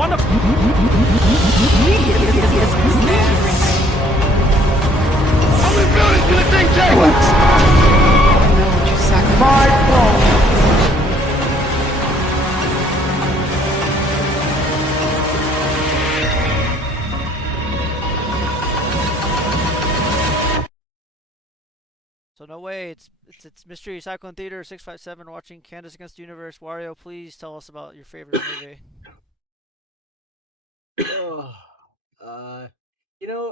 wonderful. How many buildings do you think take? My fault. So no way, it's Mystery Cyclone Theater 657 watching Candace Against the Universe. Wario, please tell us about your favorite movie. Oh,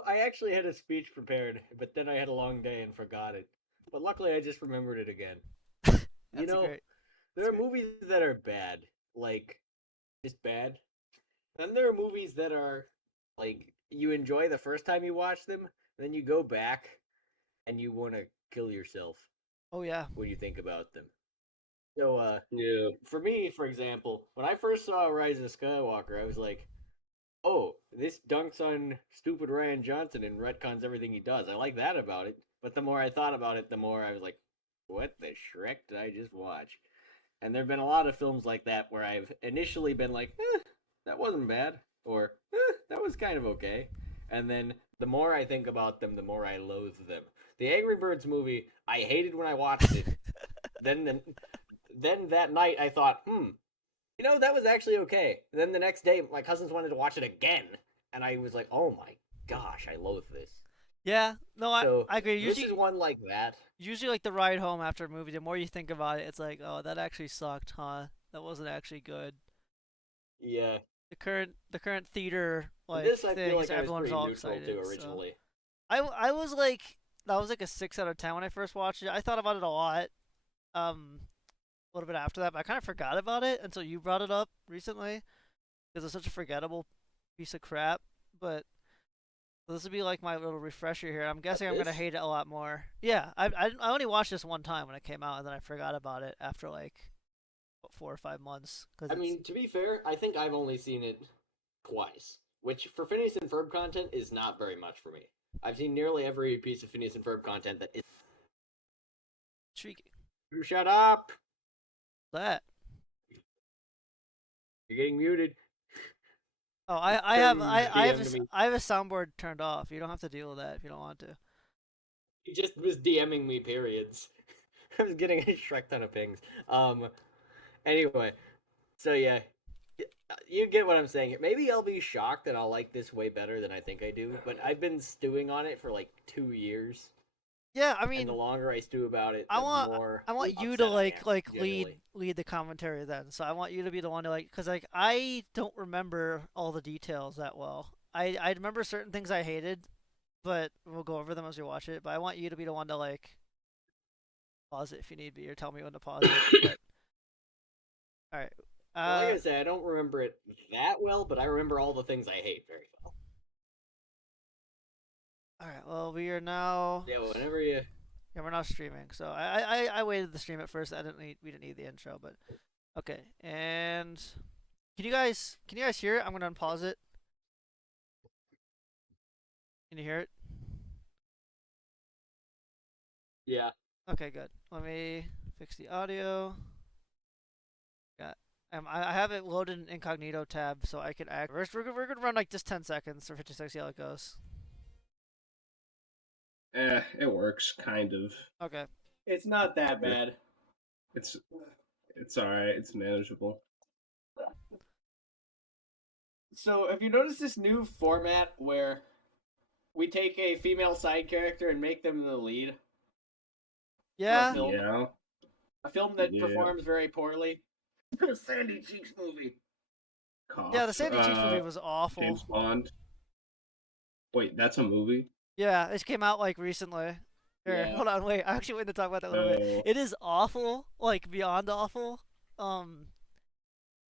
I actually had a speech prepared, but then I had a long day and forgot it. But luckily, I just remembered it again. That's great. There are movies that are bad, like just bad. Then there are movies that are like you enjoy the first time you watch them, then you go back and you want to kill yourself Oh yeah. when you think about them. So, Yeah. for me, for example, when I first saw Rise of Skywalker, I was like, oh, this dunks on stupid Ryan Johnson and retcons everything he does. I like that about it. But the more I thought about it, the more I was like, what the Shrek did I just watch? And there have been a lot of films like that where I've initially been like, that wasn't bad. Or, that was kind of okay. And then the more I think about them, the more I loathe them. The Angry Birds movie, I hated when I watched it. then that night I thought, that was actually okay. And then the next day, my cousins wanted to watch it again, and I was like, oh my gosh, I loathe this. Yeah, no, I agree. This is one like that. Usually, like the ride home after a movie, the more you think about it, it's like, oh, that actually sucked, huh? That wasn't actually good. Yeah. The current theater like this I things, feel like I was everyone's pretty all neutral excited. to originally. So. I was like, that was like a 6 out of 10 when I first watched it. I thought about it a lot, a little bit after that, but I kind of forgot about it until you brought it up recently because it's such a forgettable piece of crap. But this would be like my little refresher here. I'm guessing I'm gonna hate it a lot more. Yeah, I only watched this one time when it came out, and then I forgot about it after like 4 or 5 months. I mean, to be fair, I think I've only seen it twice, which for Phineas and Ferb content is not very much for me. I've seen nearly every piece of Phineas and Ferb content that is. Intriguing. You shut up! That. You're getting muted. Oh, I have a soundboard turned off. You don't have to deal with that if you don't want to. He just was DMing me periods. I was getting a Shrek ton of pings. Anyway, so yeah, you get what I'm saying. Maybe I'll be shocked that I'll like this way better than I think I do, but I've been stewing on it for like 2 years. Yeah, I mean, and the longer I stew about it, I want you to generally. lead the commentary then. So I want you to be the one to because I don't remember all the details that well. I remember certain things I hated, but we'll go over them as we watch it. But I want you to be the one to pause it if you need be, or tell me when to pause it. But all right. Like I say, I don't remember it that well, but I remember all the things I hate very well. All right. Well, we are now. Yeah, whenever you. Yeah, we're now streaming. So I waited to stream it first. We didn't need the intro, but okay. And can you guys hear it? I'm gonna unpause it. Can you hear it? Yeah. Okay, good. Let me fix the audio. I have it loaded in incognito tab so I can act. We're gonna run like just 10 seconds or 56. See how it goes. It works kind of. Okay. It's not that bad. It's alright. It's manageable. So, have you noticed this new format where we take a female side character and make them the lead? Yeah. A film that performs very poorly. The Sandy Cheeks movie. Yeah, the Sandy Cheeks movie was awful. James Bond. Wait, that's a movie? Yeah, it came out recently. Here, hold on, wait. I actually waited to talk about that a little bit. It is awful, beyond awful.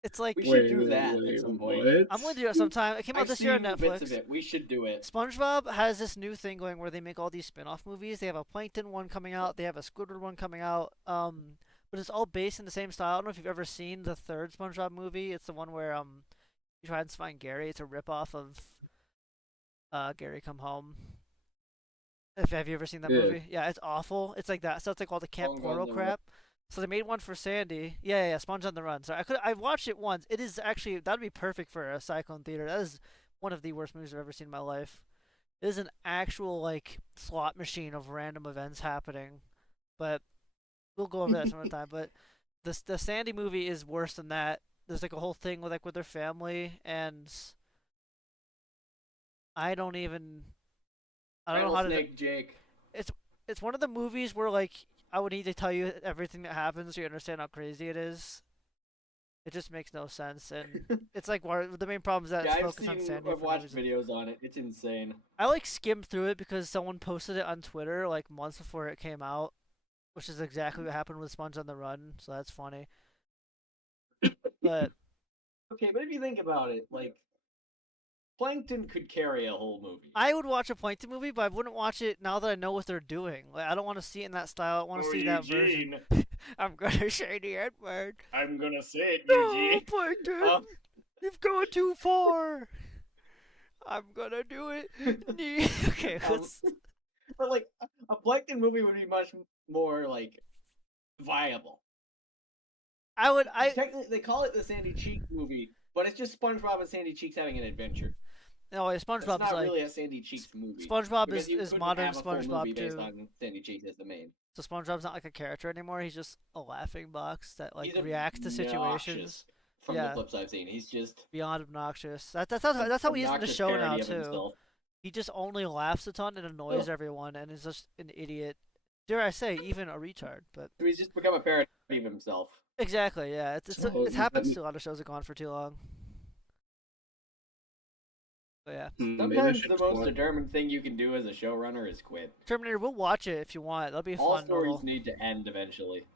It's like we should do that at some point. What? I'm gonna do it sometime. It came out this year on Netflix. Bits of it. We should do it. SpongeBob has this new thing going where they make all these spin-off movies. They have a Plankton one coming out. They have a Squidward one coming out. But it's all based in the same style. I don't know if you've ever seen the third SpongeBob movie. It's the one where you try and find Gary. It's a ripoff of Gary Come Home. Have you ever seen that movie? Yeah, it's awful. It's like that. So it's like all the Camp Coral crap. So they made one for Sandy. Yeah. Sponge on the Run. So I watched it once. It is actually that'd be perfect for a Cyclone Theater. That is one of the worst movies I've ever seen in my life. It is an actual like slot machine of random events happening. But we'll go over that some other time. But the Sandy movie is worse than that. There's like a whole thing with their family, and I don't even I don't know how to. Rattlesnake Jake. It's it's one of the movies where like I would need to tell you everything that happens so you understand how crazy it is. It just makes no sense, and it's like the main problem is that Yeah, it's focused on Sandy I've for no watched reason. videos on it. It's insane. I like skimmed through it because someone posted it on Twitter like months before it came out, which is exactly what happened with Sponge on the Run, so that's funny. But Okay, but if you think about it, like Plankton could carry a whole movie. I would watch a Plankton movie, but I wouldn't watch it now that I know what they're doing. Like I don't want to see it in that style. I want to see that version. I'm gonna say the N word. I'm gonna say it, No, Eugene. Plankton, you've gone too far. I'm gonna do it. Okay, let's. But like a Plankton movie would be much more like viable. I would. Technically, they call it the Sandy Cheeks movie, but it's just SpongeBob and Sandy Cheeks having an adventure. No, It's SpongeBob's not like really a Sandy Cheeks movie. SpongeBob Because you is couldn't modern have a full SpongeBob movie based too. on Sandy Cheeks as the main. So SpongeBob's not like a character anymore. He's just a laughing box that like He's reacts to situations. obnoxious from the Yeah, clips I've seen. He's just beyond obnoxious. That's how he is in the obnoxious show now parody of too. himself. He just only laughs a ton and annoys Ugh. everyone, and is just an idiot. Dare I say, even a retard? But So he's just become a parody of himself. exactly, yeah. So It happens to a lot of shows that go on for too long. But yeah, maybe I Sometimes should the just most watch. determined thing you can do as a showrunner is quit. Terminator. We'll watch it if you want. That'll be a All fun stories little. need to end eventually.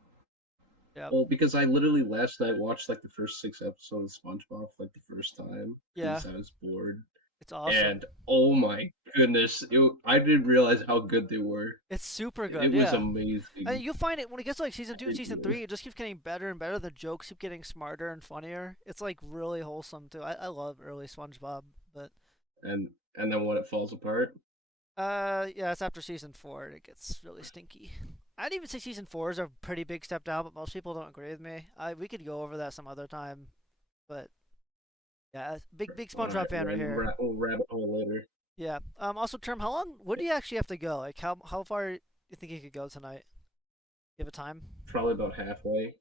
Yeah, Well, because I literally last night watched like the first 6 episodes of SpongeBob for like the first time yeah. because I was bored. It's awesome. And oh my goodness, I didn't realize how good they were. It's super It good. was Yeah. amazing. And you'll find it when it gets to like season I 2 and didn't season realize. 3, it just keeps getting better and better. The jokes keep getting smarter and funnier. It's like really wholesome too. I love early SpongeBob, but And then when it falls apart, yeah, it's after season 4 and it gets really stinky. I'd even say season 4 is a pretty big step down, but most people don't agree with me. We could go over that some other time, but yeah, big all SpongeBob right, fan right here. we'll rabbit hole later. Yeah. Also, Term, how long? What do you actually have to go? Like, how far do you think you could go tonight? You have a time? Probably about halfway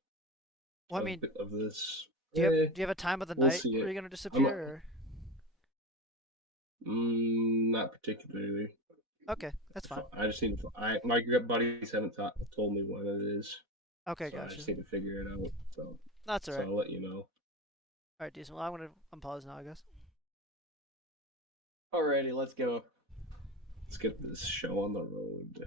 Well, I mean, of this. do you have a time of the We'll night see where it. you're gonna I'm disappear? not particularly. Or okay, that's fine. I just need to. My buddies haven't told me when it is, Okay, so I gotcha. just need to figure it out. That's So alright. I'll let you know. Alright, decent. Well, I'm gonna unpause now, I guess. Alrighty, let's go. Let's get this show on the road.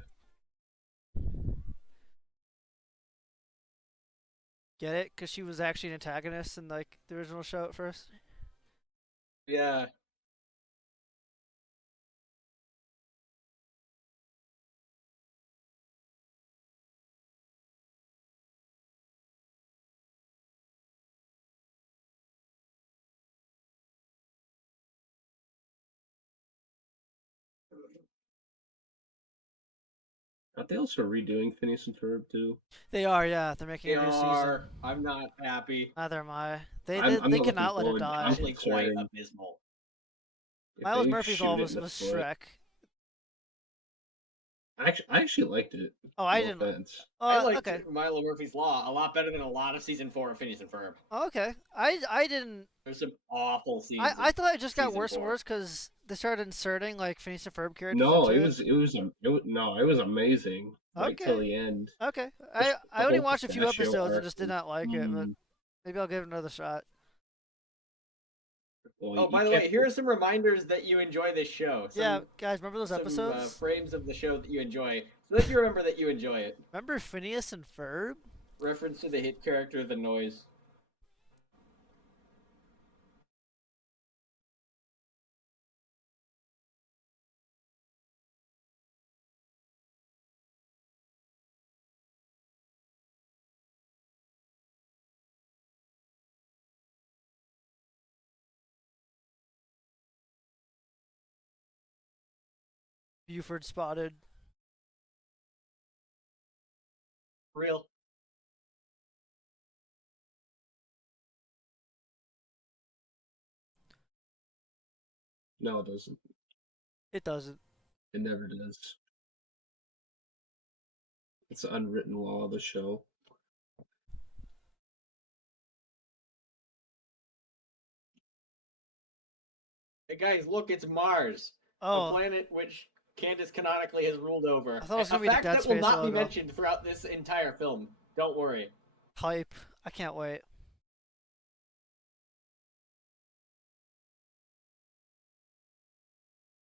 Get it? Because she was actually an antagonist in like the original show at first. Yeah. Aren't they also redoing Phineas and Ferb too? They are, yeah. They're making They a new season. are. I'm not happy. Neither am I. They I'm they looking cannot let it forward. die. I'm Actually, quite concerned abysmal. if Miles they Murphy's shoot all it in the was foot. Shrek. I actually liked it. Oh, I No didn't. offense. I liked Okay. Milo Murphy's Law a lot better than a lot of season 4 of Phineas and Ferb. Oh, okay. I didn't. There's some awful scenes. I thought it just got season worse and 4. worse because they started inserting like Phineas and Ferb characters No, into it was amazing. Right till Okay. the end. Okay. The I only whole watched a few pistachio episodes and arc just did was- not like it, but Mm, maybe I'll give it another shot. well, Oh, you by the way, can't- here are some reminders that you enjoy this show. Yeah, Some, guys, remember those some episodes? frames of the show that you enjoy, so that you remember that you enjoy it. Remember Phineas and Ferb? Reference to the hit character, The Noise. Buford spotted. Real. No, it doesn't. It doesn't. It never does. It's the unwritten law of the show. Hey guys, look, it's Mars, a Oh, planet which Candace canonically has ruled over. I thought it was A gonna be the fact Dead that will Space not be logo. mentioned throughout this entire film. Don't worry. Hype. I can't wait.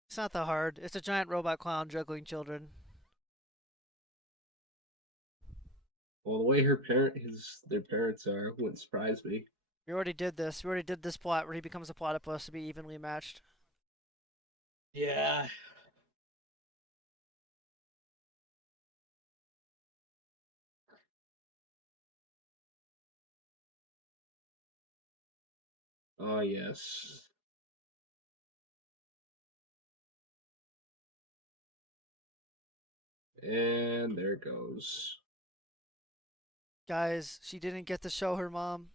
It's not that hard. It's a giant robot clown juggling children. Well, the way their parents are wouldn't surprise me. We already did this. We already did this plot where he becomes a platypus to be evenly matched. Yeah. Oh yes. And there it goes. Guys, she didn't get to show her mom.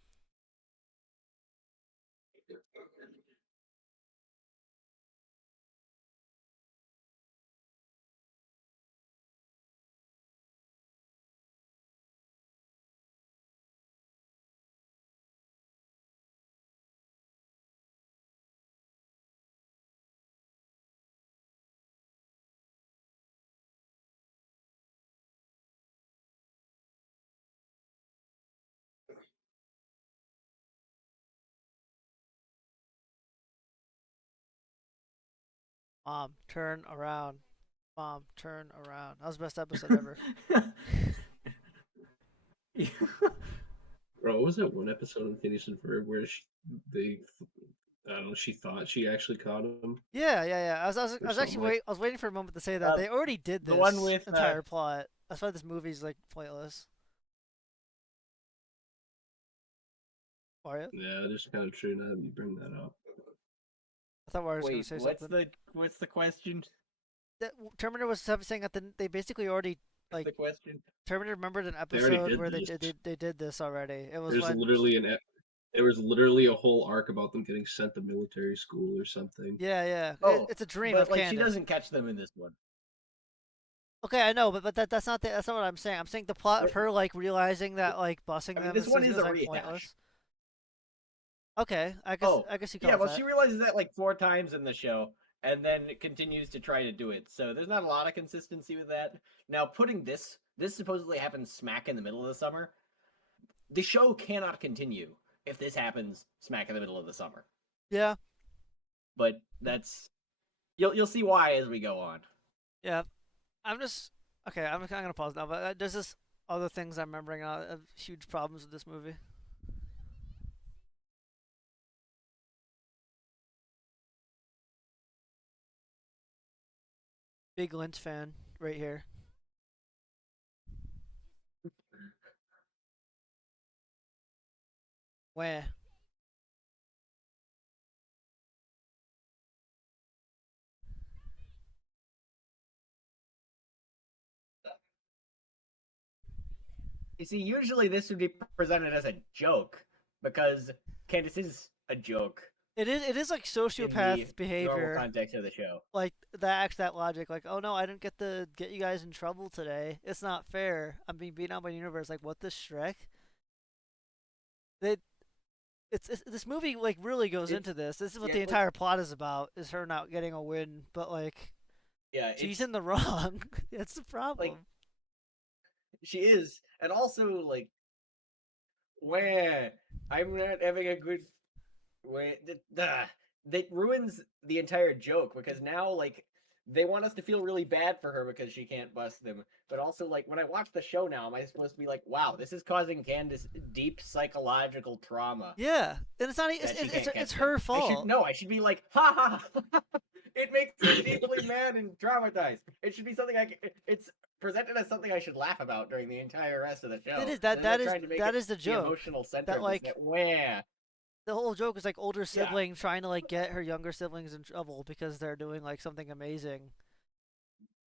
Mom, turn around. Mom, turn around. That was the best episode ever. Bro, what was that one episode of Phineas and Ferb where they, I don't know, she thought she actually caught him Yeah. I or was something actually like. I was waiting for a moment to say that. They already did the one this with entire plot. That's why this movie's like pointless. Wario? Yeah, just kind of true now that you bring that up. I thought Wario was gonna Wait, say something. what's the question? That Terminator was saying that they basically already What's like the question? Terminator remembered an They already episode did where this. they did this already. It was There's when literally there was literally a whole arc about them getting sent to military school or something. yeah. Oh, It's a dream but of like she Candace. doesn't catch them in this one. Okay, I know, but that's not what I'm saying. I'm saying the plot of her like realizing that like busing I mean, them this and one stuff is is a like rehash. pointless. Okay, Oh, I guess you call yeah. it Well, that. she realizes that like 4 times in the show, and then it continues to try to do it. So there's not a lot of consistency with that. Now, putting this supposedly happens smack in the middle of the summer. The show cannot continue if this happens smack in the middle of the summer. Yeah, But that's you'll see why as we go on. yeah. I'm just okay. I'm gonna pause now, but there's just other things I'm remembering of huge problems with this movie. Big Lynch fan right here. Where? You see, usually this would be presented as a joke because Candace is a joke It is like in the sociopath normal behavior. context of the show. Like that acts that logic. Like, oh no, I didn't get to get you guys in trouble today. It's not fair. I'm being beaten out by the universe. Like, what the Shrek? They this movie like really goes It's into this. This is what yeah, the like, entire plot is about. Is her not getting a win, but like yeah, she's it's in the wrong. That's the like problem. she is, and also like where I'm not having a good where that ruins the entire joke because now like they want us to feel really bad for her because she can't bust them, but also like when I watch the show now, am I supposed to be like, wow, this is causing Candace deep psychological trauma Yeah, and it's not. that she can't catch It's them? her fault. I should be like, ha ha. It makes me deeply mad and traumatized. It should be something it's presented as something I should laugh about during the entire rest of the show. It is They're trying to make that it is the the joke. emotional center That of this. like Where the whole joke is like older yeah, sibling trying to like get her younger siblings in trouble because they're doing like something amazing,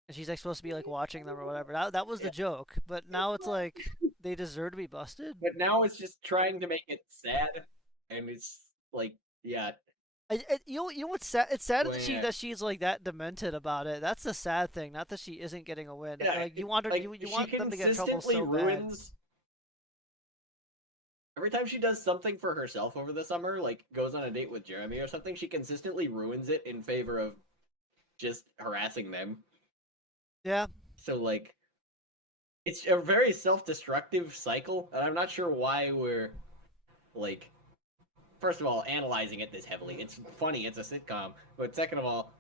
and she's like supposed to be like watching them or whatever. That was the yeah. joke, but now it's like they deserve to be busted. But now it's just trying to make it sad, and it's like, yeah. You know what's sad? It's sad Where that she's like that demented about it. That's the sad thing. Not that she isn't getting a win. yeah, Like you want her, like you she want them to get in trouble consistently so bad. ruins every time she does something for herself over the summer, like goes on a date with Jeremy or something, she consistently ruins it in favor of just harassing them. Yeah. So like it's a very self-destructive cycle, and I'm not sure why we're like first of all analyzing it this heavily. It's funny, it's a sitcom, but second of all,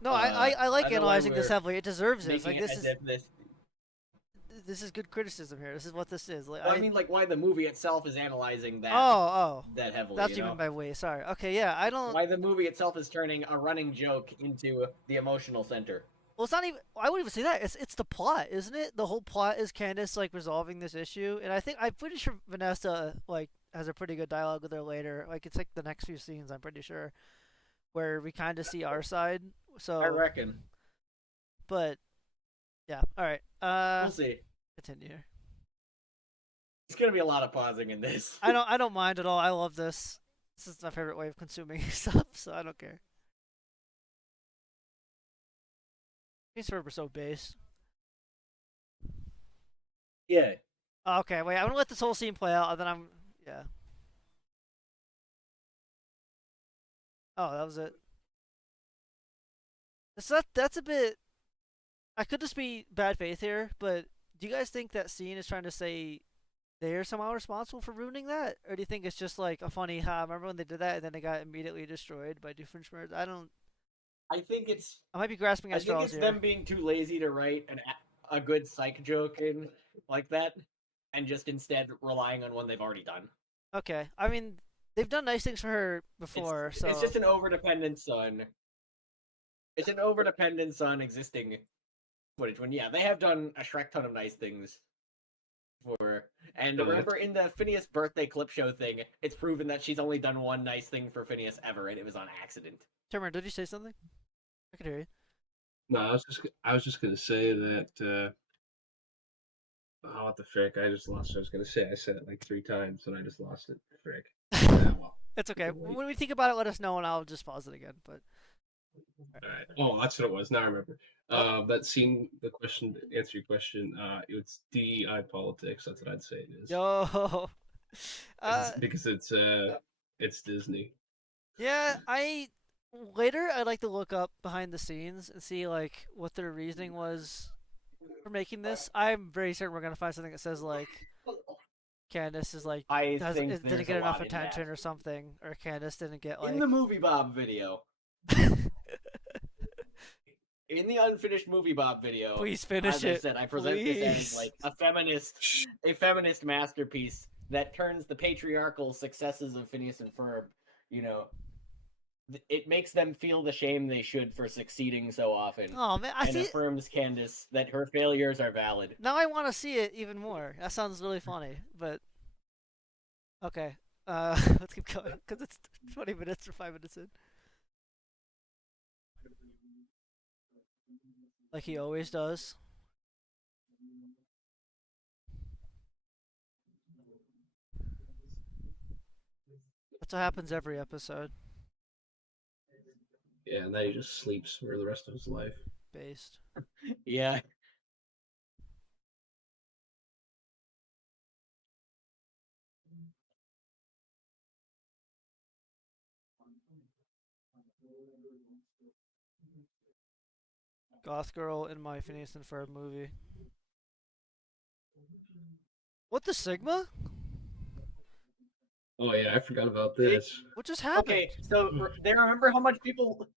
No, I I like don't know why analyzing this we're heavily. It deserves this. making Like it as if this is good criticism here. This is what this is. Like well, I mean like why the movie itself is analyzing oh that oh, that heavily, that's you what you mean know? by way. Sorry. Okay, yeah. I don't. Why the movie itself is turning a running joke into the emotional center. Well, it's not even. I wouldn't even say that. It's the plot, isn't it? The whole plot is Candace like resolving this issue, and I'm pretty sure Vanessa like has a pretty good dialogue with her later. Like it's like the next few scenes. I'm pretty sure where we kind of see our side. I So, reckon. but yeah. All right. We'll see. Continue. It's gonna be a lot of pausing in this. I don't mind at all. I love this. This is my favorite way of consuming stuff, so I don't care. These servers are so base. Yeah. Okay, wait. I'm gonna let this whole scene play out, and then yeah. Oh, that was it. That's a bit. I could just be bad faith here, but do you guys think that scene is trying to say they're somehow responsible for ruining that, or do you think it's just like a funny? Ha! Remember when they did that and then they got immediately destroyed by Doofenshmirtz? I don't. I think it's I might be grasping I at think straws it's here. them being too lazy to write a good psych joke in like that, and just instead relying on one they've already done. Okay, I mean they've done nice things for her before, so It's just an overdependence on it's an overdependence on existing footage. When yeah, they have done a Shrek ton of nice things for. And remember in the Phineas birthday clip show thing, it's proven that she's only done one nice thing for Phineas ever, and it was on accident. Terminator, did you say something? I could hear you. No, I was just gonna say that. Oh, what the frick! I just lost what I was gonna say. I said it like 3 times and I just lost it. Frick. Ah, well, It's okay. wait. When we think about it, let us know, and I'll just pause it again. But All right. Oh, that's what it was. Now I remember. oh, That scene. The question to answer your question. It's DEI politics. That's what I'd say it is. yo, Because it's Disney. yeah. I'd like to look up behind the scenes and see like what their reasoning was for making this. I'm very certain we're gonna find something that says like Candace is like I think didn't there's get a enough lot in that. attention or something, or Candace didn't get In like. the movie Bob video, in the unfinished movie Bob video, Please finish as I it. said, I present this as Please. like a feminist masterpiece that turns the patriarchal successes of Phineas and Ferb, you know, it makes them feel the shame they should for succeeding so often, Oh man, I and see. affirms Candace that her failures are valid. Now I want to see it even more. That sounds really funny, but okay. Let's keep going because it's 20 minutes or 5 minutes in, like he always does. That's what happens every episode. Yeah, and then he just sleeps for the rest of his life. Based. Yeah. Goth girl in my Phineas and Ferb movie. What the Sigma? Oh yeah, I forgot about this. What just happened? Okay, so they remember how much people.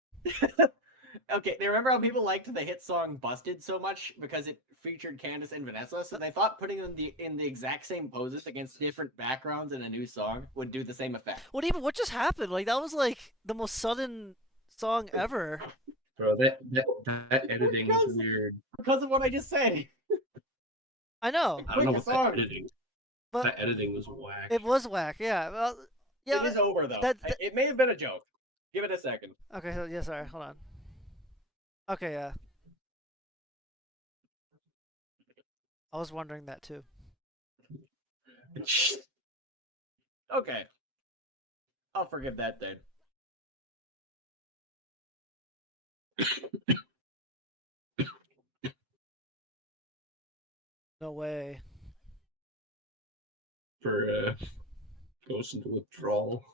Okay, they remember how people liked the hit song "Busted" so much because it featured Candace and Vanessa, so they thought putting them in the exact same poses against different backgrounds in a new song would do the same effect. What just happened? Like that was like the most sudden song ever. Bro, that editing was weird. Because of what I just said. I know, I don't know Quick what song. that editing. but That editing was whack. it was whack. Yeah. Well, yeah. It is over though. that- It may have been a joke. Give it a second. Okay. So, yeah. Sorry. Hold on. Okay. Yeah. I was wondering that too. Okay. I'll forgive that then. No way. For goes into withdrawal.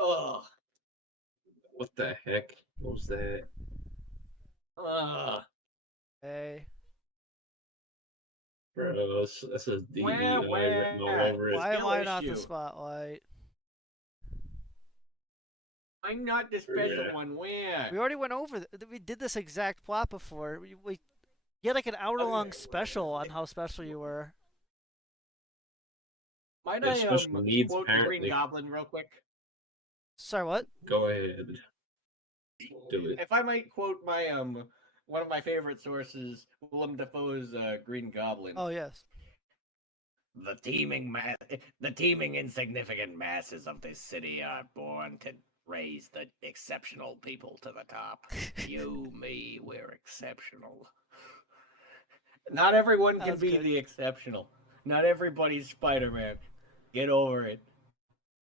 Ugh. What the heck? What was that? Ugh. Hey. Bro, that says DEI written all Where? over it. Why am Skill I not the issue. spotlight? I'm not the special one. Where? We already went over. We did this exact plot before. We had like an hour-long special on how special you were. Might Yeah, I special needs quote the Green apparently. Goblin real quick? Sorry, what? Go ahead. Do it. If I might quote my one of my favorite sources, Willem Dafoe's Green Goblin. Oh yes. The teeming insignificant masses of this city are born to raise the exceptional people to the top. You, me, we're exceptional. Not everyone can That's be good. the exceptional. Not everybody's Spider-Man. Get over it.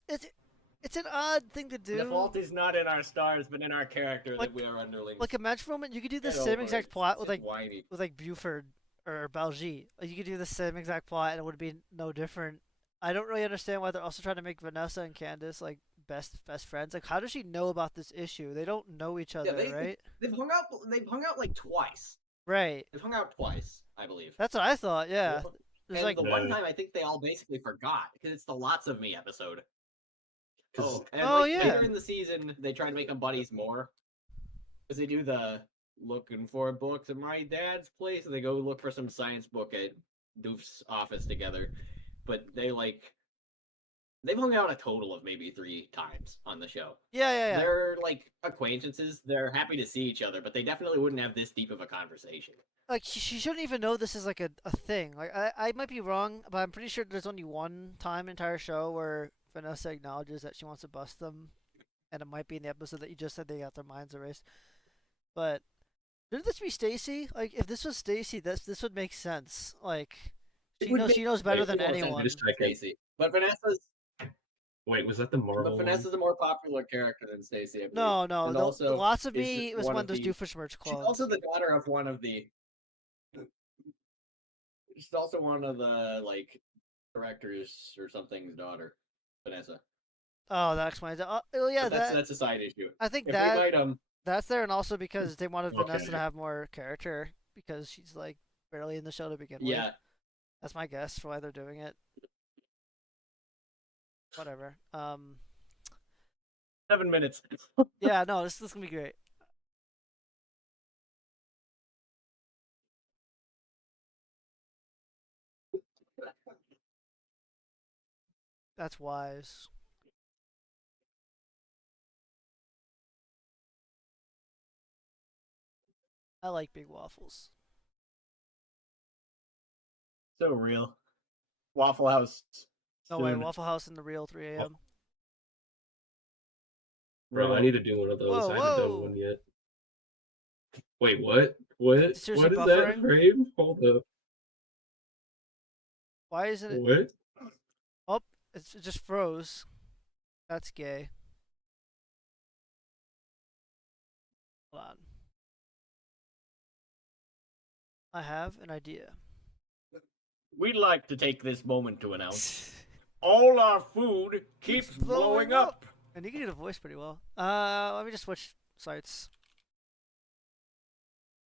It's an odd thing to do. The fault is not in our stars, but in our character Like- that we are underlings. Like imagine for a moment you could do the Get same over exact it. plot It's with whiny. Buford or Baljeet. Like you could do the same exact plot and it would be no different. I don't really understand why they're also trying to make Vanessa and Candace like best friends. Like how does she know about this issue? They don't know each other, right? They've hung out like twice. Right. They've hung out twice, I believe. That's what I thought. Yeah. There's And like the one time I think they all basically forgot because it's the Lots of Me episode. And Oh, like yeah. later in the season, they try to make them buddies more because they do the looking for books at my dad's place, and they go look for some science book at Doof's office together. But they've hung out a total of maybe 3 times on the show. yeah. They're like acquaintances. They're happy to see each other, but they definitely wouldn't have this deep of a conversation. Like she shouldn't even know this is like a thing. Like I might be wrong, but I'm pretty sure there's only one time in the entire show where Vanessa acknowledges that she wants to bust them, and it might be in the episode that you just said they got their minds erased. But shouldn't this be Stacy? Like if this was Stacy, this would make sense. Like It she would knows make she knows better than more sense anyone. than Stacy. But Vanessa's Wait, was that the Marvel But one? Vanessa's a more popular character than Stacy, I believe. No. And The also Lots of is Me was one of those the- Doofus merch She's clones. also the daughter of one of the. She's also one of the directors or something's daughter, Vanessa. Oh, that explains it. Oh yeah, But that's a side issue. I think If that we might that's there, and also because they wanted Vanessa to Okay. have more character because she's like barely in the show to begin with. yeah. That's my guess for why they're doing it. Whatever. 7 minutes. Yeah, no, this is gonna be great. That's wise. I like big waffles. So real. Waffle House. No way, soon. Waffle House in the real 3 a.m. Bro, I Real. need to do one of those. Whoa, I haven't done whoa. one yet. Wait, what? What? Seriously What is buffering? that frame? Hold up. Why isn't it? What? Oh, it just froze. That's gay. Hold on. I have an idea. We'd like to take this moment to announce all our food keeps blowing up. And you can do the voice pretty well. Let me just switch sites.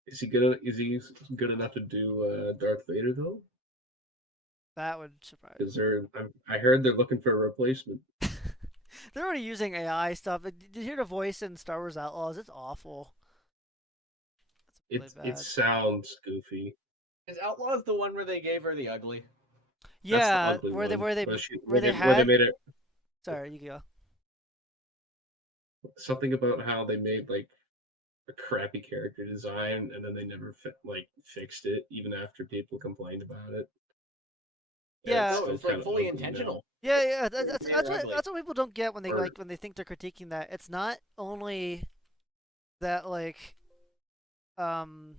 Is he good enough to do Darth Vader though? That would surprise Because me. I heard they're looking for a replacement. They're already using AI stuff. Did you hear the voice in Star Wars Outlaws? It's awful. That's really It sounds goofy. Is Outlaws the one where they gave her the ugly? That's the Yeah, ugly where they one. where they Where where they where they had. made it Sorry, you go. something about how they made like a crappy character design and then they never fixed it even after people complained about it. And it's Yeah, No, still it's like kind of fully ugly now. intentional. yeah, yeah. They're ugly. That's what people don't get when they Or like when they think they're critiquing that. It's not only that like um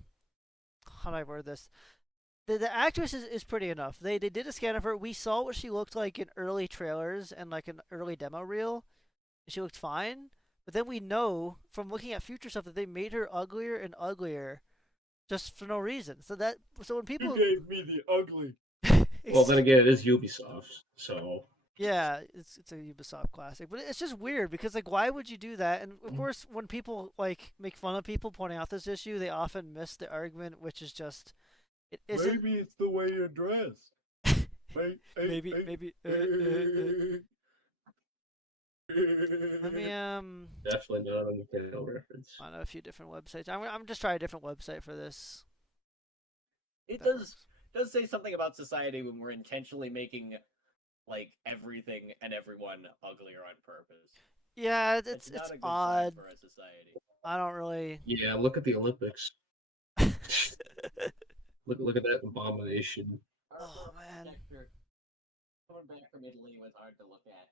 how do I word this? The actress is pretty enough. They did a scan of her. We saw what she looked like in early trailers and like an early demo reel. She looked fine. But then we know from looking at future stuff that they made her uglier and uglier just for no reason. So when You people gave me the ugly. well, then again, it is Ubisoft, so yeah, it's a Ubisoft classic, but it's just weird because like why would you do that? And of course, when people like make fun of people pointing out this issue, they often miss the argument, which is just it isn't. Maybe it's the way you dress. Maybe. Let me definitely not a Nintendo reference. on a few different websites. I'm just trying a different website for this. It That does works. does say something about society when we're intentionally making like everything and everyone uglier on purpose. Yeah, It's it's not a good sign odd. for a society. I don't really. Yeah, look at the Olympics. Look at that abomination. Oh man. Architecture coming back from Italy was hard to look at.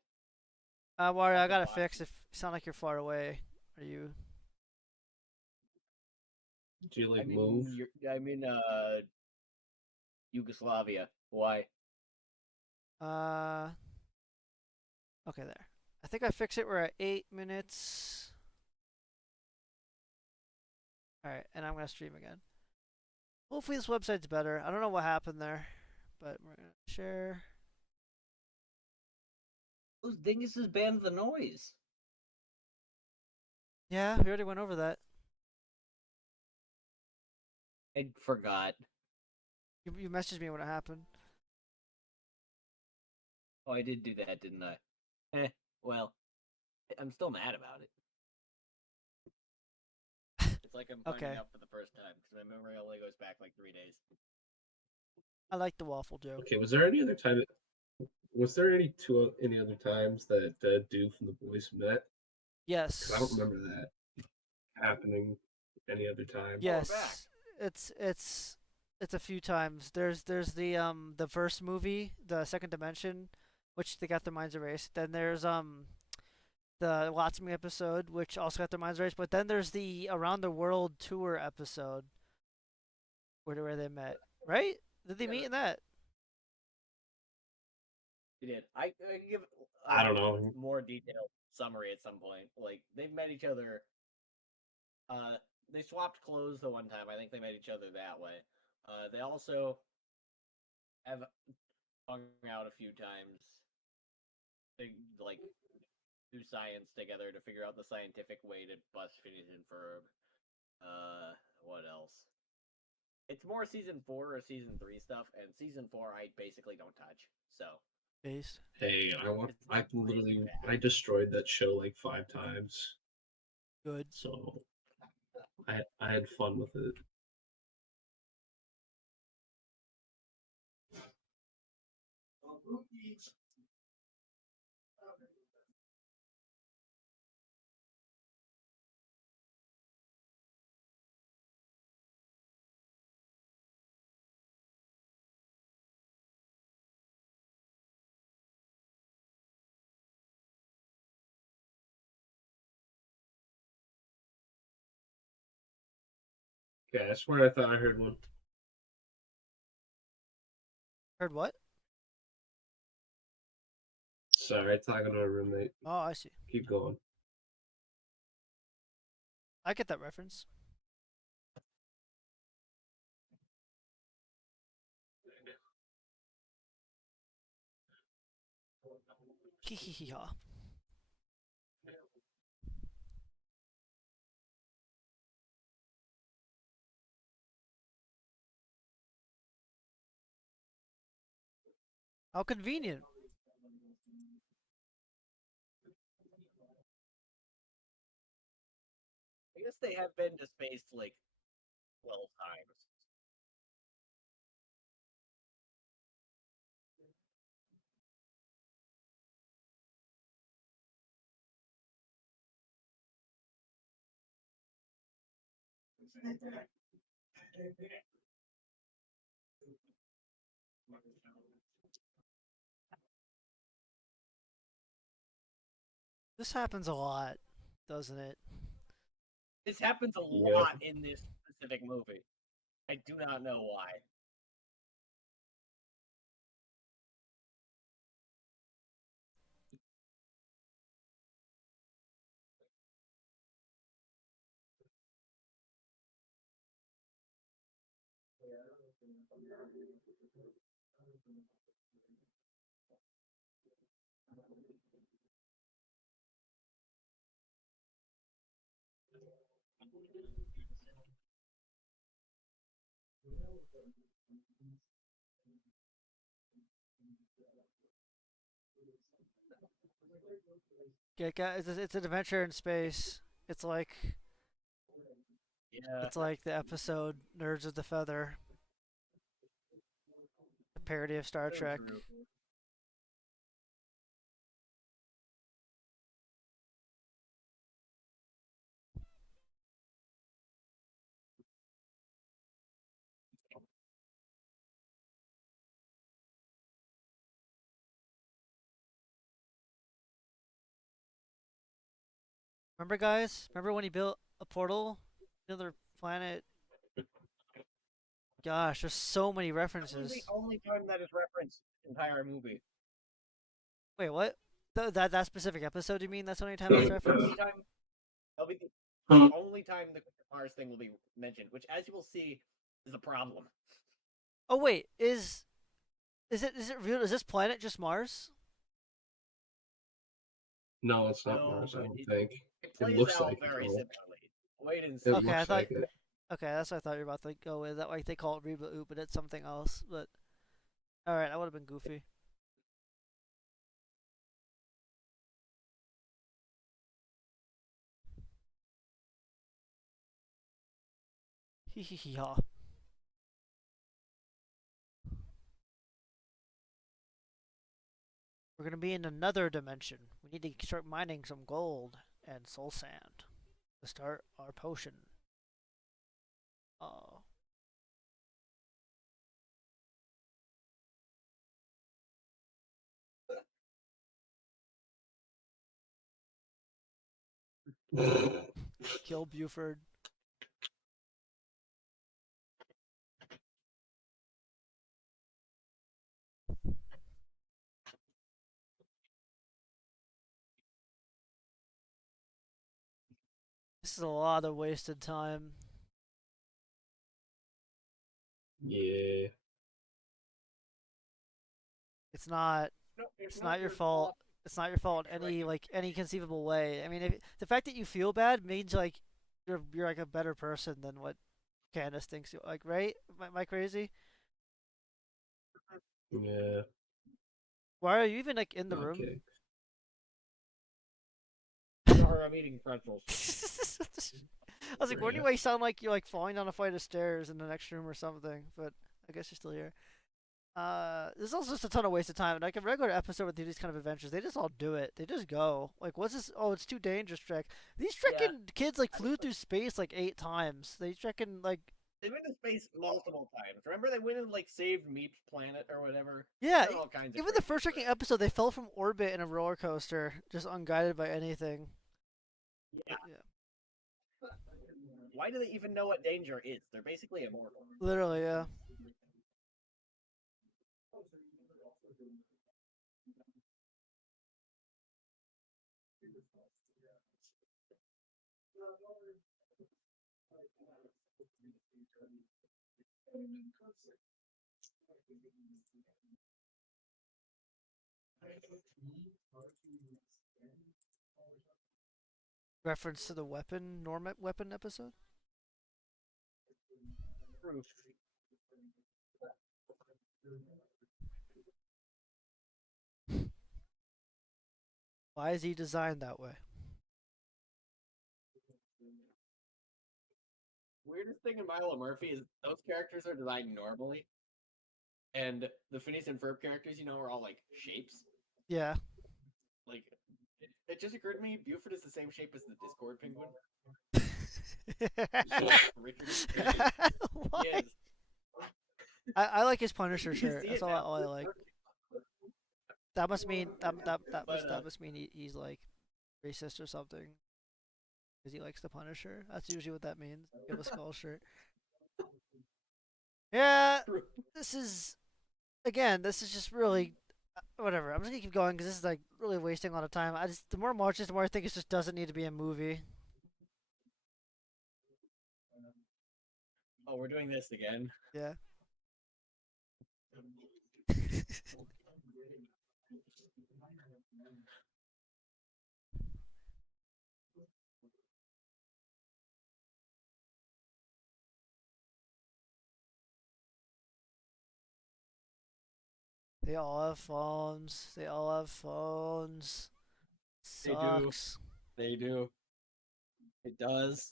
Wario, Hard I to gotta watch. fix. If you sound like you're far away, are you? Do you like move? I'm in Yugoslavia. Why? Uh, okay, there. I think I fixed it. We're at 8 minutes. All right, and I'm gonna stream again. Hopefully this website's better. I don't know what happened there, but we're gonna share. Those dinguses banned the noise. Yeah, we already went over that. I forgot. You messaged me when it happened. Oh, I did do that, didn't I? Well, I'm still mad about it. It's like I'm finding Okay, out for the first time because my memory only goes back like 3 days. I like the waffle joke. Okay, was there any other time? Was there any other times that dude from the boys met? Because I don't Yes, remember that happening any other time. Oh, we're back. yes. It's a few times. There's the first movie, the Second Dimension, which they got their minds erased. Then there's the Lots Me episode, which also got their minds erased. But then there's the Around the World tour episode, where they met. Right? Did they Yeah, meet in that? we did. I can give I a don't know. more detailed summary at some point. Like they've met each other. Uh, they swapped clothes the one time. I think they met each other that way. They also have hung out a few times. They like do science together to figure out the scientific way to bust Phineas and Ferb. What else? It's more season 4 or season 3 stuff, and season 4 I basically don't touch. So Based. Hey, it's not really I bad. destroyed that show like 5 times, Good. so I had fun with it. Okay, I swear I thought I heard one. Heard what? Sorry, talking to a roommate. Oh, I see. Keep going. I get that reference. Hee hee hee ha. How convenient. I guess they have been to space like 12 times. This happens a lot, doesn't it? This happens a Yeah. lot in this specific movie. I do not know why. It's an adventure in space. It's like Yeah. it's like the episode Nerds of the Feather, a parody of Star so Trek. true. Remember, guys? Remember when he built a portal to another planet? Gosh, there's so many That was the references. only time that is referenced in the entire movie. Wait, what? That specific episode? You mean that's the only time that's The referenced? only time that'll be the only time the Mars thing will be mentioned, which, as you will see, is a problem. Oh wait, is it real? Is this planet just Mars? No, it's not No, Mars. I but don't it, think. it It plays looks out like very it. similarly. Wait and It see. Okay, I looks thought. like it. Okay, that's what I thought you were about to go with. That like they call it reboot, but it's something else. But all right, that would have been goofy. Hee hee hee ha. We're gonna be in another dimension. We need to start mining some gold and soul sand to start our potion. Oh. Kill Buford. This is a lot of wasted time. Yeah. It's not. No, It's not your fault. It's not your fault in any conceivable way. I mean, the fact that you feel bad means like you're like a better person than what Candace thinks you like, right? Am I crazy? Yeah. Why are you even like in the Not room? kidding. Sorry, I'm eating pretzels. I was like, why do you sound like you're like falling down a flight of stairs in the next room or something? But I guess you're still here. There's also just a ton of wasted time. Like a regular episode with these kind of adventures, they just all do it. They just go. Like, what's this? Oh, it's too dangerous, Trek. These Yeah. freaking kids like flew through space like 8 times. They freaking like They've been to space multiple times. Remember they went and like saved Meat Planet or whatever? yeah. Done all kinds of Even the crazy first shit. freaking episode, they fell from orbit in a roller coaster, just unguided by anything. Yeah. Yeah. Why do they even know what danger is? They're basically immortal. Literally, yeah. Reference to the weapon episode. Proof. Why is he designed that way? Weirdest thing in Milo Murphy is those characters are designed normally, and the Phineas and Ferb characters, are all like shapes. Yeah. Like, it just occurred to me, Buford is the same shape as the Discord penguin. Richard. Why? Yes. I like his Punisher You shirt. see That's it all, now. all I like. That must mean that But, must mean he's like racist or something because he likes the Punisher. That's usually what that means. Give a skull shirt. Yeah, this is again. This is just really whatever. I'm just gonna keep going because this is like really wasting a lot of time. The more I watch this, the more I think it just doesn't need to be a movie. Oh, we're doing this again. Yeah. They all have phones. They all have phones. They do. Sucks. They do. It does.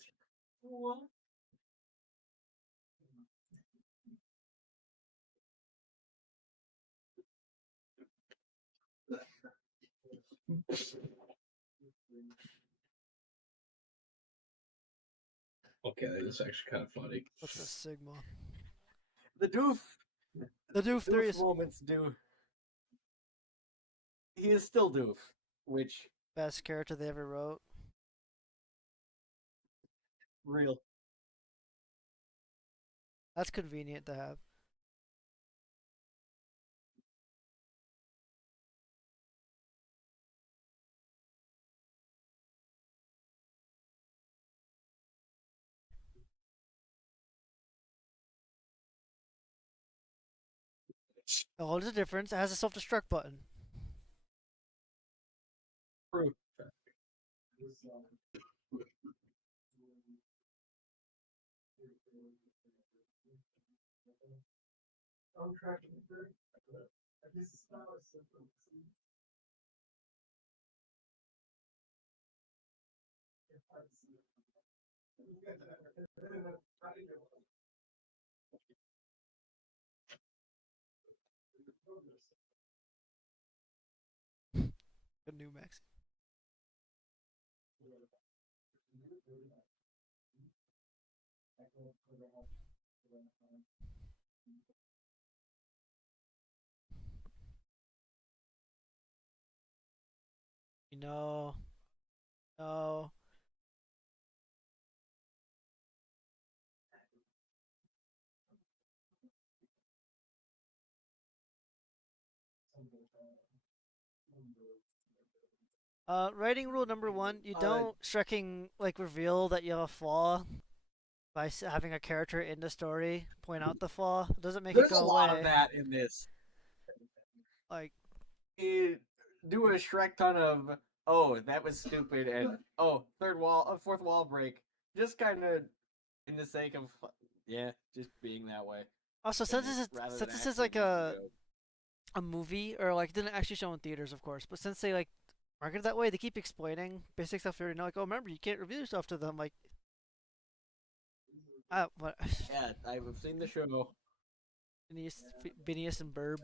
Okay, that's actually kind of funny. What's a Sigma? The doof. The Doof 3 Doof is moments do. He is still doof, which best character they ever wrote. real. That's convenient to have. Oh, there's a difference. It has a self-destruct button. True. The new Max. No. No. Writing rule number one: you don't shrecking like reveal that you have a flaw by having a character in the story point out the flaw. It doesn't make it There's a go lot away. of that in this. Like, You do a Shrek ton of, oh, that was stupid, and oh, fourth wall break. Just kind of in the sake of, yeah, just being that way. also since Rather since than this is actually like being a joke. a movie or like didn't actually show in theaters, of course, but since they like market it that way, they keep explaining basic stuff you already know. Like, oh, remember you can't reveal yourself to them. Like, what? Yeah, I've seen the show. Phineas and Ferb,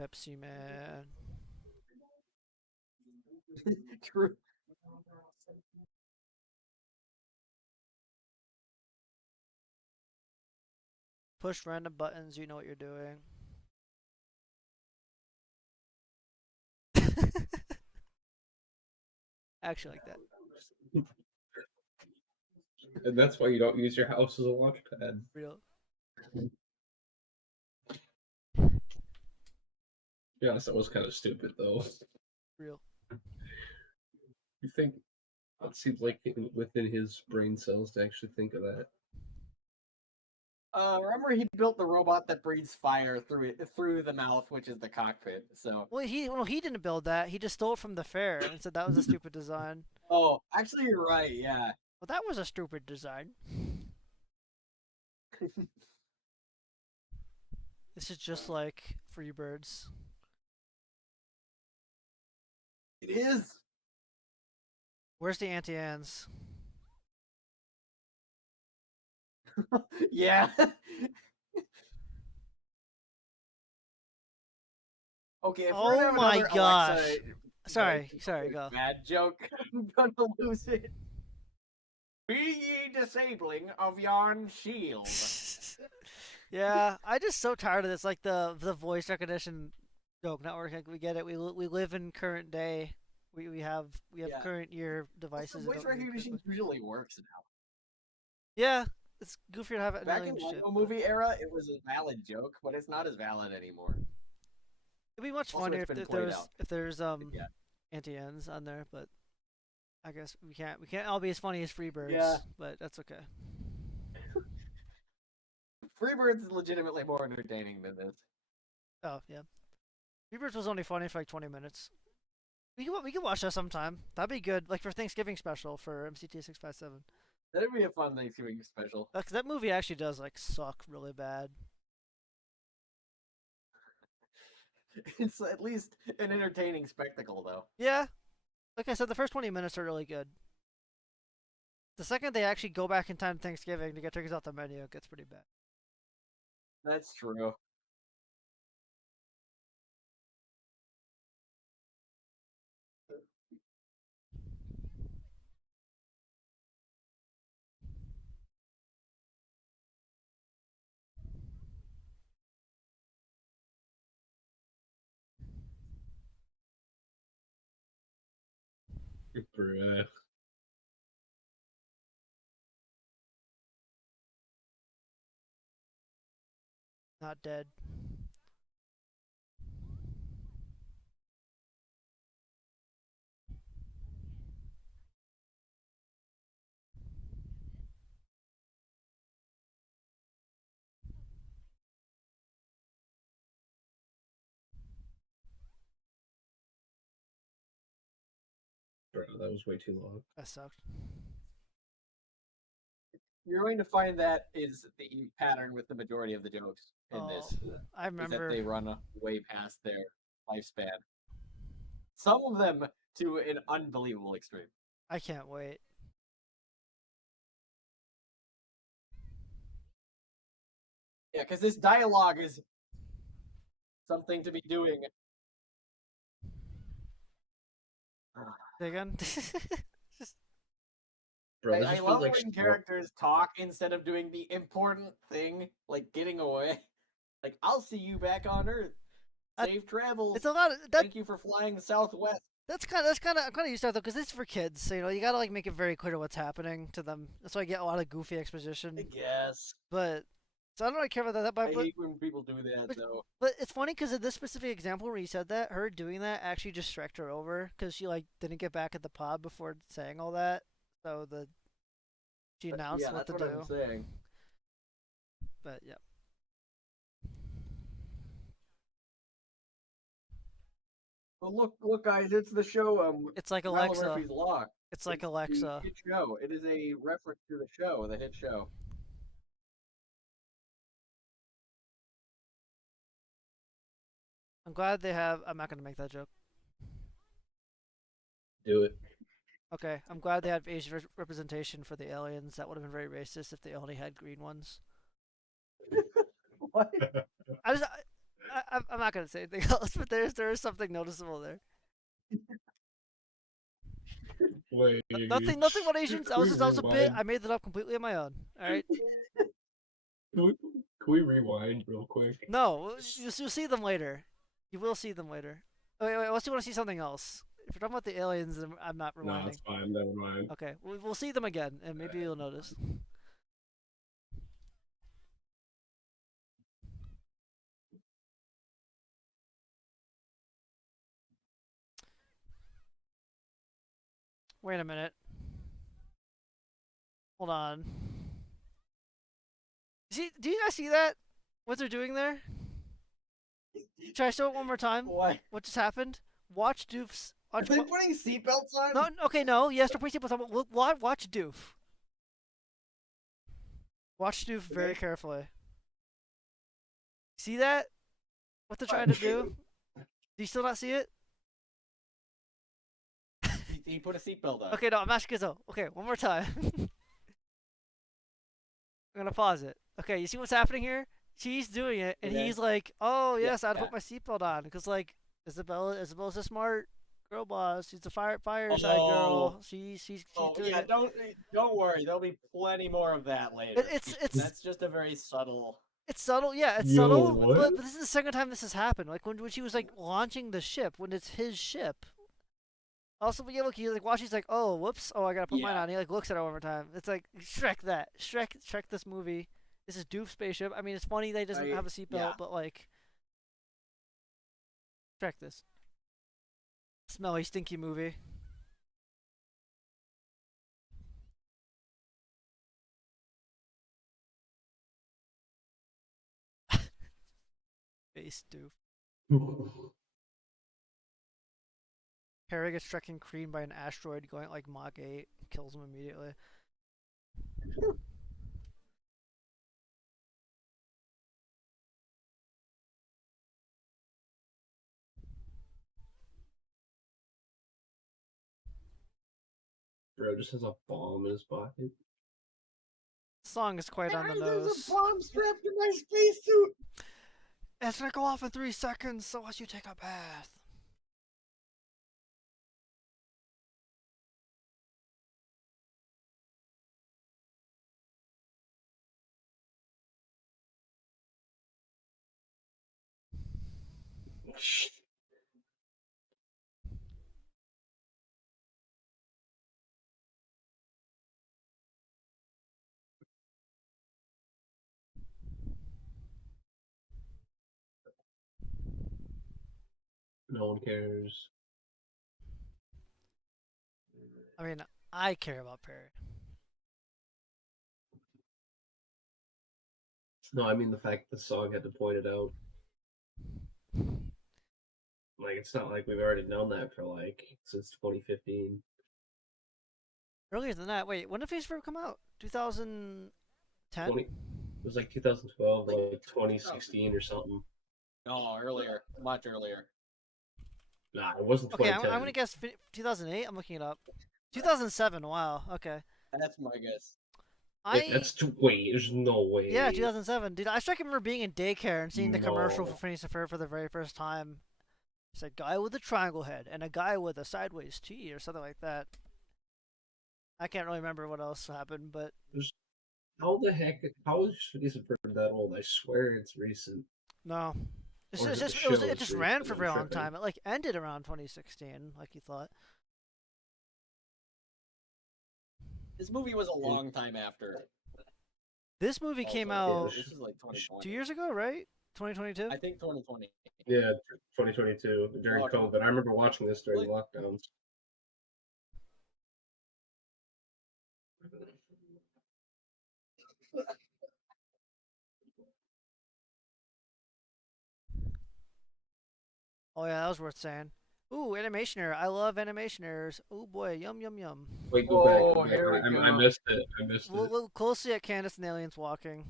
Pepsi Man. True. Push random buttons. You know what you're doing. I actually like that. And that's why you don't use your house as a launch pad. Real. To be honest, that was kind of stupid, though. Real. You think it seems like within his brain cells to actually think of that. Remember he built the robot that breathes fire through the mouth, which is the cockpit. So. Well, he didn't build that. He just stole it from the fair and said that was a stupid design. Oh, actually, you're right. Yeah. Well, that was a stupid design. This is just like Freebirds. It is. Where's the anti-ans? Yeah. Okay. If we're Oh gonna have my another gosh. Alexa, Sorry, go. bad joke. I'm gonna lose it. Be ye disabling of yon shield. Yeah, I'm just so tired of this. Like the voice recognition joke not working. We get it. We live in current day. We have Yeah. current year Also, devices. that voice don't really recognition quickly. usually works now. Yeah, it's goofy to have it in Back in alien shit. Lego But movie era, it was a valid joke, but it's not as valid anymore. it'd be much Also, funnier it's been if played out. there's Yeah. anti-ends on there, but I guess we can't all be as funny as Freebirds. Yeah. But that's okay. Freebirds is legitimately more entertaining than this. Oh yeah, Freebirds was only funny for like 20 minutes. We can watch that sometime. That'd be good, like for Thanksgiving special for MCT657. That'd be a fun Thanksgiving special. That movie actually does like suck really bad. It's at least an entertaining spectacle, though. Yeah, like I said, the first 20 minutes are really good. The second they actually go back in time to Thanksgiving to get turkeys off the menu, it gets pretty bad. That's true. Bruh. Not dead. Bro, that was way too long. That sucked. You're going to find that is the pattern with the majority of the jokes in this. I Is that remember. they run way past their lifespan. Some of them to an unbelievable extreme. I can't wait. Yeah, because this dialogue is something to be doing. Say again. Bro, this I just feels love like when Star- characters talk instead of doing the important thing, like getting away. Like, I'll see you back on Earth. Safe travels. It's a lot of that. Thank you for flying southwest. I'm kind of used to that though, because it's for kids. So you gotta like make it very clear what's happening to them. That's why I get a lot of goofy exposition. I guess. But so I don't really care about that. I But hate when people do that, but- though. but it's funny because in this specific example where you said that, her doing that actually just striked her over because she like didn't get back at the pod before saying all that. So she announced Yeah, what that's to what do. I'm saying. But yeah. But look, guys, it's the show. It's like Ryan Alexa. Murphy's Law. It's like The Alexa. hit show. It is a reference to the show, the hit show. I'm glad they have. I'm not gonna make that joke. Do it. Okay, I'm glad they had Asian representation for the aliens. That would have been very racist if they only had green ones. What? I'm not gonna say anything else, but there is something noticeable there. Wait. Nothing about Asians. That was a bit. I made that up completely on my own. All right. Can we rewind real quick? No, you'll see them later. You will see them later. Wait. Unless you want to see something else. If you're talking about the aliens, then I'm not No, rewinding. it's fine. Never mind. Okay, we'll see them again, and maybe you'll notice. Wait a minute. Hold on. Do you guys see that? What they're doing there? Should I show it one more time? What? What just happened? Watch Doof's. Are Watch, they putting seatbelts on? no, okay, no. Yes, they're putting seatbelts on. Watch Doof. Watch Doof very carefully. See that? What they're trying to do? Do you still not see it? He put a seatbelt on. Okay, no, I'm asking though. Okay, one more time. I'm gonna pause it. Okay, you see what's happening here? She's doing it, and Okay. he's like, "Oh yes, I'd Yeah. put my seatbelt on," because like Isabella's a smart girl boss. She's a fireside girl. She's Oh doing yeah, it. don't worry. There'll be plenty more of that later. It's That's just a very subtle. It's subtle, yeah, it's Yo, subtle, what? but this is the second time this has happened. Like when she was like launching the ship, when it's his ship. Also, but yeah, look, he like watches, he's like, oh, whoops, oh, I gotta put mine Yeah. on. He like looks at it one more time. It's like Shrek that, Shrek this movie. This is Doof spaceship. I mean, it's funny that he doesn't have a seatbelt, Yeah. but like, Shrek this smelly, stinky movie. Face Doof. Harry gets struck and creamed by an asteroid going at like Mach 8, kills him immediately. Bro just has a bomb in his pocket. The song is quite on the There's nose. a bomb strapped in my spacesuit. It's gonna go off in 3 seconds, so as you take a bath. No one cares. I mean, I care about Perry. No, I mean the fact the song had to point it out. Like it's not like we've already known that for like since 2015. Earlier than that, wait, when did Phineas and Ferb come out? 2010? 20, it was like 2012, Like like 2016 or something. No, earlier, much earlier. Nah, it wasn't Okay, 2010. I'm gonna guess 2008. I'm looking it up. 2007. Wow. Okay. That's my guess. That's too. Wait, there's no way. Yeah, 2007. Dude, I still remember being in daycare and seeing the commercial for No. Phineas and Ferb for the very first time. It's a guy with a triangle head and a guy with a sideways T or something like that. I can't really remember what else happened, but There's, how the heck? How is Phineas and Ferb that old? I swear it's recent. no. It's Or is just, it the it was show it is just ran recent? for a I'm very long tripping. time. It like ended around 2016, like you thought. This movie was a long time after. This movie came Also, out this is like 2020. 2 years ago, right? 2022. I think 2020. Yeah, 2022 during Oh, COVID. I remember watching this during Really? lockdowns. Oh yeah, that was worth saying. Ooh, animation error. I love animation errors. Oh boy, yum yum yum. Wait, go back. Go Oh, back. here we I go. missed it. I missed We'll it. look closely at Candace and the aliens walking.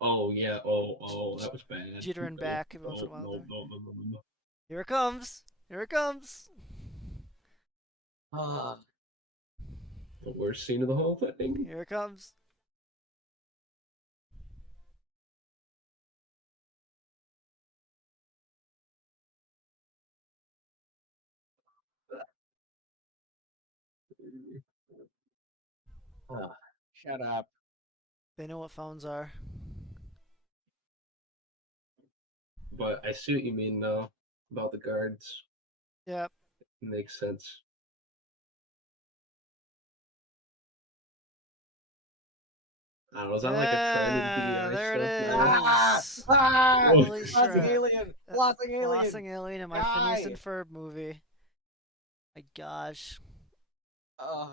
Oh yeah. Oh, that was bad. Jittering No, back every once in no, a while no, there. no, no, no, no, no. Here it comes. Here it comes. Ah, The worst scene of the whole thing. Here it comes. shut up. They know what phones are. But I see what you mean though about the guards. Yep. It makes sense. I don't know, is that like a trend in Yeah, PEI there it stuff now? is. Flossing Holy shit. alien! Flossing alien! Flossing alien in my Die. Phineas and Ferb movie. My gosh. Oh,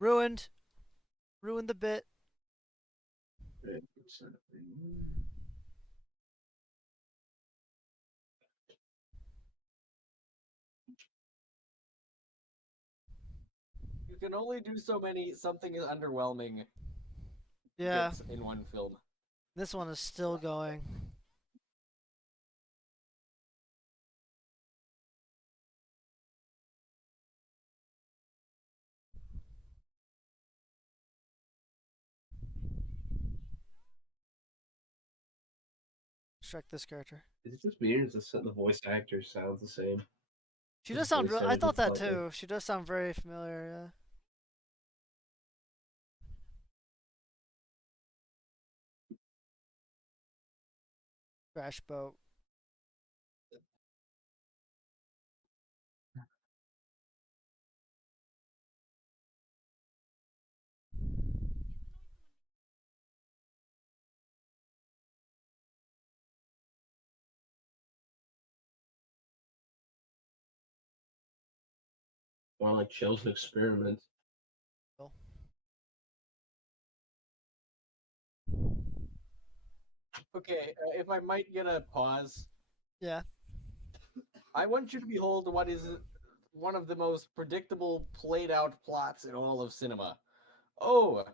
Ruined. Ruined the bit. you can only do so many. Something is underwhelming. Yeah, bits in one film. this one is still going. Shrek this character. Is it just me or does the voice actor sounds the same? She His does sound voice real. and I thought everything that slightly. too. She does sound very familiar. Yeah. Crash boat. More like chosen experiment. Okay, if I might get a pause, Yeah. I want you to behold what is one of the most predictable, played out plots in all of cinema. Oh,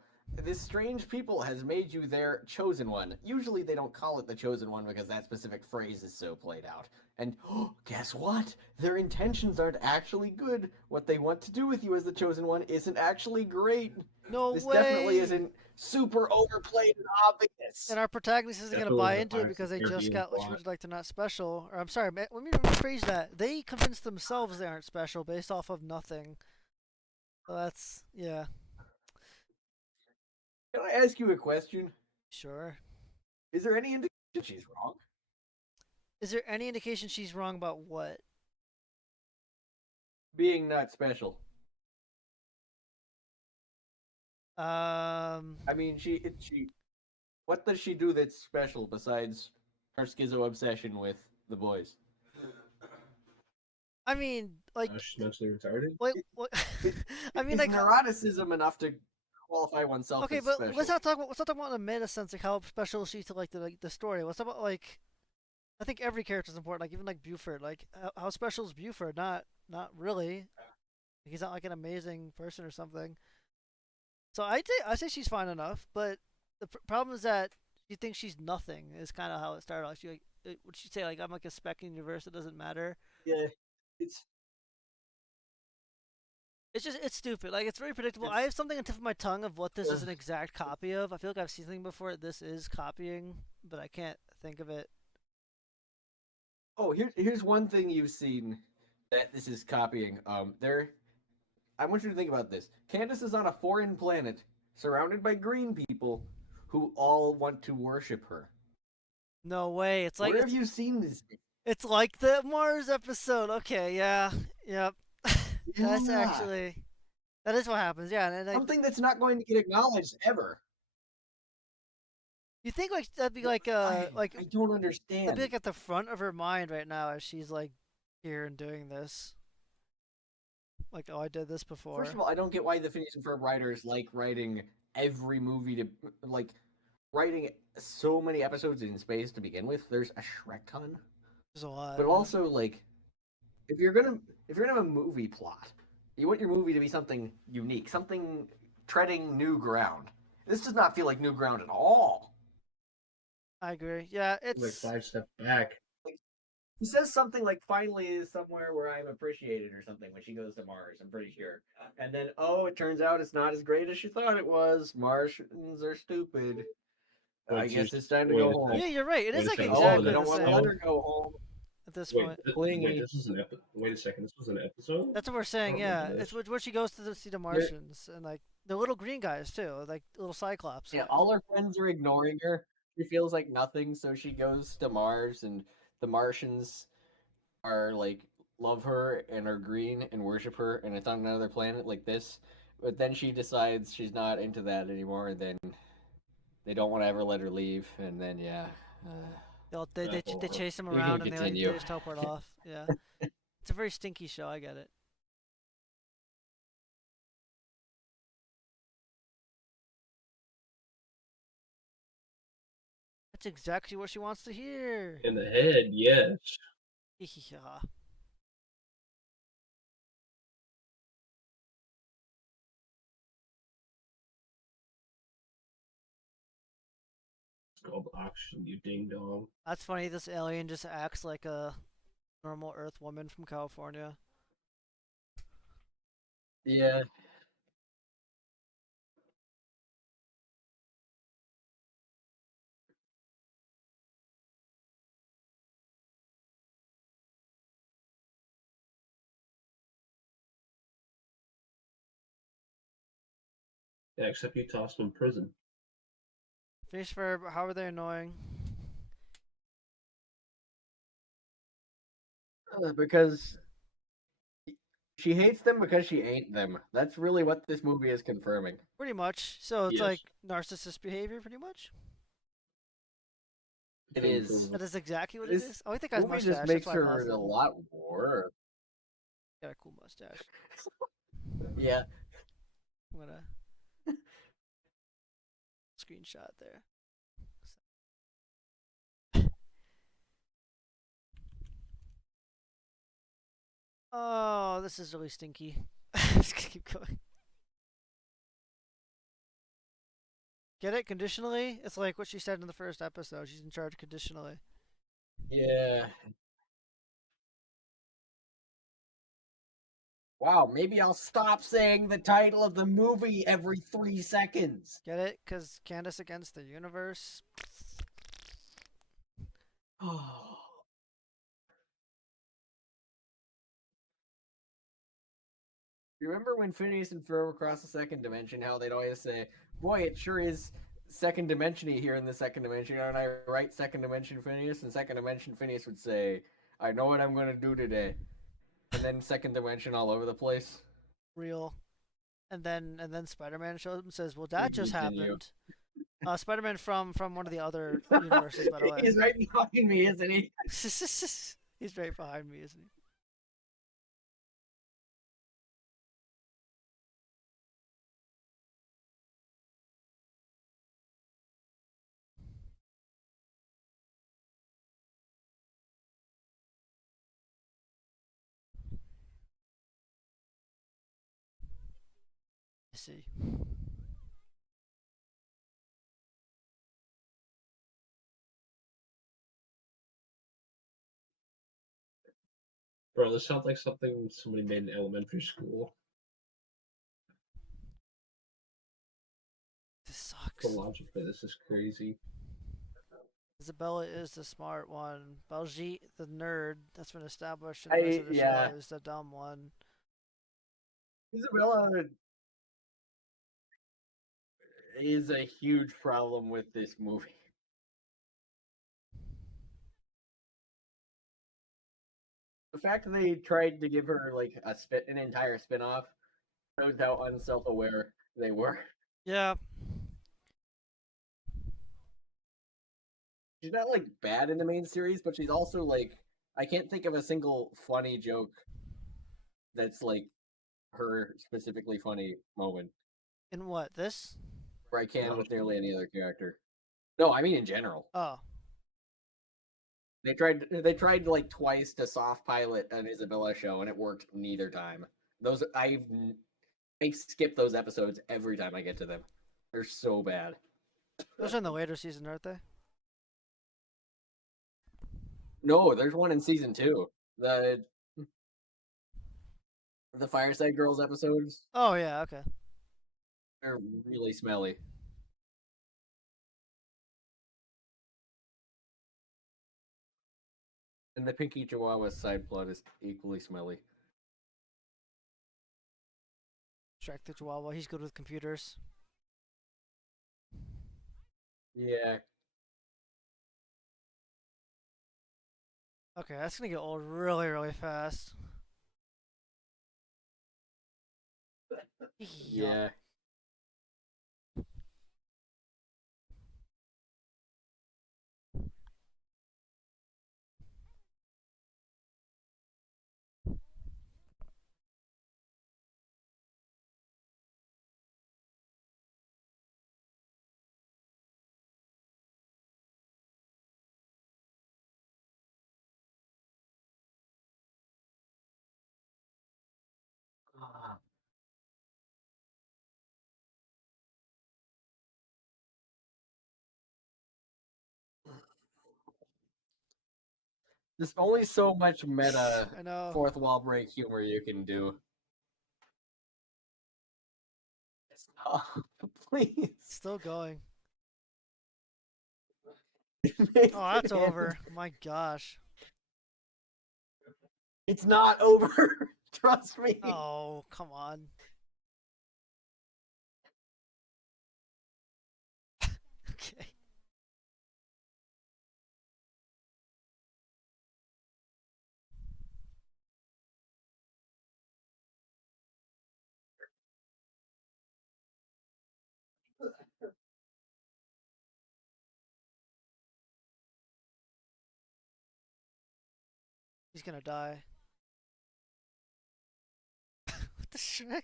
this strange people has made you their chosen one. Usually they don't call it the chosen one because that specific phrase is so played out. And oh, guess what? Their intentions aren't actually good. What they want to do with you as the chosen one isn't actually great. No This definitely way. isn't super overplayed and obvious. And our protagonist isn't gonna Definitely buy was a into it Pirates because of the they just Caribbean got what she plot. would like. They're not special. Or I'm sorry, let me rephrase that. They convinced themselves they aren't special based off of nothing. So that's yeah, Can I ask you a question? sure. Is there any indication she's wrong? Is there any indication she's wrong about what? Being not special. I mean, she. What does she do that's special besides her schizo obsession with the boys? I mean, like, She's mentally retarded. what? It, I mean, is like, neuroticism enough to qualify oneself okay, as but special? let's not talk about in a meta sense, like how special is she to like the story. Let's talk about like, I think every character is important. Like even like Buford, like how special is Buford? Not really. He's not like an amazing person or something. So I say she's fine enough, but the problem is that she thinks she's nothing. Is kind of how it started. Like she like, would she say like I'm like a speck in the universe? It doesn't matter. Yeah, it's It's just it's stupid. Like it's very predictable. I it's. have something on the tip of my tongue of what this is an exact copy of. I feel like I've seen something before. This is copying, but I can't think of it. Oh, here's one thing you've seen that this is copying. There. I want you to think about this. Candace is on a foreign planet, surrounded by green people, who all want to worship her. No way. It's like Where have you seen this? it's like the Mars episode. Okay, yeah, yep. That's Yeah, actually that is what happens. Yeah, and like something that's not going to get acknowledged ever. you think like that'd be like I don't that'd be understand. like at the front of her mind right now as she's like here and doing this. Like, oh, I did this before. First of all, I don't get why the Phineas and Ferb writers like writing every movie to like writing so many episodes in space to begin with. There's a Shrek ton, There's a lot. but Yeah. also like if you're gonna have a movie plot, you want your movie to be something unique, something treading new ground. This does not feel like new ground at all. I agree. Yeah, Like it's 5 steps back. Like, he says something like "finally is somewhere where I'm appreciated" or something when she goes to Mars. I'm pretty sure. And then, oh, it turns out it's not as great as she thought it was. Martians are stupid. I Wait, guess it's time to wait go a home. yeah, you're right. It Wait is a like second. Oh, they exactly This the don't was want an to let same her go home. at this Wait, point. Clingy. this was an episode. Wait a second. This was an episode. That's what we're I saying. don't remember Yeah, it's this. where she goes to see the Martians and like the little green guys too, like little Cyclops Yeah, guys. all her friends are ignoring her. She feels like nothing, so she goes to Mars, and the Martians are like love her and are green and worship her, and it's on another planet like this. But then she decides she's not into that anymore, and then they don't want to ever let her leave, and then yeah, They chase him we can around and they continue. just teleport off. Yeah, it's a very stinky show. I get it. That's exactly what she wants to hear. In the head, yes. Yeah. called oxygen, you ding dong. That's funny. This alien just acts like a normal Earth woman from California. Yeah. Yeah, except you tossed him in prison. Phineas and Ferb, how are they annoying? Because she hates them because she ain't them. That's really what this movie is confirming. Pretty much. So it's Yes. like narcissist behavior, pretty much. It is. That is exactly what it This is. Oh, I think I have a movie mustache. just That's makes why I her paused a it. lot worse. Got a cool mustache. Yeah. I'm gonna screenshot there. Oh, this is really stinky. Just gonna keep going. Get it? Conditionally? It's like what she said in the first episode. She's in charge conditionally. Yeah. Wow, maybe I'll stop saying the title of the movie every 3 seconds. Get it? Because Candace Against the Universe. Oh. Remember when Phineas and Ferb across the second dimension, how they'd always say, boy, it sure is second dimension-y here in the second dimension. Aren't I right, second dimension Phineas? And second dimension Phineas would say, I know what I'm going to do today. And then second dimension all over the place. Real. And then Spider-Man shows up and says, "Well, that just Continue. happened." Spider-Man from one of the other universes, by the way. He's right behind me, isn't he? He's right behind me, isn't he? I see. Bro, this sounds like something somebody made in elementary school. This sucks. The logic for this is crazy. Isabella is the smart one. Baljeet, the nerd, that's been established in the rest of the Yeah. show, is the dumb one. Isabella is a huge problem with this movie. The fact that they tried to give her like an entire spin-off shows how unself-aware they were. Yeah. She's not like bad in the main series, but she's also like I can't think of a single funny joke that's like her specifically funny moment. In what? This? Where I can with nearly any other character. No, I mean in general. Oh. They tried like twice to soft pilot an Isabella show and it worked neither time. Those I skip those episodes every time I get to them. They're so bad. Those are in the later season, aren't they? No, there's one in season 2. The Fireside Girls episodes Oh, yeah, okay. are really smelly. And the Pinky Chihuahua side plot is equally smelly. Shrek the Chihuahua, he's good with computers. Yeah. Okay, that's gonna get old really, really fast. Yeah. There's only so much meta I know. fourth wall break humor you can do. Stop, please. Still going. Oh, that's Nathan, over. My gosh. it's not over. Trust me. Oh, come on. Okay. He's gonna die. What the Shrek?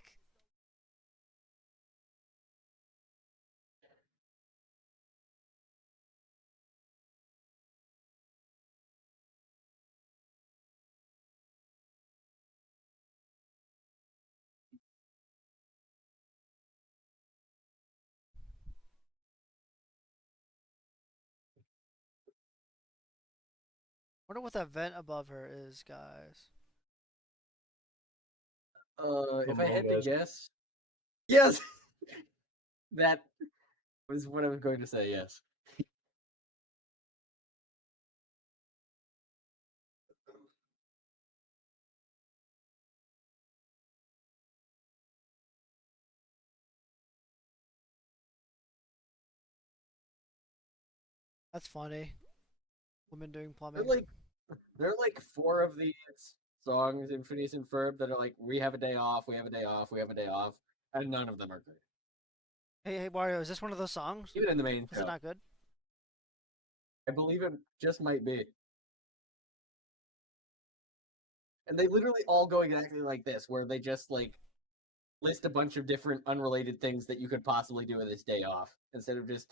Wonder what that vent above her is, guys. If I had Among to Us. guess, yes, that was what I was going to say. Yes. That's funny. Women doing They're plumbing. like there are like four of these songs in Phineas and Ferb that are like, we have a day off, we have a day off, we have a day off, and none of them are good. Hey, Wario, is this one of those songs? Even in the main Is it show. not good? I believe it just might be. And they literally all go exactly like this, where they just like list a bunch of different unrelated things that you could possibly do with this day off instead of just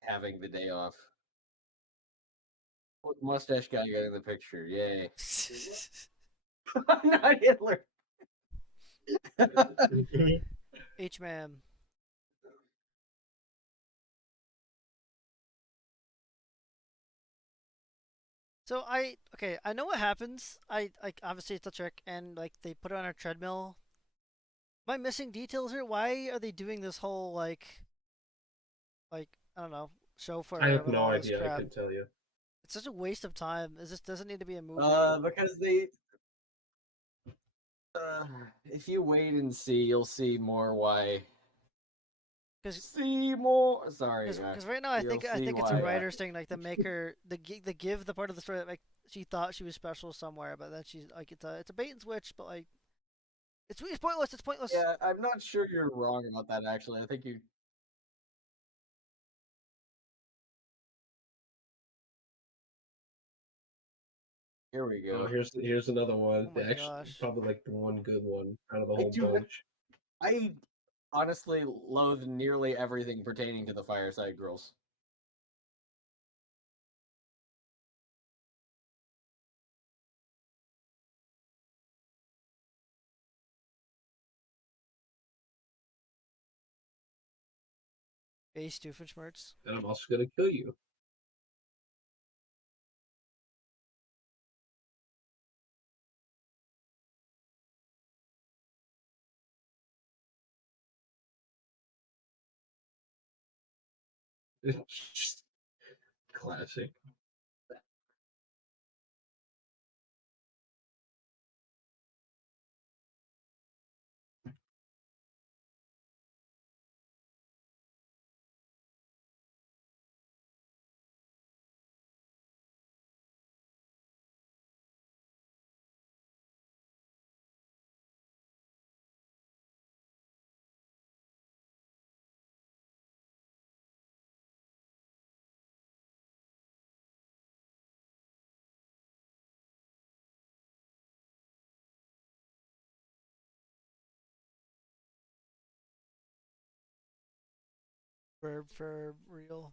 having the day off. Look, mustache guy got in the picture. Yay. I'm not Hitler. H-man. So I know what happens. I like obviously it's a trick, and like they put it on a treadmill. Am I missing details here? Why are they doing this whole like I don't know show for I her have with no all this idea. I crap? can tell you. It's such a waste of time. Is this doesn't need to be a movie? Because they if you wait and see, you'll see more why. Because See more. Sorry, because right now I you'll see think it's a why. writer's thing, like the maker the give the part of the story that like she thought she was special somewhere, but then she's like it's a bait and switch, but like it's pointless. It's pointless. Yeah, I'm not sure you're wrong about that. Actually, I think you. Here we Oh, go. here's another one. Oh my Actually, gosh. probably like the one good one out of the I whole do. bunch. I honestly loathe nearly everything pertaining to the Fireside Girls. Hey, Doofenshmirtz. And I'm also gonna kill you. It's just classic. For real.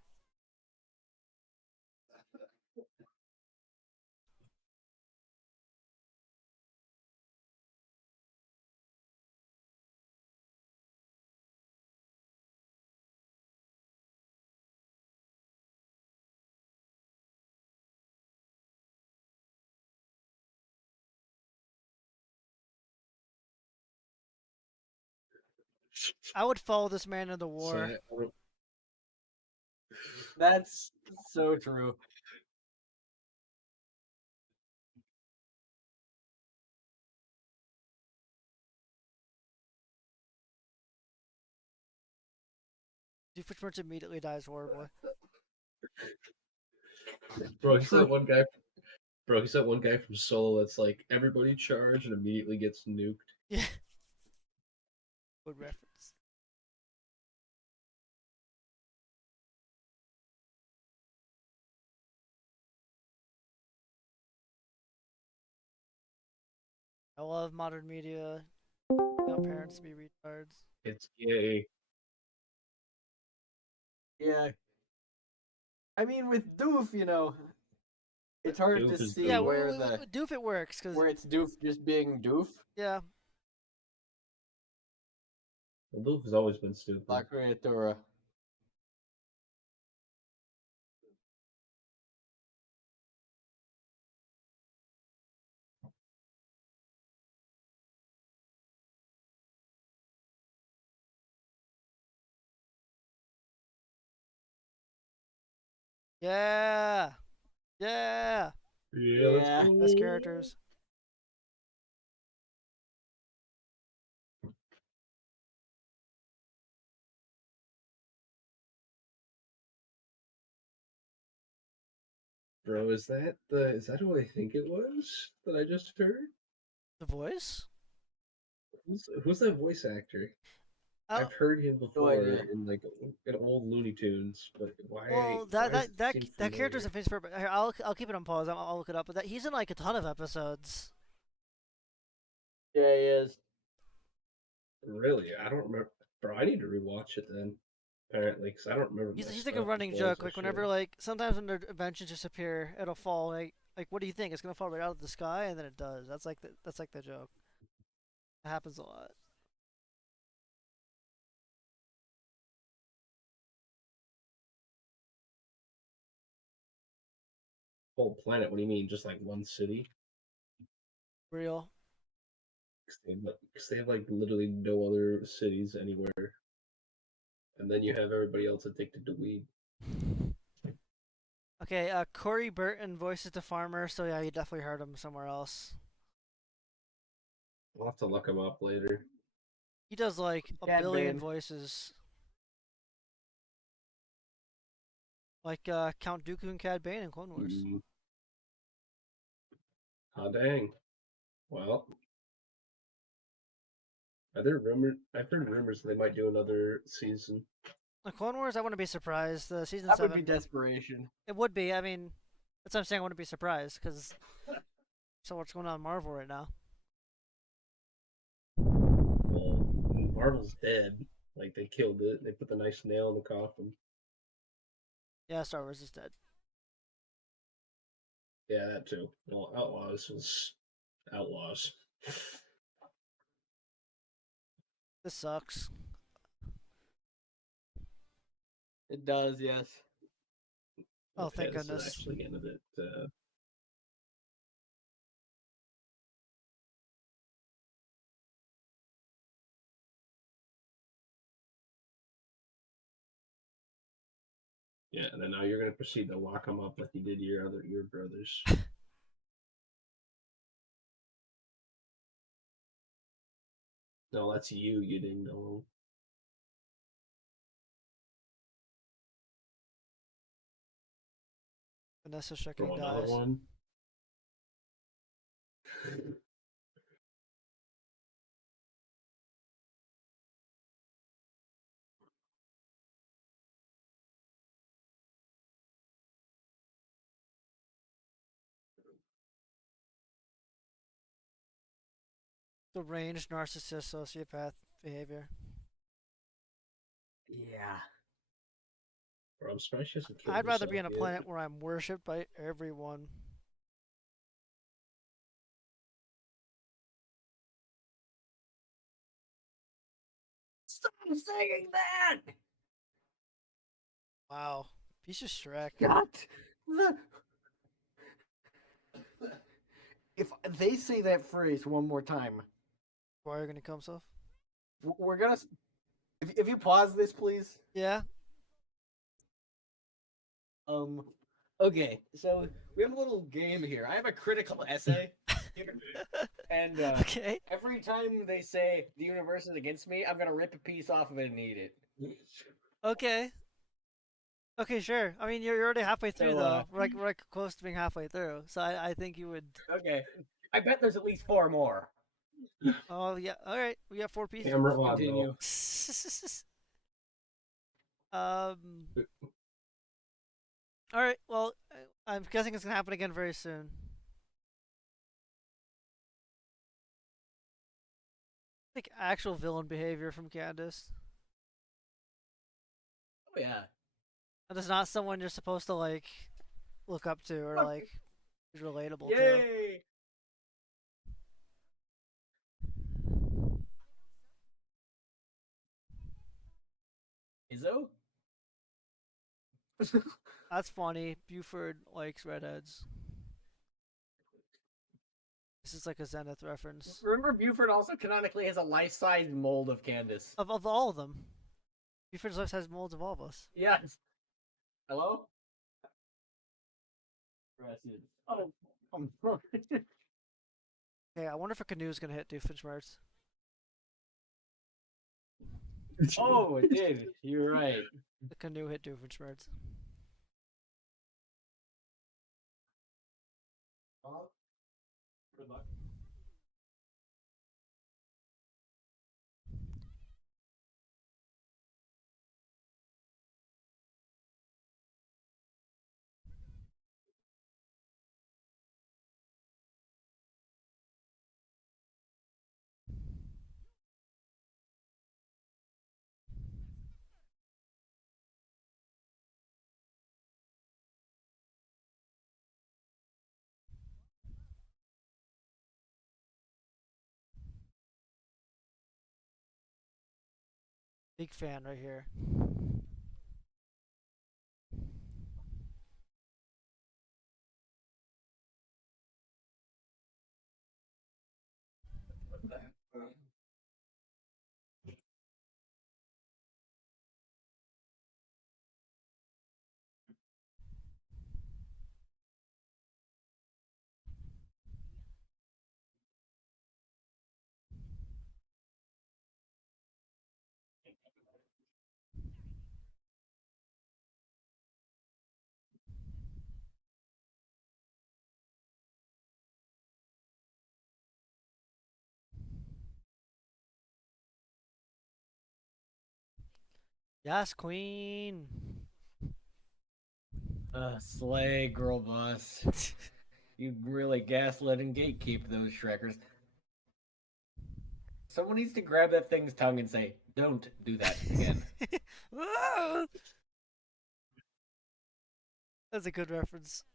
I would follow this man into So war. That's so true. Doofenshmirtz immediately dies horribly. bro, he's that one guy. Bro, he's that one guy from Solo that's like everybody charge and immediately gets nuked. Yeah. Good reference. I love modern media. I want parents to be retards. It's gay. Yeah. I mean, with Doof, it's hard Doof to is see Yeah, Doof. Doof it works because where it's Doof just being Doof. yeah, Well, Doof has always been stupid. La Creatura. yeah, yeah. Yeah, let's Yeah. go. Best characters. Bro, is that who I think it was that I just heard? The voice. Who's that voice actor? I don't, I've heard him No before idea. in like in old Looney Tunes, but well, why does it that seem that character's familiar? in Phineas and Ferb. Here, I'll keep it on pause. I'll look it up. But he's in like a ton of episodes. Yeah, he is. Really, I don't remember. Bro, I need to rewatch it then. Apparently, because I don't remember He's much he's like a stuff running as well as joke. I Like whenever should. like sometimes when their inventions disappear, it'll fall. Like what do you think? It's gonna fall right out of the sky, and then it does. That's like the joke. It happens a lot. Whole planet? What do you mean? Just like one city? Real. 'Cause they have like literally no other cities anywhere, and then you have everybody else addicted to weed. Okay, Corey Burton voices the farmer, so yeah, you definitely heard him somewhere else. I'll have to look him up later. He does like a Cad billion Bane. voices, like Count Dooku and Cad Bane in Clone Wars. Mm. Oh dang! Well, are there rumors? I've heard rumors they might do another season. The Clone Wars, I wouldn't be surprised. The season That would be 7, desperation. it would be. I mean, that's what I'm saying. I wouldn't be surprised because so what's going on in Marvel right now. Well, Marvel's dead. Like they killed it. They put the nice nail in the coffin. Yeah, Star Wars is dead. Yeah, that too. Well, Outlaws was Outlaws. This sucks. It does, yes. Oh, Okay, thank this is goodness. actually getting a bit. Yeah, and then now you're gonna proceed to lock them up like you did your brothers. No, that's you. You didn't know. Vanessa Strickland Throw another dies. one. Deranged narcissist sociopath behavior. Yeah. Bro, I'm surprised she hasn't killed I'd rather be herself on a yet. planet where I'm worshipped by everyone. Stop saying that! Wow. Piece of Shrek. God! If they say that phrase one more time, Wario gonna kill himself? we're gonna If you pause this, please. Yeah. Okay, so we have a little game here. I have a critical essay here, and Okay. every time they say the universe is against me, I'm gonna rip a piece off of it and eat it. Okay. Okay, sure. I mean, you're already halfway through So, though. We're like close to being halfway through. So I think you would. okay, I bet there's at least 4 more. Oh yeah. All right. We got 4 pieces. Camera on Continue. um. All right. Well, I'm guessing it's gonna happen again very soon. Like actual villain behavior from Candace. Oh yeah. And it's not someone you're supposed to like look up to or like is relatable to. Yay! Izzo? That's funny. Buford likes redheads. This is like a Zenith reference. Remember, Buford also canonically has a life-size mold of Candace. Of all of them. Buford's life has molds of all of us. Yes. Hello? Oh, I'm sorry. Okay, I wonder if a canoe is gonna hit Doofenshmirtz. Oh, it did. You're right. The canoe hit Doofenshmirtz. Good luck. Big fan right here. Yes, queen. Slay, girl boss. You really gaslit and gatekeep those Shrekkers. Someone needs to grab that thing's tongue and say, "Don't do that again." That's a good reference.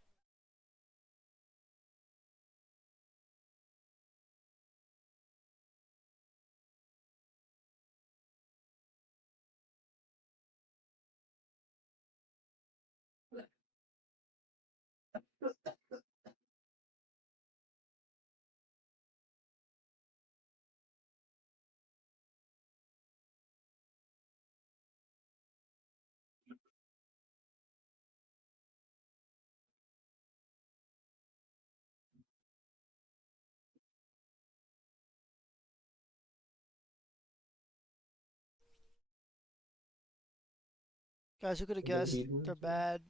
Guys, who could have guessed? They're bad.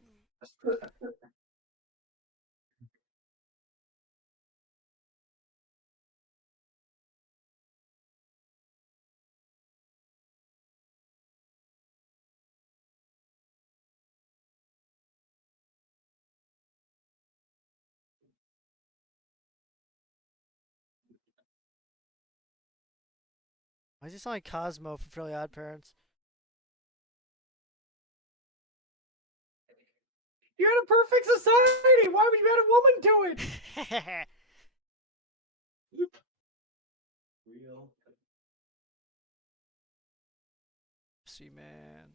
Why does he sound like Cosmo from Fairly Odd Parents? You're in a perfect society. Why would you add a woman to it? Real. See, man.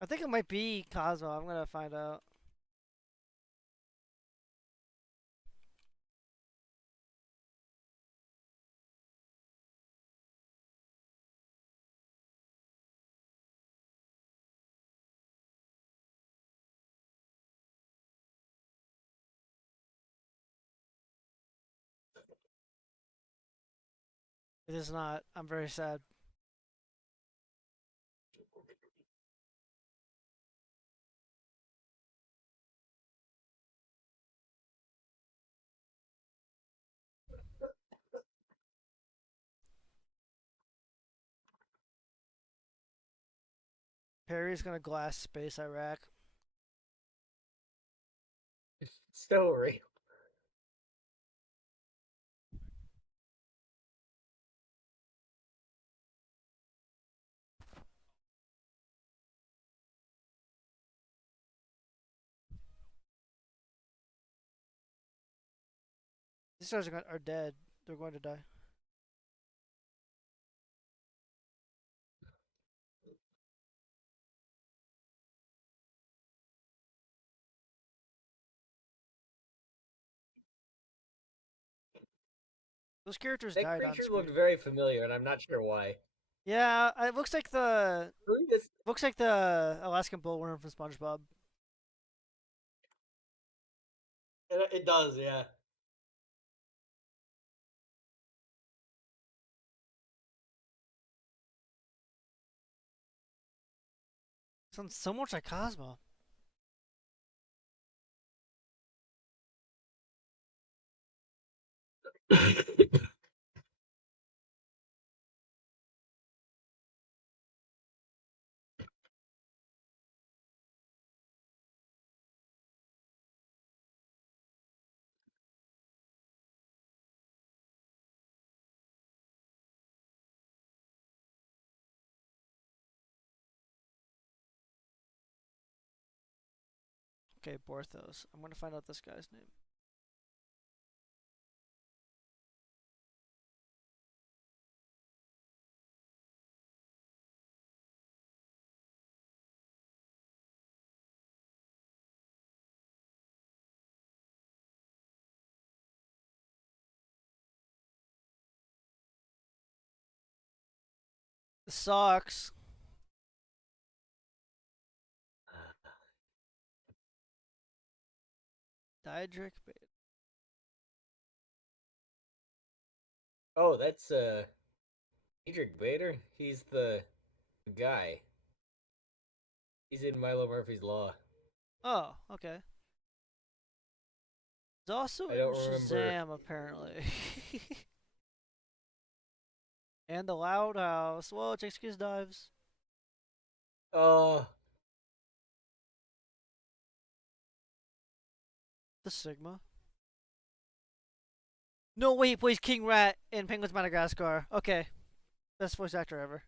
I think it might be Cosmo. I'm gonna find out. It is not. I'm very sad. Perry's gonna glass space Iraq. So real. These guys are dead. They're going to die. Those characters That died on creature screen. looked very familiar, and I'm not sure why. Yeah, it looks like the This Alaskan bullworm from SpongeBob. it does, yeah. Sounds so much like Cosmo. Okay, Borthos. I'm gonna find out this guy's name. This sucks. Diedrich Beta. Oh, that's Diedrich Bader. He's the guy. He's in Milo Murphy's Law. Oh, okay. He's also I in don't remember. Shazam, apparently. And the Loud House. Whoa, Excuse dives. Oh, The Sigma. No, wait, he plays King Rat in Penguins Madagascar. Okay. Best voice actor ever.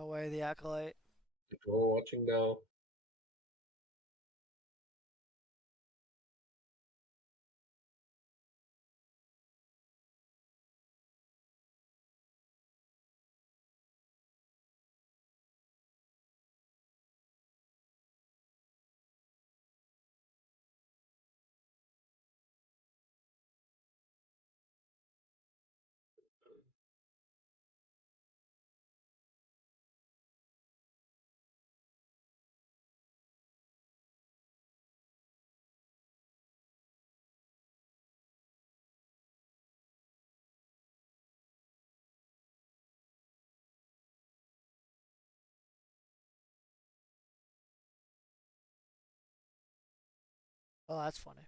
No way, the Acolyte. We're watching now. Oh, that's funny.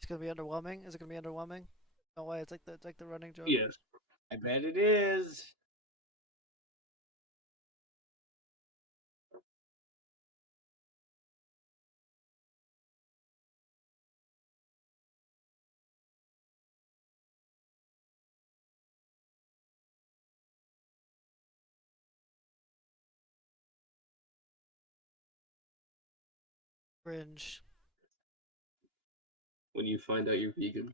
It's gonna be underwhelming. Is it gonna be underwhelming? No way. It's like the running joke. Yes. I bet it is. Cringe. When you find out you're vegan.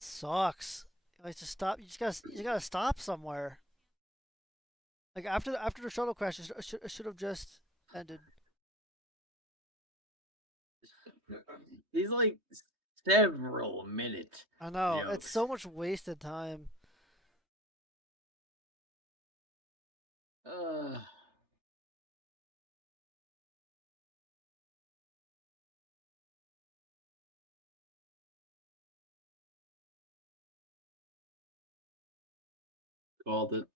Sucks. Like to stop. You just gotta stop somewhere. Like after the shuttle crash, it should have just ended. These like several minute I know. It's jokes. so much wasted time. Uh, Called it.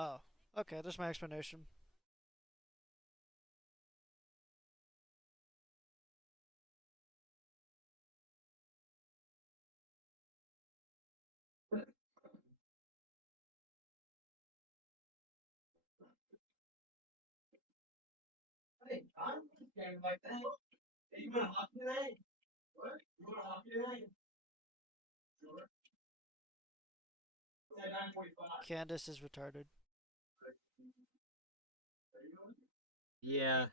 Oh, okay. There's my explanation. Candace is retarded. yeah.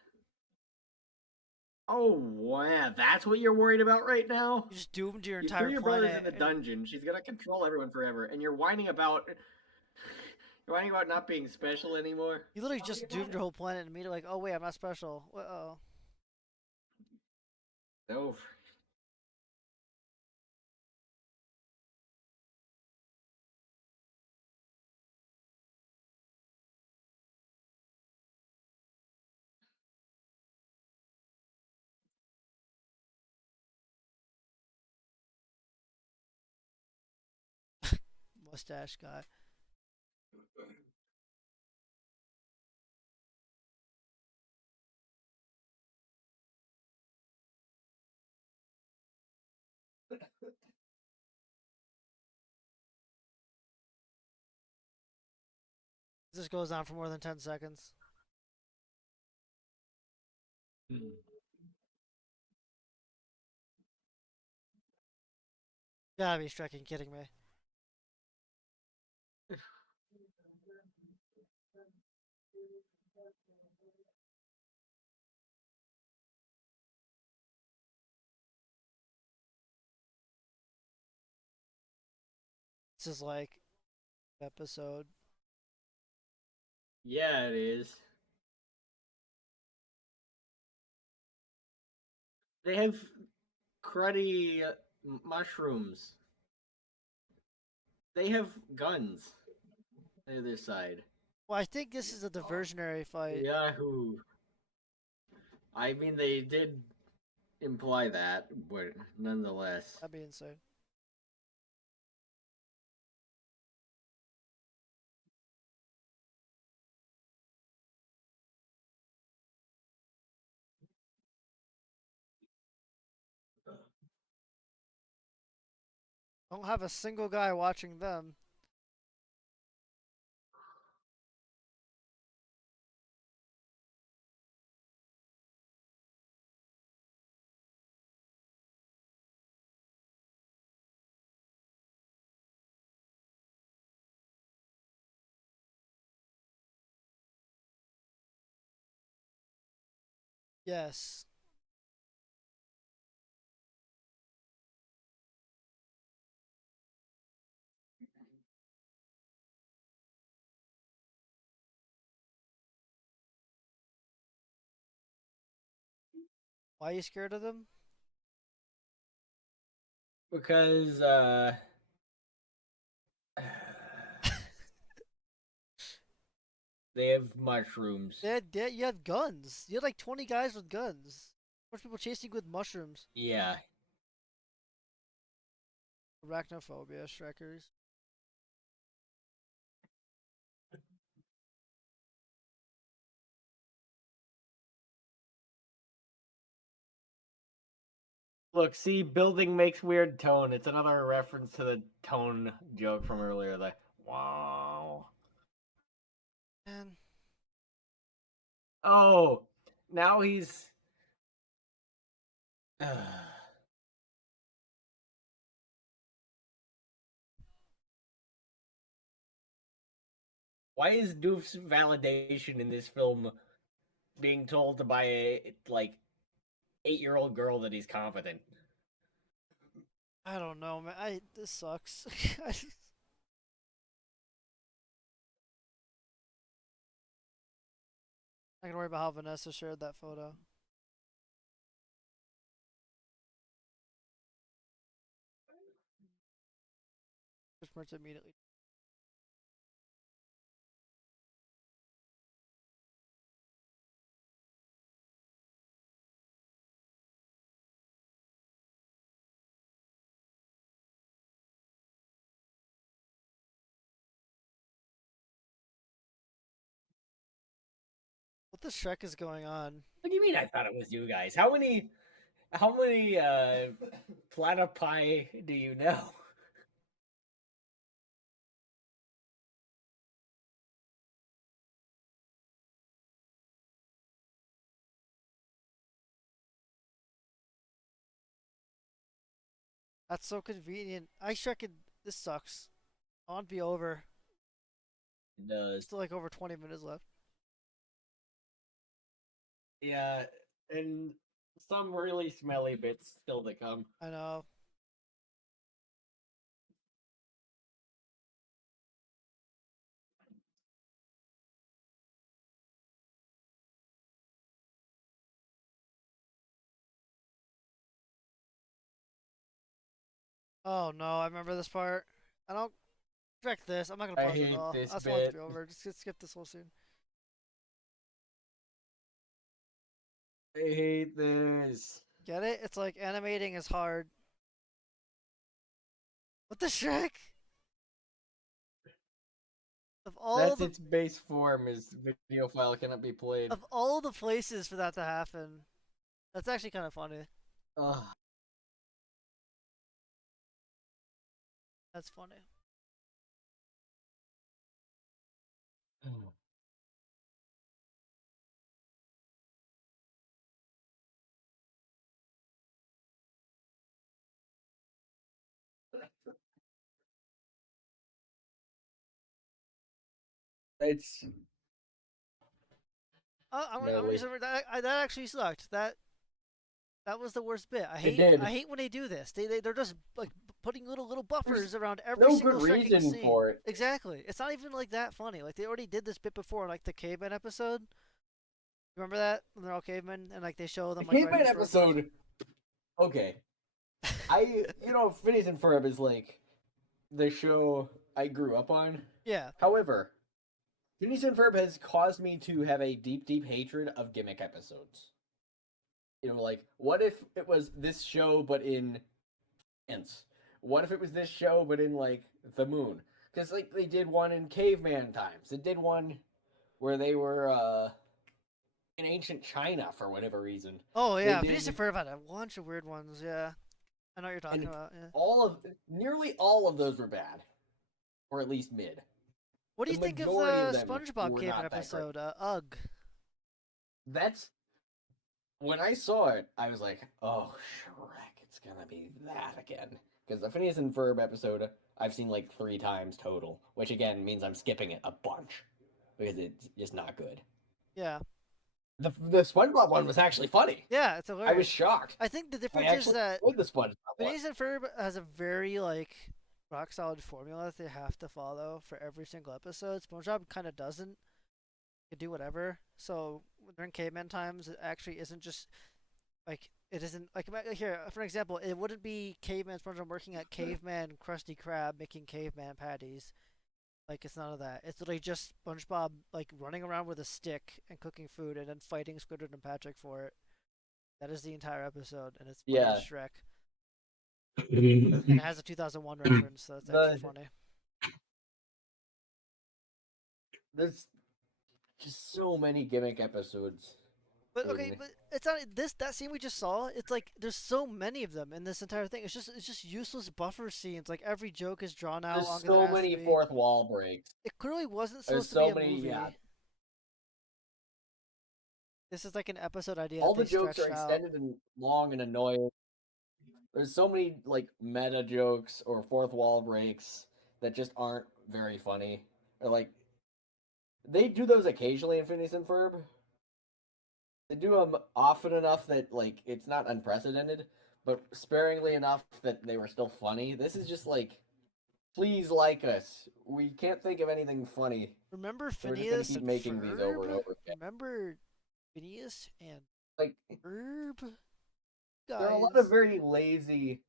Oh wow, that's what you're worried about right now? You just doomed your You threw entire your brothers in planet. the dungeon. She's gonna control everyone forever, and you're whining about not being special anymore. You literally just doomed your whole planet and made it like, oh wait, I'm not special. Oh. No. Mustache guy. This goes on for more than 10 seconds. Gotta be fucking kidding me. This is like episode. Yeah, it is. They have cruddy mushrooms. They have guns on the other side. Well, I think this is a diversionary fight. Yahoo! I mean, they did imply that, but nonetheless. That'd be insane. I don't have a single guy watching them. Yes. Why are you scared of them? Because, they have mushrooms. You had guns. You had like 20 guys with guns. How much people chasing you with mushrooms? Yeah. Arachnophobia, Shrekers. Look, see, building makes weird tone. It's another reference to the tone joke from earlier. The wow. Man. Oh, now he's. Why is Doof's validation in this film being told by a like 8-year-old girl that he's competent? I don't know, man. This sucks. I can worry about how Vanessa shared that photo. Just merged immediately. What the Shrek is going on? What do you mean? I thought it was you guys. How many platypi do you know? That's so convenient. Shrek could. This sucks. I want to be over. It does. Still like over 20 minutes left. Yeah, and some really smelly bits still to come. I know. Oh no, I remember this part. I don't Shrek this. I'm not gonna I pause it at hate all. this I just want it to bit. be over. Just skip this whole scene. I hate this. Get it? It's like animating is hard. What the Shrek? Of all That's the its base form. Is video file cannot be played. of all the places for that to happen, that's actually kind of funny. Ugh. That's funny. It's I'm smelly. just that actually sucked. That was the worst bit. It did. I hate when they do this. They're just like putting little buffers There's around every no single good Shreking reason scene. for it. Exactly. It's not even like that funny. Like they already did this bit before, like the caveman episode. Remember that when they're all cavemen and like they show The them like caveman riding strollers? episode. Okay, Phineas and Ferb is like the show I grew up on. Yeah. However, Phineas and Ferb has caused me to have a deep, deep hatred of gimmick episodes. like, what if it was this show but in France? What if it was this show but in like the moon? Because like they did one in caveman times. They did one where they were in ancient China for whatever reason. Oh They yeah, Phineas and did, Ferb had a bunch of weird ones. Yeah, I know what you're talking and about. Yeah. nearly all of those were bad, or at least mid. What do The you think of majority of the them SpongeBob were caveman not that great. episode? Ugh. That's when I saw it, I was like, "Oh, Shrek, it's gonna be that again." Because the Phineas and Ferb episode, I've seen like 3 times total, which again means I'm skipping it a bunch because it's just not good. Yeah. The SpongeBob one was actually funny. Yeah, it's I was hilarious. shocked. I think the I difference is actually that enjoyed the SpongeBob one. Phineas and Ferb has a very like rock solid formula that they have to follow for every single episode. SpongeBob kind of doesn't. You can do whatever. So during caveman times, it actually isn't just like it isn't like here for an example. It wouldn't be caveman SpongeBob working at caveman Krusty Krab making caveman patties. Like it's none of that. It's literally just SpongeBob like running around with a stick and cooking food and then fighting Squidward and Patrick for it. That is the entire episode, and it's funny as Yeah, Shrek. And it has a 2001 reference, so that's extra the funny. there's just so many gimmick episodes. But okay, In but it's not this that scene we just saw. It's like there's so many of them in this entire thing. It's just useless buffer scenes. Like every joke is drawn out there's longer than it so has to many be. fourth wall breaks. It clearly wasn't There's supposed to be so a many, movie. yeah. This is like an episode idea All that the they jokes are stretched out. extended and long and annoying. There's so many like meta jokes or fourth wall breaks that just aren't very funny. Or like they do those occasionally in Phineas and Ferb. They do them often enough that like it's not unprecedented, but sparingly enough that they were still funny. This is just like, please like us. We can't think of anything funny. Remember So we're just gonna Phineas keep and making these over and Ferb? over again. Remember Phineas and Like Ferb? there are a lot Guys, of very lazy,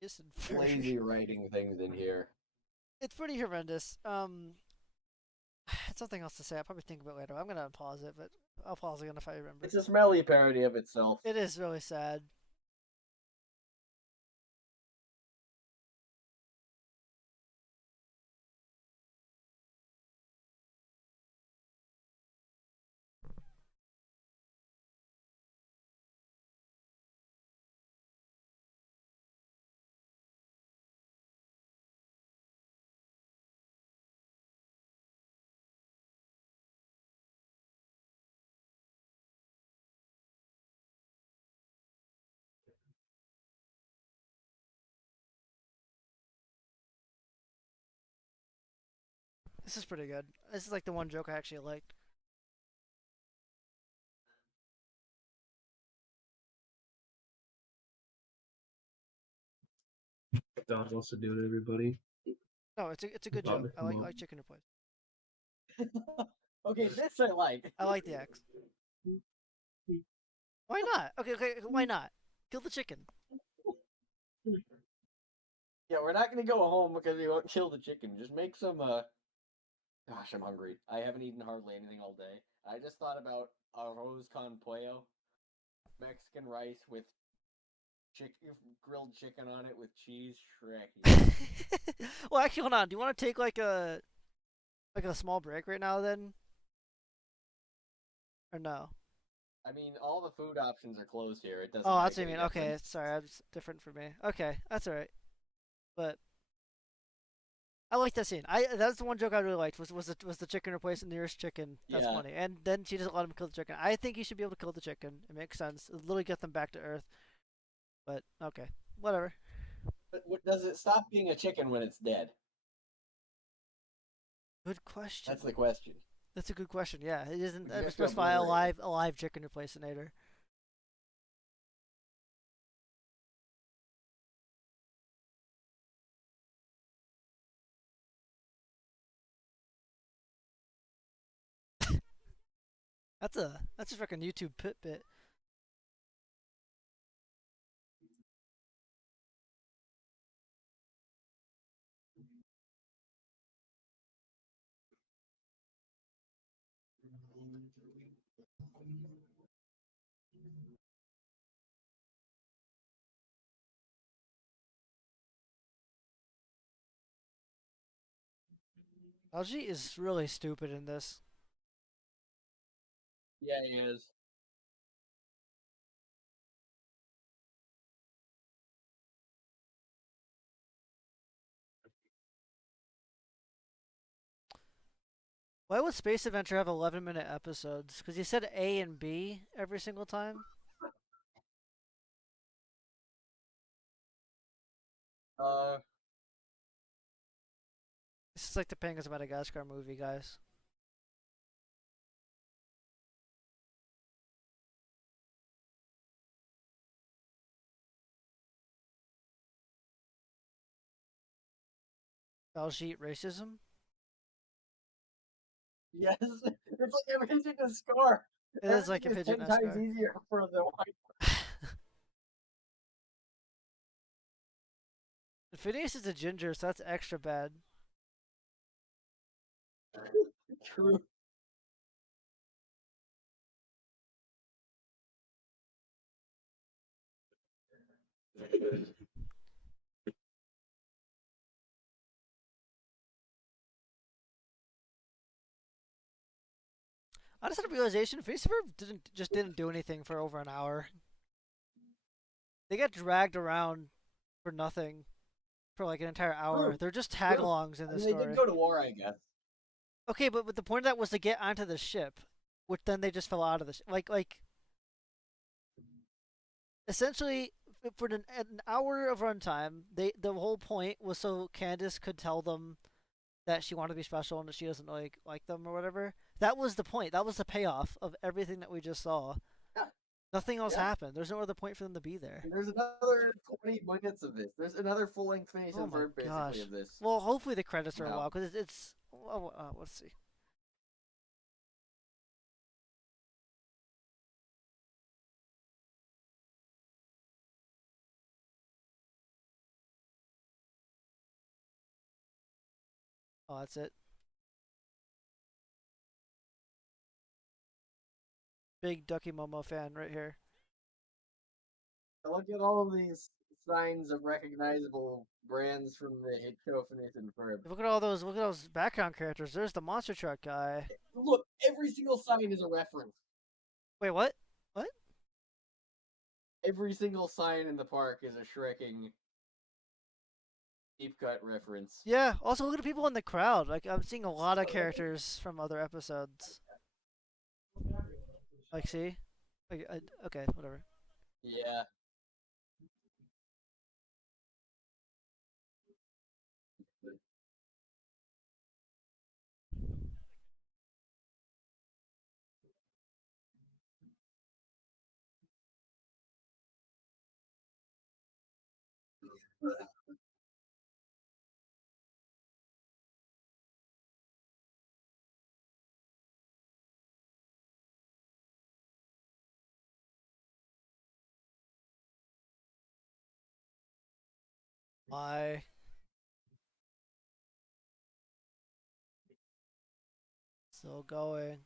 Phineas and Ferb. lazy writing things in here. It's pretty horrendous. It's something else to say. I'll probably think about it later. I'm gonna pause it, but I'll pause again if I remember. It's a smelly parody of itself. It is really sad. This is pretty good. This is like the one joke I actually liked. Don wants to do it, everybody. No, it's a good Bob, joke. I come like on. like chicken replace. Okay, this I like. I like the X. Why not? Okay, why not? Kill the chicken. Yeah, we're not gonna go home because we won't kill the chicken. Just make some. Gosh, I'm hungry. I haven't eaten hardly anything all day. I just thought about arroz con pollo, Mexican rice with grilled chicken on it with cheese. Shreky. Well, actually, hold on. Do you want to take like a small break right now then, or no? I mean, all the food options are closed here. It doesn't. Oh, make that's what you any mean. Okay, difference. sorry, that's different for me. Okay, that's alright. But I like that scene. That's the one joke I really liked was the chicken replacing the nearest chicken. That's Yeah. funny. And then she doesn't let him kill the chicken. I think you should be able to kill the chicken. It makes sense. It'll literally get them back to Earth. But okay, whatever. But what, does it stop being a chicken when it's dead? Good question. That's the question. That's a good question. Yeah, it isn't You have to specify a obliterate live chicken replacinator. That's a freaking YouTube pit bit. Algie is really stupid in this. Yeah, he is. Why would Space Adventure have 11-minute episodes? Because you said A and B every single time. Uh, This is like the Penguins of Madagascar movie, guys. Baljeet racism? yes, it's like everything to score. It is like a Everything is fidget 10 times Nescar. easier for the white. Phineas is a ginger, so that's extra bad. True. I just had a realization: Phineas and Ferb didn't do anything for over an hour. They get dragged around for nothing for like an entire hour. True. They're just tag-alongs in I this mean, they did story. go to war, I guess. Okay, but the point of that was to get onto the ship, which then they just fell out of the ship. Like essentially for an hour of runtime, the whole point was so Candace could tell them that she wanted to be special and that she doesn't like them or whatever. That was the point. That was the payoff of everything that we just saw. Yeah. Nothing else Yeah. happened. There's no other point for them to be there. And there's another 20 minutes of this. There's another full-length Phineas Oh and my Ferb basically gosh. of this. Well, hopefully the credits are a Wow. while because it's. Oh, let's see. Oh, that's it. Big Ducky Momo fan right here. Look at all of these signs of recognizable brands from the hit show Phineas and Ferb. Look at all those. Look at those background characters. There's the monster truck guy. Look, every single sign is a reference. Wait, what? What? Every single sign in the park is a Shrekking deep cut reference. Yeah. Also, look at the people in the crowd. Like I'm seeing a lot of characters from other episodes. Like, see? Like, okay, whatever. Yeah. Why? Still going.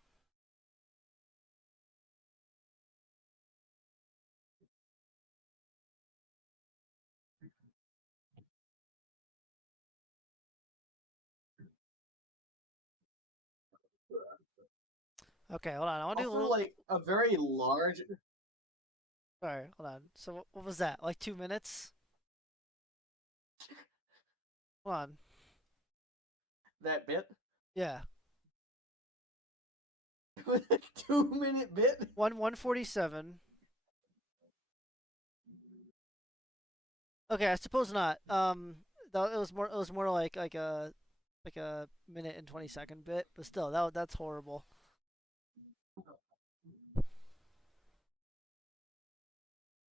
Okay, hold on. I want to do a Also, little. like, a very large. Sorry, hold on. So what was that? Like 2 minutes? Hold on. That bit. Yeah. A 2 minute bit? 147. Okay, I suppose not. It was more like a minute and 20-second bit, but still that's horrible.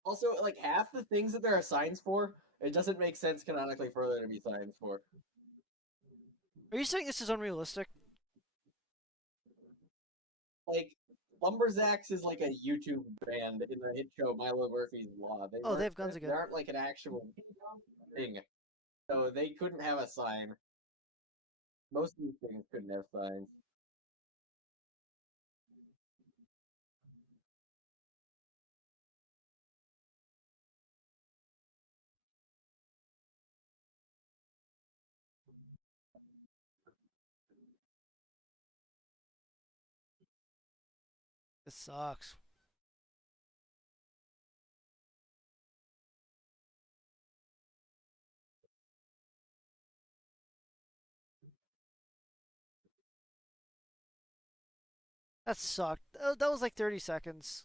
Also, like, half the things that there are signs for, it doesn't make sense canonically for there to be signs for. Are you saying this is unrealistic? Like, Lumberjacks is like a YouTube band in the hit show Milo Murphy's Law. Oh, they have guns They again. aren't like an actual thing. So they couldn't have a sign. Most of these things couldn't have signs. It sucks. That sucked. That was like 30 seconds.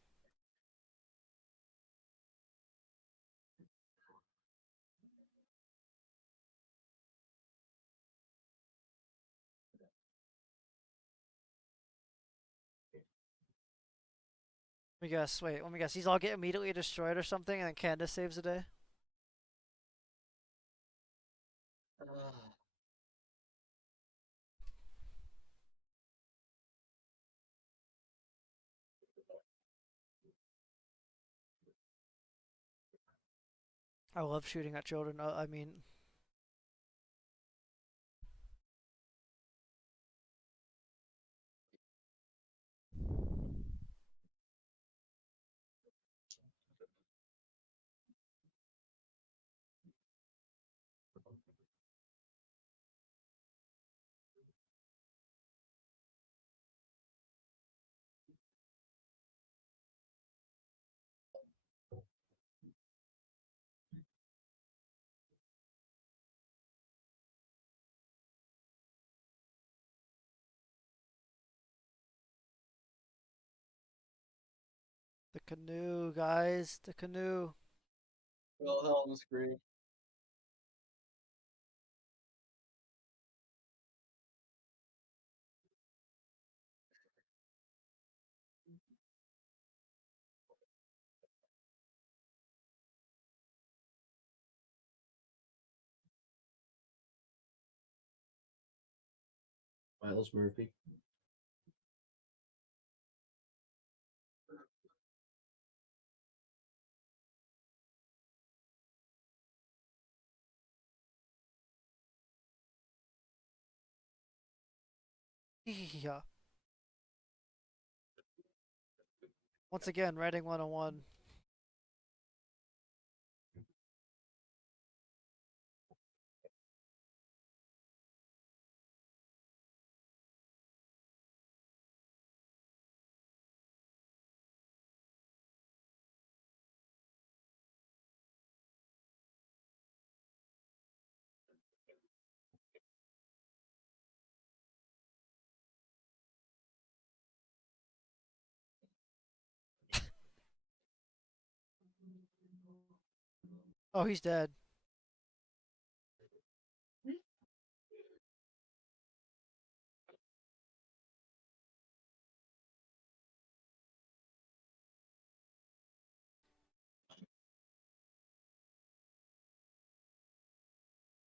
Let me guess. Wait, let me guess. These all get immediately destroyed or something, and then Candace saves the day? I love shooting at children. I mean, the canoe, guys. The canoe. Wilhelm scream. Miles Murphy. Yeah. Once again, writing 101. Oh, he's dead.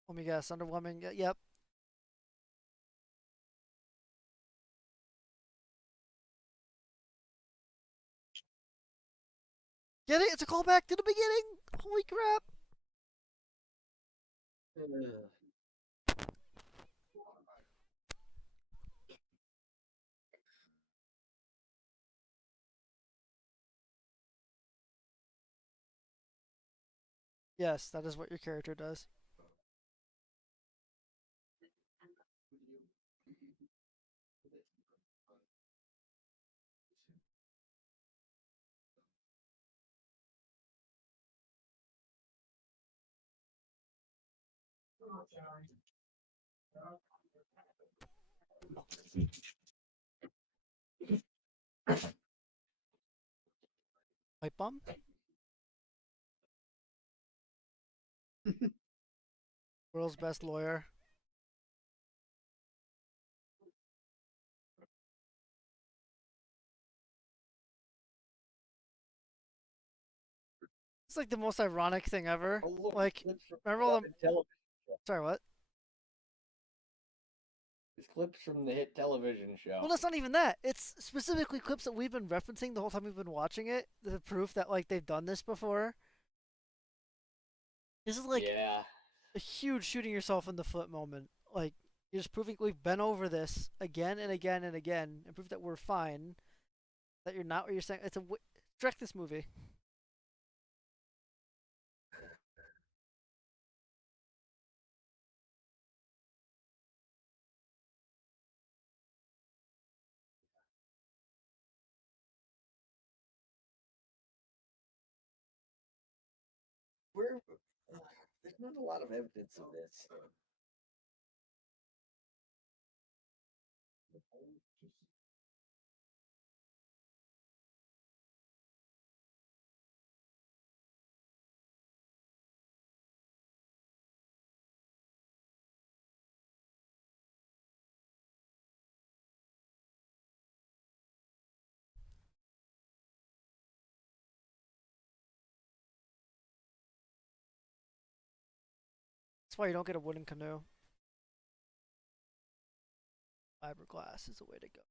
Let me guess. Underwhelming. Yep. Get it? It's a callback to the beginning. Holy crap. Yes, that is what your character does. Pipe bomb? World's best lawyer. It's like the most ironic thing ever. Oh, look, Like, clips from remember the all the. hit television show. Sorry, what? It's clips from the hit television show. Well, that's not even that. It's specifically clips that we've been referencing the whole time we've been watching it. The proof that like they've done this before. This is like Yeah. a huge shooting yourself in the foot moment. Like you're just proving we've been over this again and again and again, and proof that we're fine. That you're not what you're saying. It's a direct this movie. not a lot of evidence of this. That's why you don't get a wooden canoe. Fiberglass is the way to go.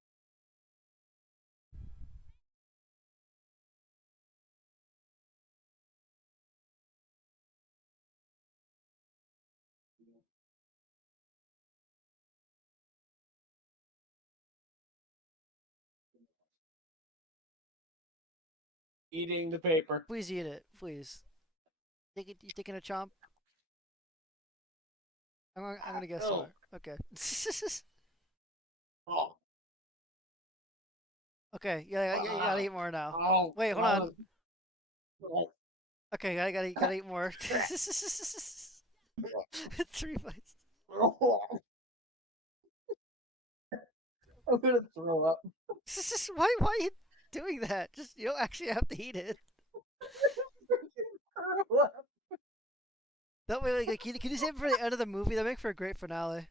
Eating the paper. Please eat it, please. You taking a chomp? I'm gonna guess No. so. Okay. Oh. Okay, yeah, you gotta eat more now. Oh. Wait, hold on. Oh. Okay, gotta eat more. 3 bites. I'm gonna throw up. Why are you doing that? Just you don't actually have to eat it. That way, like, can you save it for the end of the movie? That make for a great finale.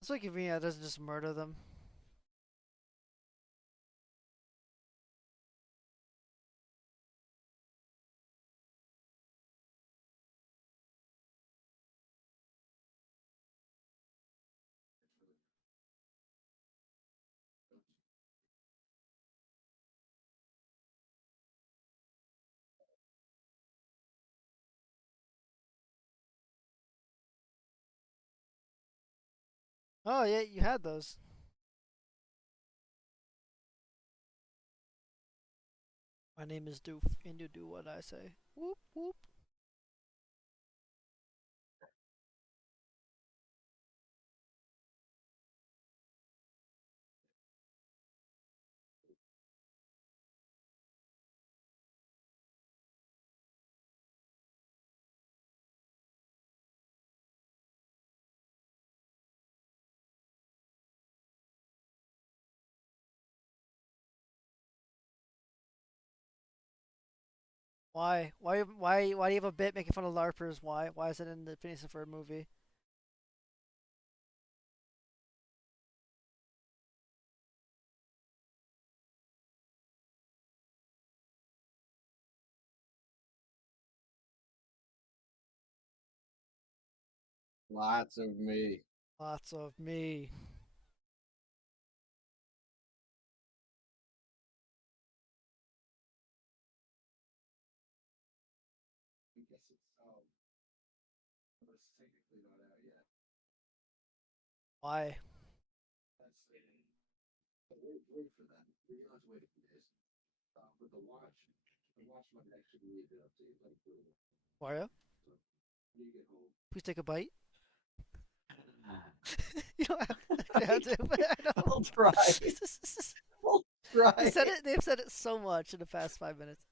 It's like if Vina doesn't just murder them. Oh yeah, you had those. My name is Doof, and you do what I say. Whoop whoop. Why? Why do you have a bit making fun of LARPers? Why? Why is it in the Phineas and Ferb movie? Lots of me. Lots of me. I guess it's technically not out yet. Why? Wait for that. You're gonna have to wait a few days. With the watch might actually need an update like Wario? so when you get home. Please take a bite. You don't have to, but I know. I'll try. I'll try. They've said it so much in the past 5 minutes.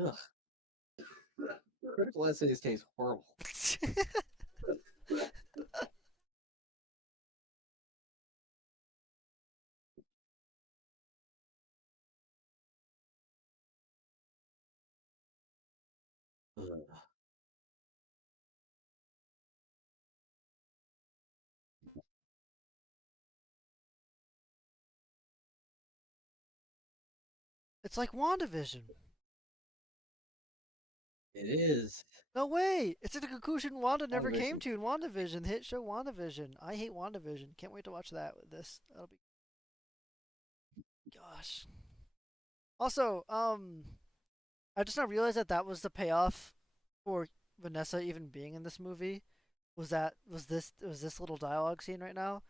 Ugh. Critical essays taste horrible. It's like WandaVision. It is. No way! It's a conclusion Wanda never came Racing. to in WandaVision, the hit show WandaVision. I hate WandaVision. Can't wait to watch that with this. That'll be gosh. Also, I just now realized that that was the payoff for Vanessa even being in this movie. Was this little dialogue scene right now?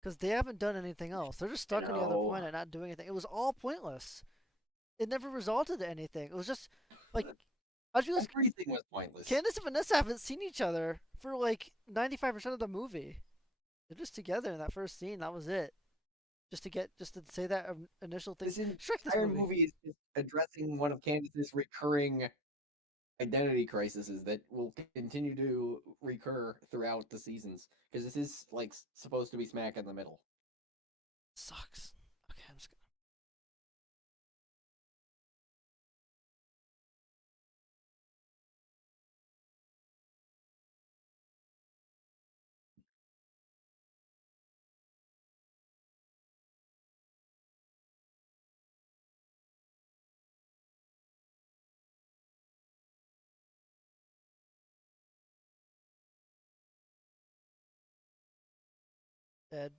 Because they haven't done anything else. They're just stuck on the other know. planet, not doing anything. It was all pointless. It never resulted to anything. It was just like I just realized Everything was pointless. Candace and Vanessa haven't seen each other for like 95% of the movie. They're just together in that first scene. That was it. Just to say that initial thing. This Shrek this entire movie. movie is addressing one of Candace's recurring identity crises that will continue to recur throughout the seasons because this is like supposed to be smack in the middle. Sucks. Okay, I'm just gonna. Dead.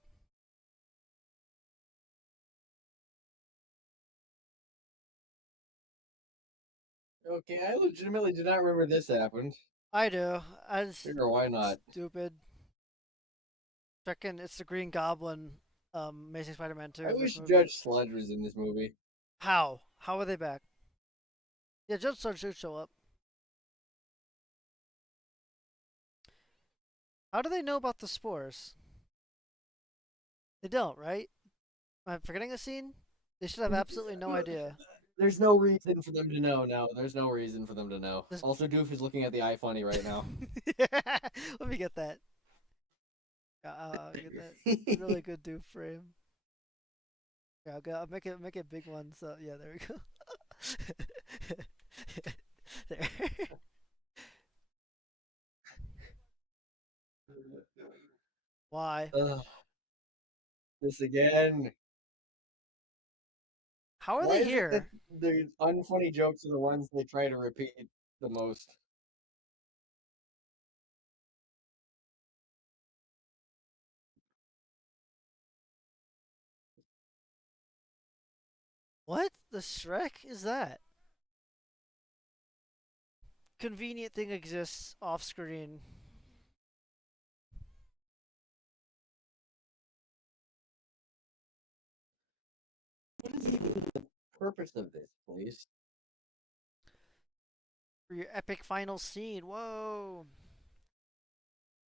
Okay, I legitimately did not remember this happened. I do. I just Figure why not? stupid. Checking. It's the Green Goblin. Amazing Spider-Man 2. I This wish movie. Judge Sludge was in this movie. How? How are they back? Yeah, Judge Sludge should show up. How do they know about the spores? They don't, right? Am I forgetting a scene? They should have absolutely no idea. There's no reason for them to know. No, there's no reason for them to know. This- Also, Doof is looking at the iFunny right now. Let me get that. Get that really good dupe frame. Yeah, I'll make it big one. So yeah, there we go. There. Why? Ugh, this again. How are Why they is it that here? the unfunny jokes are the ones they try to repeat the most? What the Shrek is that? Convenient thing exists off screen. What is even the purpose of this, please? For your epic final scene. Whoa.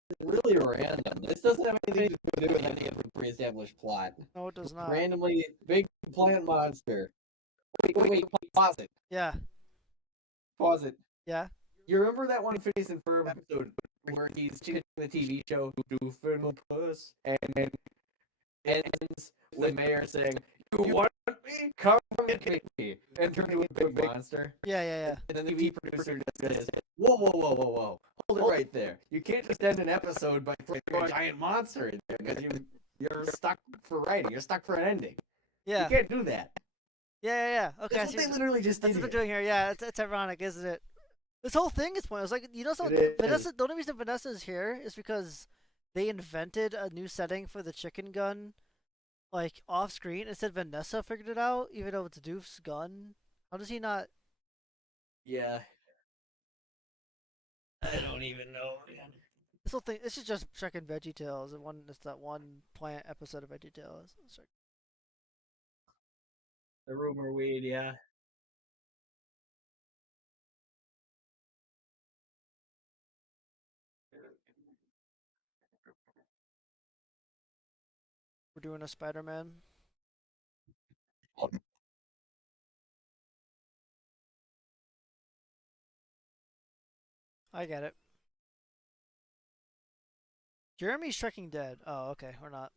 It's really random. This doesn't have anything to do with any of the pre-established plot. No, it does not. Randomly, big plant monster. Wait, pause it. Yeah. Pause it. Yeah. You remember that one Phineas and Ferb episode where he's pitching the TV show Doofenpuss and then ends with Mayor saying, "You want me? Come get me," and turn into a big monster. Yeah. Yeah. And then the TV producer just says, "Whoa! Hold it right there. You can't just end an episode by throwing a giant monster in there because you're stuck for writing. You're stuck for an ending. Yeah. You can't do that." Yeah. Okay. That's what they literally just That's did. what they're doing here. Yeah, it's ironic, isn't it? This whole thing is pointless. Like, you know, something. It is. Vanessa. The only reason Vanessa is here is because they invented a new setting for the chicken gun, like off screen. It said Vanessa figured it out, even though it's Doof's gun. How does he not? Yeah. I don't even know, man. This whole thing. This is just Shrek and Veggie Tales. And one. It's that one plant episode of Veggie Tales. The rumor weed, yeah. We're doing a Spider-Man. I get it. Jeremy's Shreking dead. Oh, okay. We're not.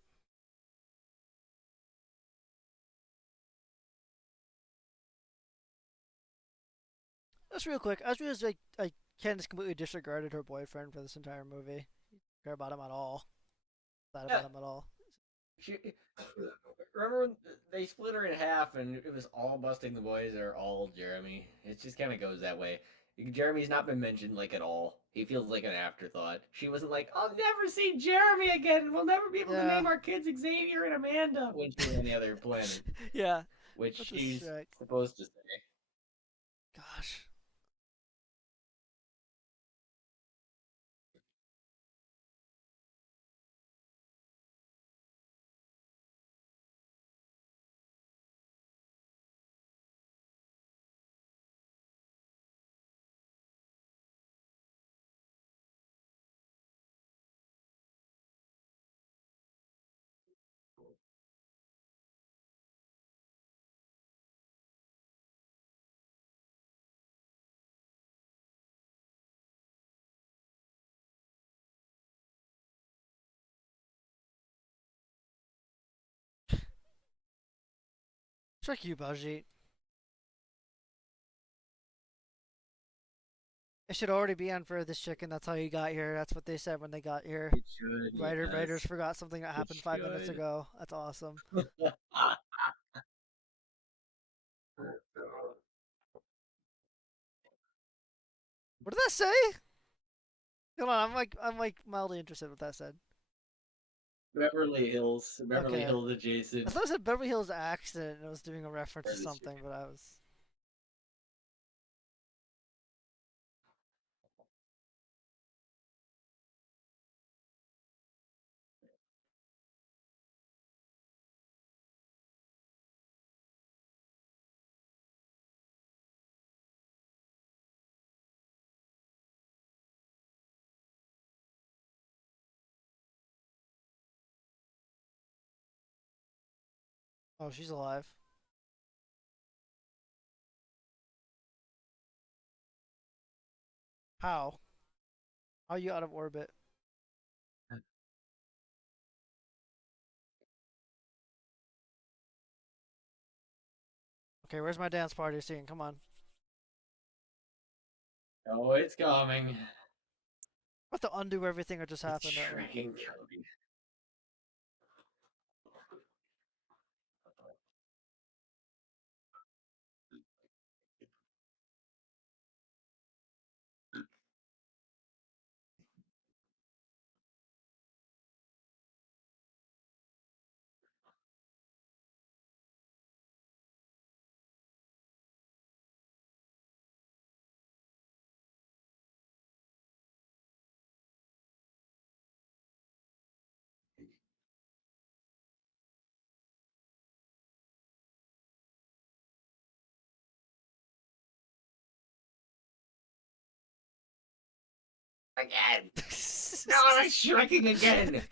Just real quick. I just realized like Candace completely disregarded her boyfriend for this entire movie. Care about him at all. Thought about him at all. She, remember when they split her in half and it was all busting the boys or all Jeremy? It just kind of goes that way. Jeremy's not been mentioned like at all. He feels like an afterthought. She wasn't like, I'll never see Jeremy again. We'll never be able to name our kids Xavier and Amanda when she was on the other planet. Yeah. Which What the she's Shrek? supposed to say. Gosh. Shrek you, Baji. It should already be on for this chicken. That's how you got here. That's what they said when they got here. It should. Writers forgot something that happened 5 minutes should. ago. That's awesome. What did that say? Hold on, I'm like mildly interested in what that said. Beverly Hills Okay. adjacent. I thought it said Beverly Hills accident and it was doing a reference to Where is something, chicken? but I was. Oh, she's alive. How? How are you out of orbit? Okay, where's my dance party scene? Come on. Oh, it's coming. I have to undo everything that just happened. It's freaking coming. Again! No, I'm shrinking again!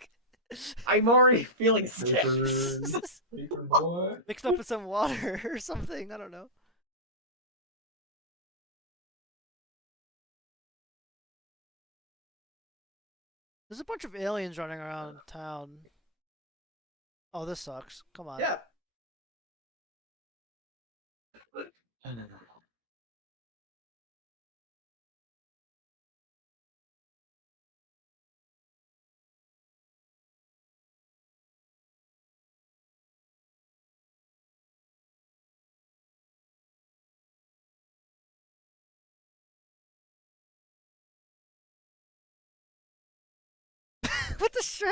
I'm already feeling sick. Paper boy. Mixed up with some water or something. I don't know. There's a bunch of aliens running around town. Oh, this sucks. Come on. Yeah. What the Shrek?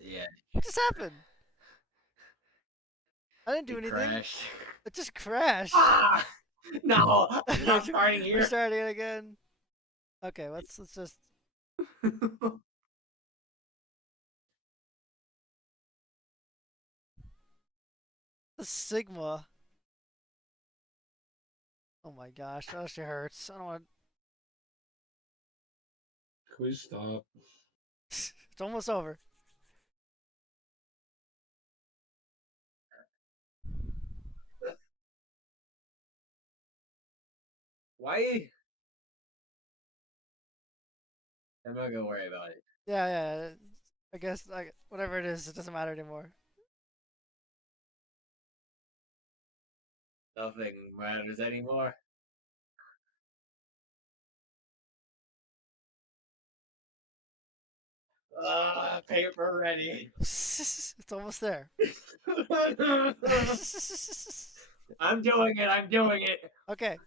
Yeah. What just happened? I didn't do It anything. crashed. It just crashed. Ah! No! I'm not starting We're here. starting it again. Okay, let's just. The Sigma. Oh my gosh, that actually hurts. I don't want. Please stop. It's almost over. Why? I'm not gonna worry about it. Yeah, yeah. I guess like whatever it is, it doesn't matter anymore. Nothing matters anymore. Paper ready. It's almost there. I'm doing it. I'm doing it. Okay.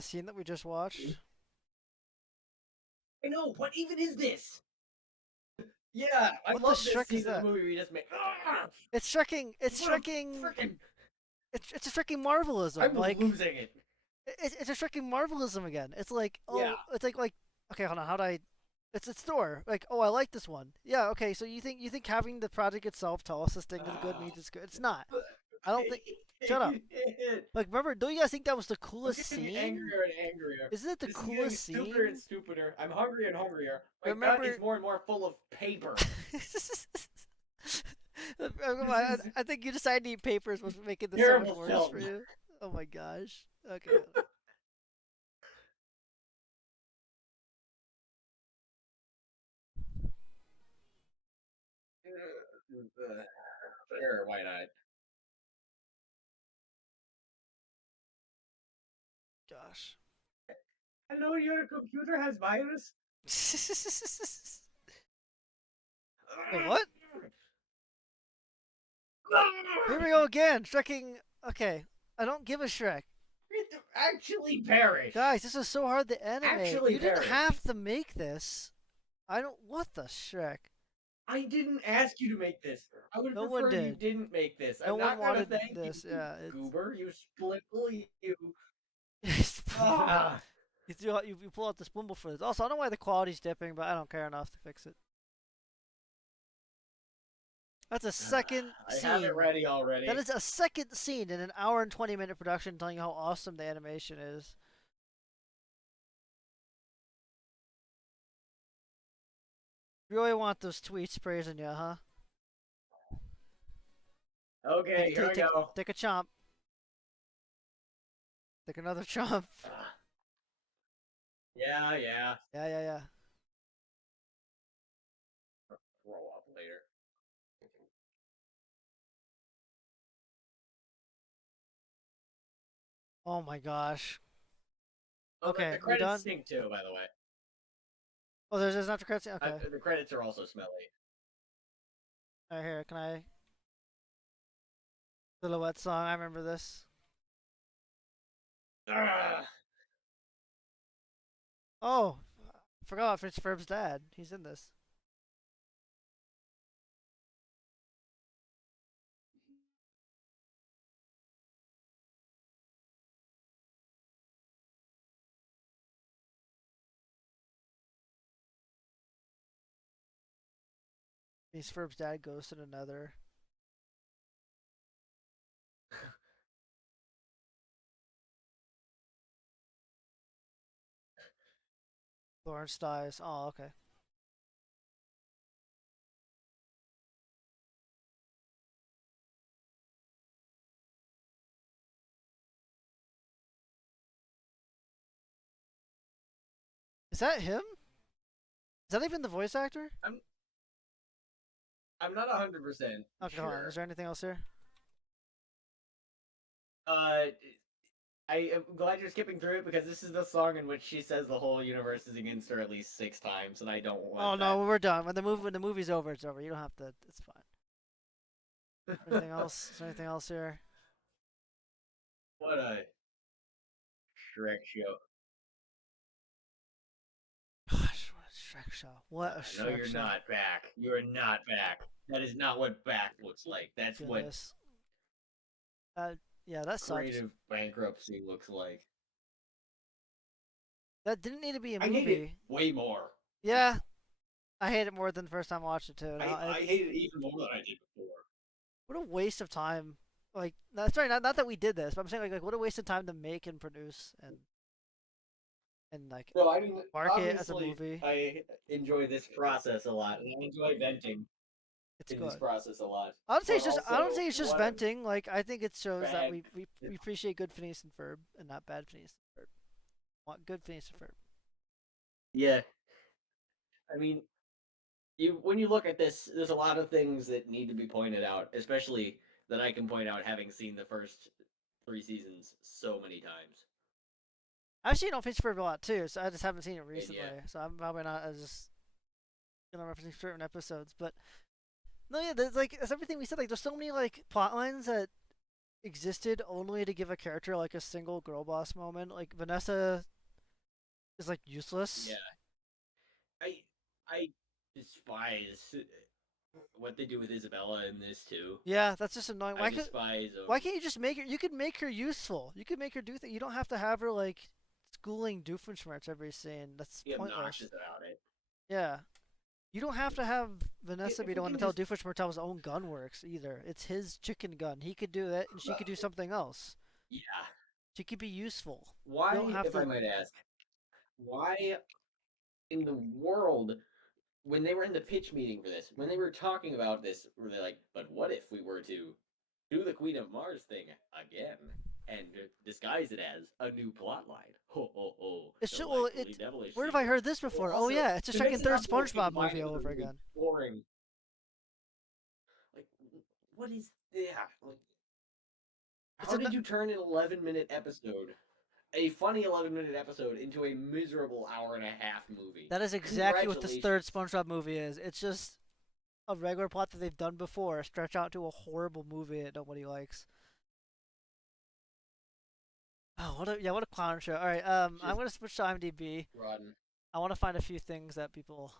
The scene that we just watched. I know. What even is this? Yeah, I What the love this Shrek scene is in the that? movie where you just make. It's Shreking. It's What a Shreking. frickin'. It's a Shreking Marvelism. I'm Like losing it. it's a Shreking Marvelism again. It's like Yeah. it's like okay, hold on. How do I? It's Thor. Like I like this one. Yeah. Okay. So you think having the project itself tell us this thing is good means it's good? It's not. I don't think. Shut up. Like remember? Don't you guys think that was the I'm coolest getting scene? angrier and angrier. Isn't it the This is getting coolest stupider and scene? stupider. I'm hungrier and hungrier. My gut Remember- is more and more full of paper. I think you decided to eat papers was making this so much Terrible worse film. for you. Oh my gosh. Okay. There, white-eyed. Gosh. Hello, your computer has virus? Wait, what? Here we go again. Shreking. Okay. I don't give a Shrek. Actually perish. Guys, this is so hard to animate. Actually You didn't perish. have to make this. I don't. What the Shrek? I didn't ask you to make this. I would No one prefer you did. didn't make this. No I'm one not gonna wanted thank this. you, Yeah. It's... goober. You split you. Ah. you pull out the spoonful for this. Also, I don't know why the quality's dipping, but I don't care enough to fix it. That's a second I scene. have it ready already. That is a second scene in an hour and 20-minute production telling you how awesome the animation is. You really want those tweets praising you, huh? Okay, here we go. Take a chomp. Take another chomp. Yeah. Yeah. Throw up later. Oh my gosh. Oh, Okay, the we credits done? stink too, by the way. Oh, there's an after credits scene? Okay. The credits are also smelly. Alright, here, can I... Silhouette song, I remember this. Ah. Oh, I forgot about Phineas and Ferb's dad. He's in this. Phineas and Ferb's dad goes to another. Lawrence dies. Oh, okay. Is that him? Is that even the voice actor? I'm not 100% Okay, sure. hold on. Is there anything else here? I am glad you're skipping through it because this is the song in which she says the whole universe is against her at least 6 times, and I don't want Oh that. no, we're done. When the movie's over, it's over. You don't have to. It's fine. Anything else? Is there anything else here? What a Shrek show. Gosh, what a Shrek show. What a Shrek No, you're show. not back. You are not back. That is not what back looks like. That's Goodness. Yeah, that what sucks. creative bankruptcy looks like. That didn't need to be a I hate it movie. way more. Yeah, I hate it more than the first time I watched it too. No, I hate it even more than I did before. What a waste of time. Like, no, sorry, not that we did this, but I'm saying like what a waste of time to make and produce and like No, I mean, market as a obviously, movie. I enjoy this process a lot, and I enjoy venting It's in this good. process a lot. I don't say but it's just. I don't also, say it's just what a venting. Like I think it shows that bad- we appreciate good Phineas and Ferb and not bad Phineas and Ferb. Want good Phineas and Ferb. Yeah, I mean, when you look at this, there's a lot of things that need to be pointed out, especially that I can point out having seen the first 3 seasons so many times. I've seen on Phineas and Ferb a lot too, so I just haven't seen it recently. yeah. So I'm probably not as referencing certain episodes, but no, yeah, there's like it's everything we said. Like there's so many like plot lines that existed only to give a character like a single girl boss moment. Like Vanessa is like useless. Yeah, I I despise what they do with Isabella in this too. Yeah, that's just annoying. I despise Why can't you just make her? You could make her useful. You could make her do things. You don't have to have her like schooling Doofenshmirtz every scene. That's be pointless. obnoxious about it. Yeah. You don't have to have Vanessa If be we the one can to tell just Doofenshmirtz how his own gun works either. It's his chicken gun. He could do it, and she could do something else. yeah, She could be useful. You don't why, have if I to. might ask, why in the world when they were in the pitch meeting for this, when they were talking about this, were they like, but what if we were to do the Queen of Mars thing again and disguise it as a new plot line? Ho ho ho. It's The well. likely devilish Where have I sequel. heard this Well, before? Oh also, yeah, it's a to second, mix it third up with SpongeBob combining movie it all with a over really again. boring. Like, what is that? Like, It's how a did you turn an 11-minute episode, a funny 11-minute episode, into a miserable hour and a half movie? That is exactly what this third Congratulations. SpongeBob movie is. It's just a regular plot that they've done before, stretch out to a horrible movie that nobody likes. Oh, what a clown show. All right, I'm Just gonna switch to IMDb. rotten. I want to find a few things that people.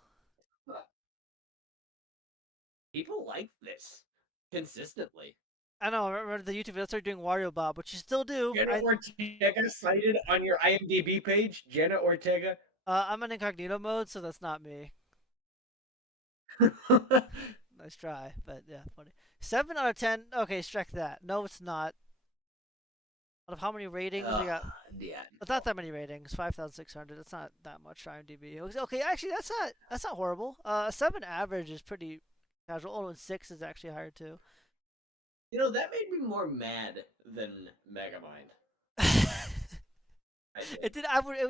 People like this consistently. I know. I remember the YouTube. Video started doing Wario Bob, which you still do. Jenna Ortega cited on your IMDb page. Jenna Ortega. I'm in incognito mode, so that's not me. Nice try, but yeah, funny. 7 out of 10. Okay, strike that. No, it's not. Out of how many ratings we got? Yeah. It's not that many ratings. 5,600. It's not that much for IMDb. Okay, actually, that's not horrible. 7 average is pretty casual. Oh, and 6 is actually higher too. You know, that made me more mad than Megamind. I think. It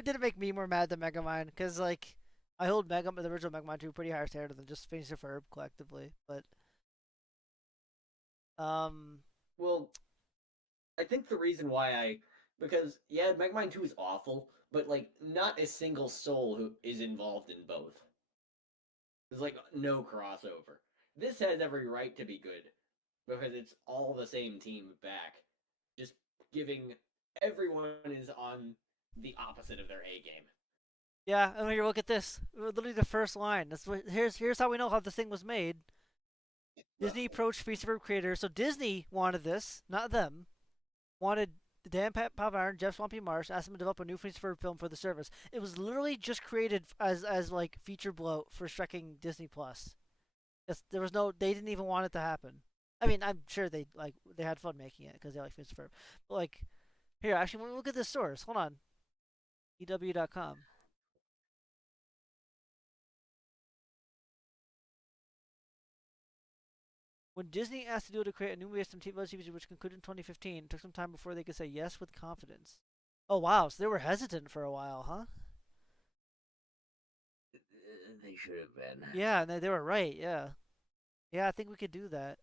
didn't make me more mad than Megamind because like I hold the original Megamind to a pretty higher standard than just Phineas and Ferb collectively. But um, Well, I think the reason why because yeah, Megamind 2 is awful, but like not a single soul who is involved in both. There's like no crossover. This has every right to be good because it's all the same team back. Just giving everyone is on the opposite of their A game. yeah, and here look at this. Literally the first line. Here's how we know how this thing was made. Disney approached Feast of Ferb creators, so Disney wanted this, not them. Wanted Dan Paviron, Jeff Swampy Marsh, asked them to develop a new Phineas and Ferb film for the service. It was literally just created as like feature bloat for strecking Disney Plus. There was no, they didn't even want it to happen. I mean, I'm sure they had fun making it because they like Phineas and Ferb. But like, here, actually, when we look at this source, hold on, EW.com. When Disney asked to do it to create a new MCT TV which concluded in 2015, it took some time before they could say yes with confidence. Oh wow, so they were hesitant for a while, huh? They should have been. Yeah, and they were right. Yeah, yeah, I think we could do that.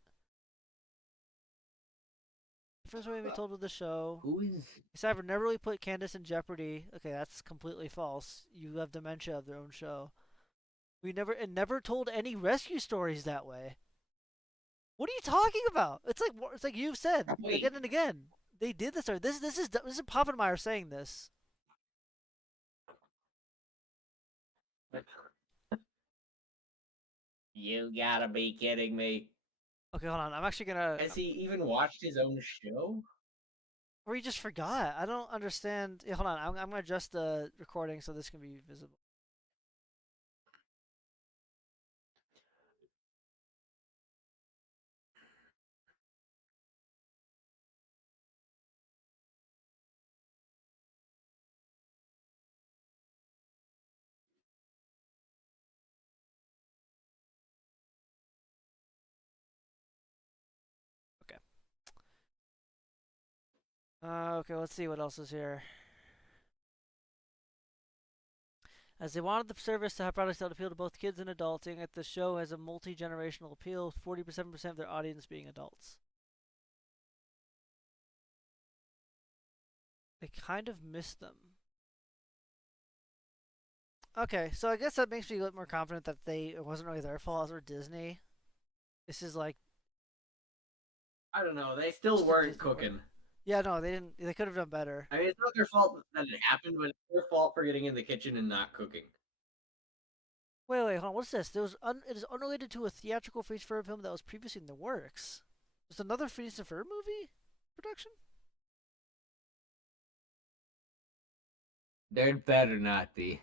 First way we told with the show. Who is? Cyber never really put Candace in jeopardy. Okay, that's completely false. You have dementia of their own show. We never told any rescue stories that way. What are you talking about? It's like you've said again and again. They did this. Or this is Povenmire saying this. You gotta be kidding me. Okay, hold on. I'm actually gonna. Has he even watched his own show? Or he just forgot. I don't understand. Yeah, hold on. I'm gonna adjust the recording so this can be visible. Okay. Okay. Let's see what else is here. As they wanted the service to have products that appeal to both kids and adults, and that the show has a multi-generational appeal, 47% of their audience being adults. They kind of missed them. Okay, so I guess that makes me a little more confident that it wasn't really their fault or Disney. This is like I don't know. They still Just weren't Disney World. cooking. Yeah, no, they didn't. They could have done better. I mean, it's not their fault that it happened, but it's their fault for getting in the kitchen and not cooking. Wait, hold on. What's this? It is unrelated to a theatrical Phineas and Ferb film that was previously in the works. There's another Phineas and Ferb movie production? There better not be.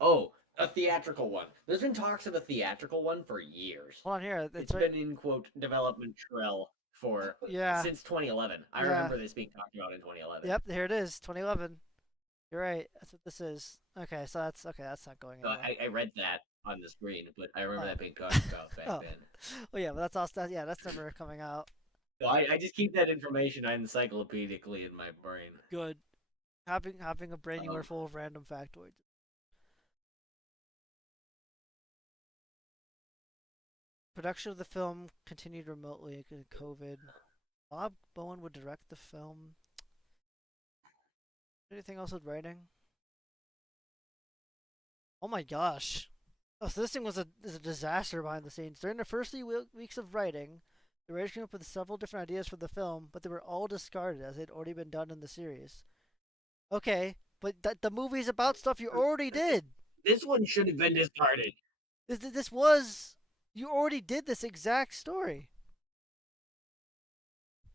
Oh, a theatrical one. There's been talks of a theatrical one for years. Hold on here. It's right. been in quote development trail for Yeah. since 2011. I Yeah. remember this being talked about in 2011. Yep, here it is. 2011. You're right. That's what this is. Okay, so that's okay. That's not going So anywhere. I read that on the screen, but I remember Oh. that being talked about back Oh. then. Well, yeah, but that's also yeah, that's never coming out. So I just keep that information encyclopedically in my brain. Good. Having a brain you are Um, full of random factoids. Production of the film continued remotely because of COVID. Bob Bowen would direct the film. Anything else with writing? Oh my gosh. Oh, so this thing is a disaster behind the scenes. During the first 3 weeks of writing, the writers came up with several different ideas for the film, but they were all discarded as they'd already been done in the series. Okay, but the movie's about stuff you already did. This one should have been discarded. This was you already did this exact story.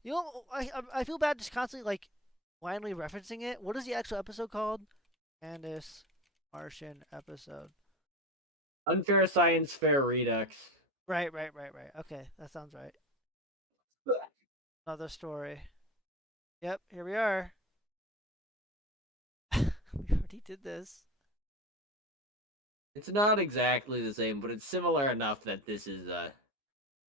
You know, I feel bad just constantly like blindly referencing it. What is the actual episode called? Candace Martian episode. Unfair Science Fair Redux. Right. Okay, that sounds right. Another story. Yep, here we are. We already did this. It's not exactly the same, but it's similar enough that this is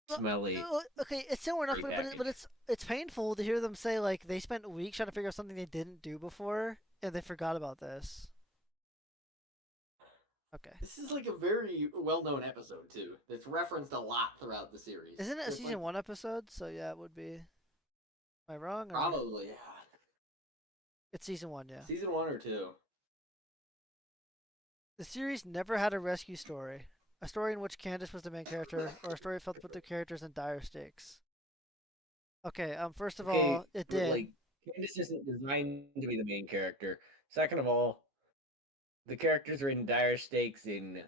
smelly. Okay, it's similar enough, but Repackaged. it's painful to hear them say like they spent weeks trying to figure out something they didn't do before and they forgot about this. Okay. This is like a very well-known episode too. That's referenced a lot throughout the series. Isn't it a It's season like, 1 episode? So yeah, it would be. Am I wrong? Or... Probably, yeah. It's season 1, yeah. Season 1 or 2. The series never had a rescue story. A story in which Candace was the main character, or a story that felt to put the characters in dire stakes. Okay, first of all, it did. Like, Candace isn't designed to be the main character. Second of all, the characters are in dire stakes in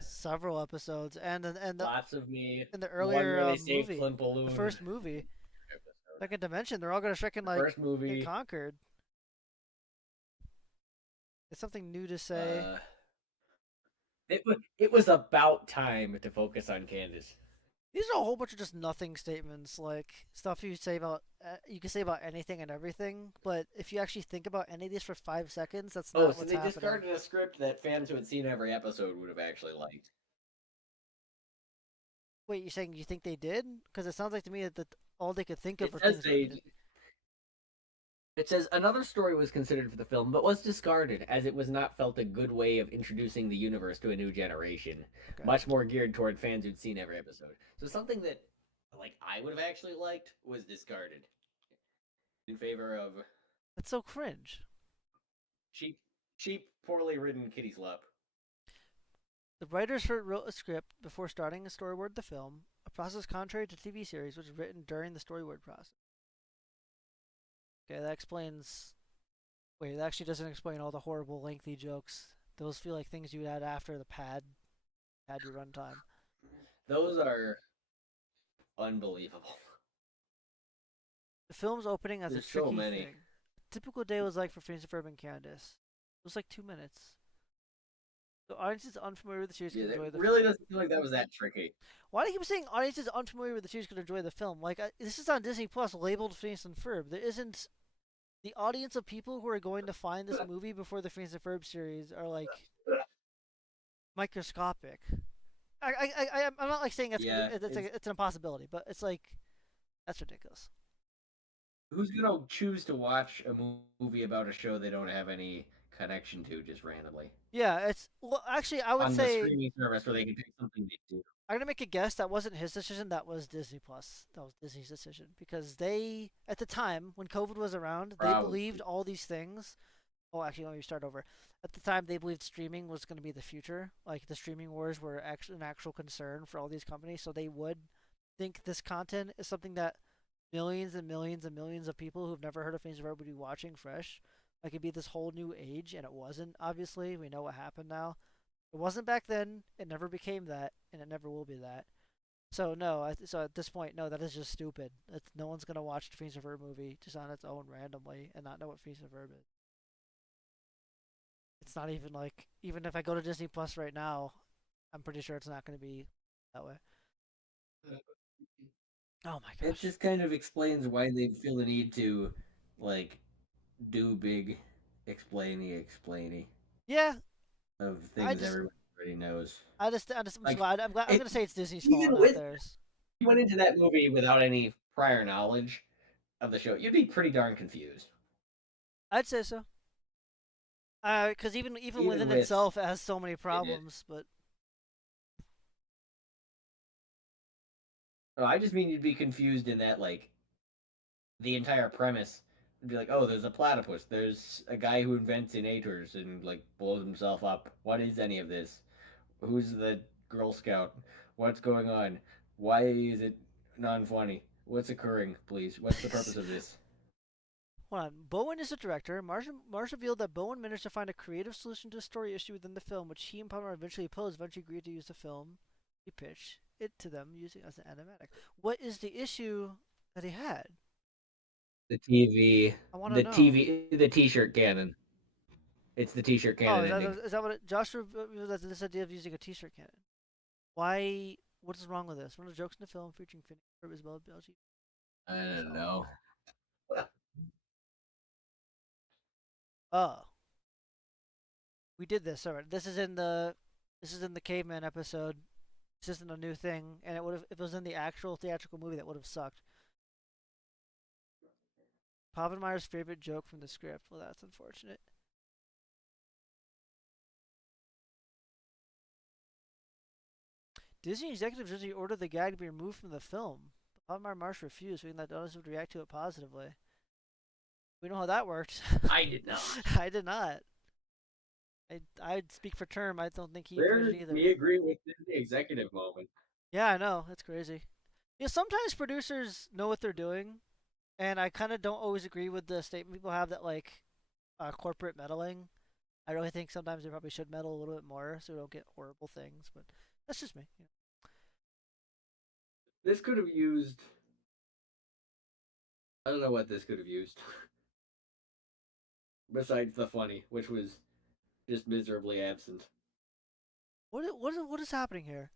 Several episodes, and Lots of Me. in the One where earlier they save movie, Clint Balloon. the first movie, episode. Second Dimension, they're all gonna freaking The like first movie. get conquered. It's something new to say. It was about time to focus on Candace. These are a whole bunch of just nothing statements, like stuff you say about you can say about anything and everything. But if you actually think about any of these for 5 seconds, that's not So what's they happening. discarded a script that fans who had seen every episode would have actually liked. Wait, you're saying you think they did? Because it sounds like to me that all they could think of It were says things they did. It says another story was considered for the film, but was discarded as it was not felt a good way of introducing the universe to a new generation, Okay. much more geared toward fans who'd seen every episode. So something that, like, I would have actually liked was discarded in favor of That's so cringe. cheap, poorly written kitty slop. The writers wrote a script before starting to storyboard the film, a process contrary to TV series, which was written during the storyboard process. Okay, that explains. Wait, that actually doesn't explain all the horrible, lengthy jokes. Those feel like things you'd add after the pad your runtime. Those are unbelievable. The film's opening as There's a tricky so many. thing. A typical day was like for Phineas and Ferb and Candace. It was like 2 minutes. So audiences unfamiliar with the series Yeah, can it enjoy the really film. doesn't feel like that was that tricky. Why do you keep saying audiences unfamiliar with the series can enjoy the film? Like this is on Disney Plus, labeled Phineas and Ferb. There isn't the audience of people who are going to find this movie before the Phineas and Ferb series are like microscopic. I'm not like saying it's an impossibility, but it's like that's ridiculous. Who's gonna choose to watch a movie about a show they don't have any connection to just randomly? Yeah, it's well. Actually, I would On say the streaming service where they can pick something they do. I'm gonna make a guess. That wasn't his decision. That was Disney Plus. That was Disney's decision because they, at the time when COVID was around, they Probably. believed all these things. Oh, actually, let me start over. At the time, they believed streaming was going to be the future. Like the streaming wars were actually an actual concern for all these companies, so they would think this content is something that millions and millions and millions of people who've never heard of Phineas and Ferb would be watching fresh. Like it'd be this whole new age, and it wasn't. Obviously, we know what happened now. It wasn't back then. It never became that, and it never will be that. So no, so at this point, no, that is just stupid. No one's gonna watch the Phineas and Ferb movie just on its own randomly and not know what Phineas and Ferb is. It's not even like even if I go to Disney Plus right now, I'm pretty sure it's not gonna be that way. Oh my It gosh. just kind of explains why they feel the need to, like, do big explainy Yeah, of I things just, everyone already knows. I'm just Like, glad. I'm if, gonna say it's Disney's fault, even not with theirs. you went into that movie without any prior knowledge of the show, you'd be pretty darn confused. I'd say so. Because even Even within with itself, it has so many they did. problems. But No, I just mean you'd be confused in that, like, the entire premise would be like, oh, there's a platypus, there's a guy who invents innators and like blows himself up. What is any of this? Who's the Girl Scout? What's going on? Why is it non-funny? What's occurring, please? What's the purpose of this? hold on. Bowen is the director. Marsh revealed that Bowen managed to find a creative solution to a story issue within the film, which he and Palmer eventually opposed. Eventually agreed to use the film. He pitched it to them using it as an animatic. What is the issue that he had? The TV, I want to the know. TV, the T-shirt cannon. It's the T-shirt Oh, cannon ending. is that what Josh revealed this idea of using a T-shirt cannon? Why? What is wrong with this? One of the jokes in the film featuring Phineas and Ferb is about Belgium. I don't So, know. oh, we did this. Alright, this is in the caveman episode. This isn't a new thing, and it would have if it was in the actual theatrical movie that would have sucked. Povenmire's favorite joke from the script. Well, that's unfortunate. Disney executives usually ordered the gag to be removed from the film. But Povenmire Marsh refused, thinking that the audience would react to it positively. We know how that worked. I did not. I did not. I'd speak for term. I don't think he Where enjoyed it did either. we agree with Disney executive moment? Yeah, I know. It's crazy. Yeah, sometimes producers know what they're doing, and I kind of don't always agree with the statement people have that like corporate meddling. I really think sometimes they probably should meddle a little bit more so we don't get horrible things. But that's just me. This could have used. I don't know what this could have used. Besides the funny, which was just miserably absent. What is happening here?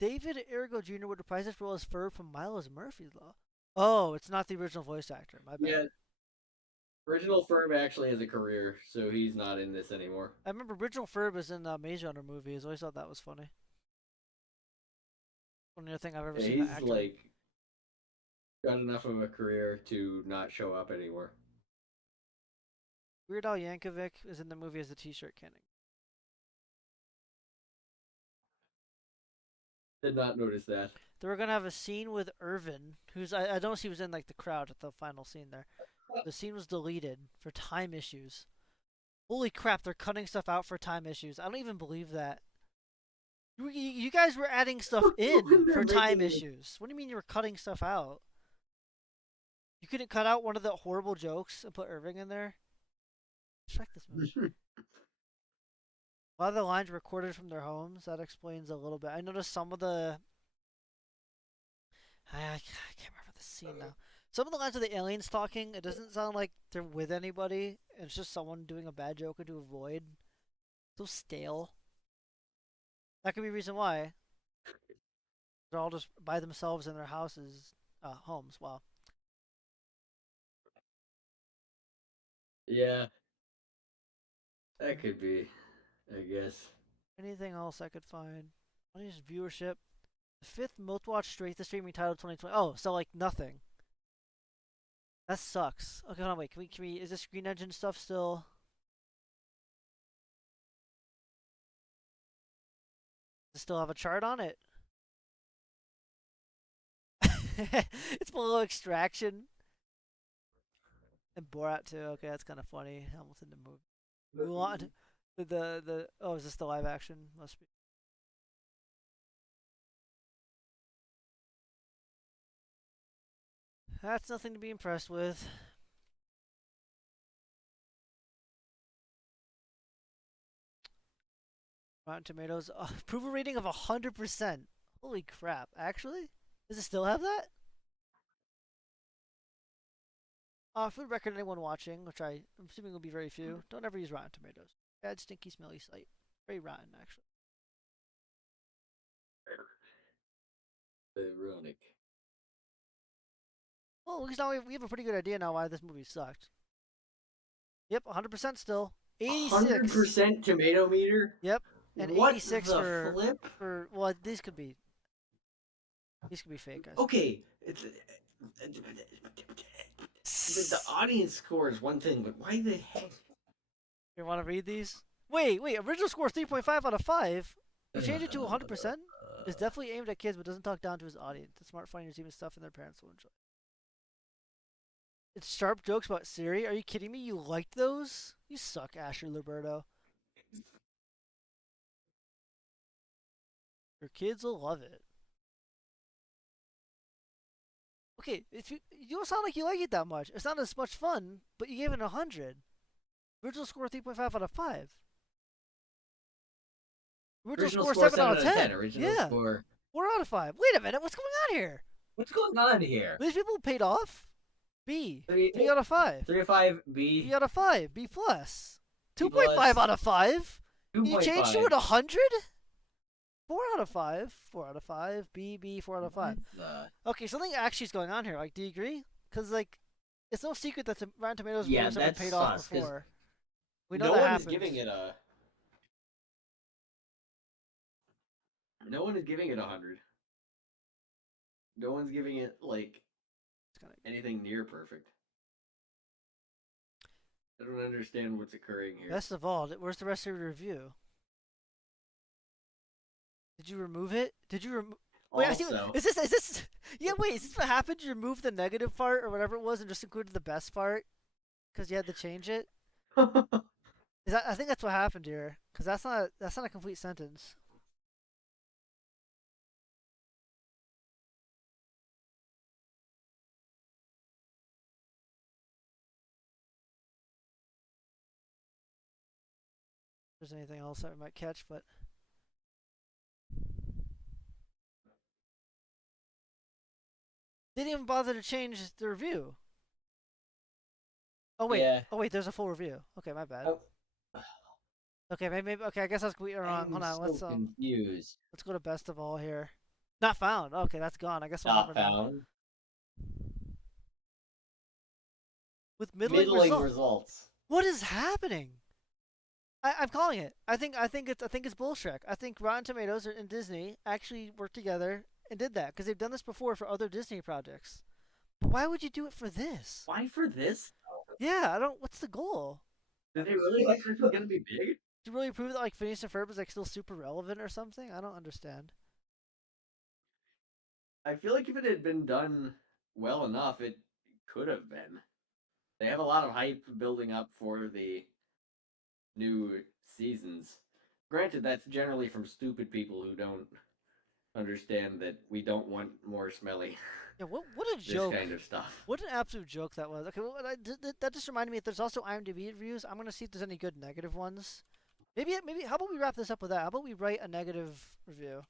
David Ergo Jr. would reprise his role as Ferb from Miles Murphy's Law. Oh, it's not the original voice actor. My bad. Yeah, original Ferb actually has a career, so he's not in this anymore. I remember original Ferb was in Maze Runner movies. I always thought that was funny. Only other thing I've ever Yeah, seen that he's actor in. like got enough of a career to not show up anymore. Weird Al Yankovic is in the movie as the T-shirt cannon. Did not notice that. They were gonna have a scene with Irvin, who's I don't know if he was in like the crowd at the final scene there. The scene was deleted for time issues. Holy crap! They're cutting stuff out for time issues. I don't even believe that. You guys were adding stuff in They're for time making issues. What do you mean you were cutting stuff out? You couldn't cut out one of the horrible jokes and put Irving in there? Check this movie. A lot of the lines recorded from their homes. That explains a little bit. I noticed some of the. I can't remember the scene now. Some of the lines of the aliens talking, it doesn't sound like they're with anybody. It's just someone doing a bad joke into a void. So stale. That could be a reason why. They're all just by themselves in their houses, homes. Wow. Yeah, that could be, I guess. Anything else I could find? Audience viewership. The fifth most watched straight to streaming title of 2020. Oh, so like nothing. That sucks. Okay, hold on, wait. Can we? Is this Green Engine stuff still? Does it still have a chart on it? It's below Extraction and Borat too. Okay, that's kind of funny. Hamilton the movie. Mulan. The oh, is this the live action? Must be. That's nothing to be impressed with. Rotten Tomatoes, approval rating of 100%. Holy crap! Actually, does it still have that? For the record, anyone watching, which I'm assuming will be very few, don't ever use Rotten Tomatoes. Bad, stinky, smelly site. Very rotten, actually. Ironic. Well, at least now we have a pretty good idea now why this movie sucked. Yep, 100% still. 86. 100% tomato meter? Yep, and What 86 the flip? for well, these could be fake, guys. Okay. The audience score is one thing, but why the heck? You want to read these? Wait. Original score is 3.5 out of 5. You change it to 100%? It's definitely aimed at kids, but doesn't talk down to his audience. It's smart, funny, even stuff and their parents will enjoy. It's sharp jokes about Siri. Are you kidding me? You liked those? You suck, Asher Liberto. Your kids will love it. Okay, you don't sound like you like it that much. It's not as much fun, but you gave it 100. Original score 3.5 out of 5. Original score 7 out of 10. Original Yeah. score. 4 out of 5. Wait a minute, what's going on here? What's going on here? These people paid off? B. 3 out of 5. 3 of 5, B. 3 out of 5. B plus. B 2.5 plus. out of 5. 2.5. You changed to it 100? 4 out of 5. 4 out of 5. B, 4 out of 5. Okay, something actually is going on here. Like, do you agree? Because, like, it's no secret that Rotten Tomatoes Yeah, viewers have that's paid off sus, 'cause before. We know no that one happens. is giving it a. No one is giving it 100. No one's giving it like anything near perfect. I don't understand what's occurring here. Best of all, where's the rest of your review? Did you remove it? Did you remove? Wait, Also, is this? Yeah, wait, is this what happened? You removed the negative part or whatever it was and just included the best part because you had to change it? I think that's what happened here because that's not a complete sentence. If there's anything else that we might catch, but they didn't even bother to change the review. Oh wait, Yeah. there's a full review. Okay, my bad. Oh. Okay, maybe. Okay, I guess I was completely wrong. Hold on, so confused. let's go to best of all here. Not found. Okay, that's gone. I guess we'll Not never know. found. With middling results. results. What is happening? I'm calling it. I think it's bullshit. I think Rotten Tomatoes and Disney actually worked together and did that because they've done this before for other Disney projects. But why would you do it for this? Why for this? Yeah, I don't. What's the goal? Did they really think this was gonna be big? To really prove that like Phineas and Ferb is like still super relevant or something? I don't understand. I feel like if it had been done well enough, it could have been. They have a lot of hype building up for the new seasons. Granted, that's generally from stupid people who don't understand that we don't want more smelly. Yeah, what a this joke. kind of stuff. What an absolute joke that was. Okay, well, that just reminded me that there's also IMDb reviews. I'm gonna see if there's any good negative ones. Maybe. How about we wrap this up with that? How about we write a negative review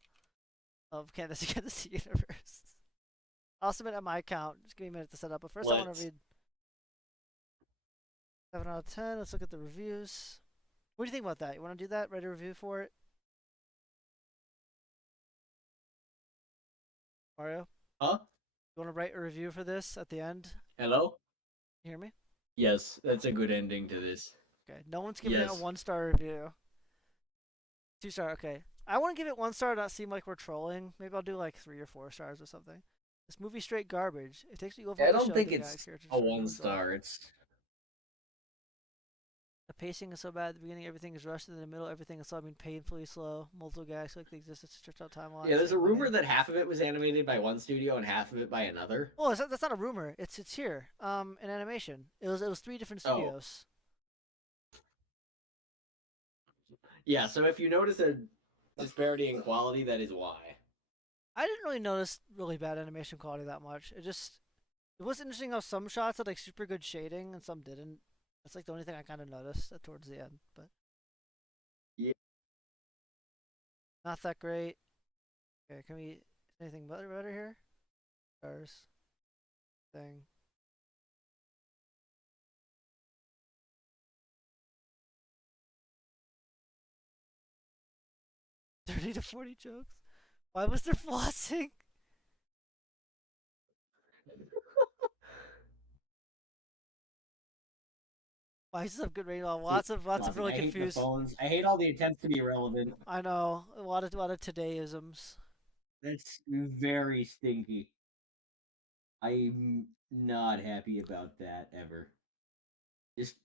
of Candace Against the Universe? I'll submit it on my account. Just give me a minute to set up. But first, I want to read 7 out of 10. Let's look at the reviews. What do you think about that? You want to do that? Write a review for it? Mario? Huh? You want to write a review for this at the end? Hello? You hear me? Yes, that's a good ending to this. Okay. No one's giving it a Yes. 1-star review. 2-star. Okay. I want to give it 1 star to not seem like we're trolling. Maybe I'll do like 3 or 4 stars or something. This movie straight garbage. It takes you over. I the don't show, think the it's characters a for no 1 result. star. It's The pacing is so bad at the beginning, everything is rushed, and in the middle, everything is painfully slow. Multiple gags like the existence to stretch out timelines. yeah. There's a rumor that half of it was animated by one studio and half of it by another. Oh, that's not a rumor. It's here. In animation, it was 3 different Oh. studios. Yeah. So if you notice a disparity in quality, that is why. I didn't really notice really bad animation quality that much. It just It was interesting how some shots had like super good shading and some didn't. That's like the only thing I kind of noticed towards the end, but Yeah. not that great. Okay, can we anything better here? Stars thing. 30 to 40 jokes. Why was there flossing? Why is this a good rating? See, Lots of Flossing, really I hate the confused. phones. I hate all the attempts to be relevant. I know a lot of todayisms. That's very stinky. I'm not happy about that ever. Just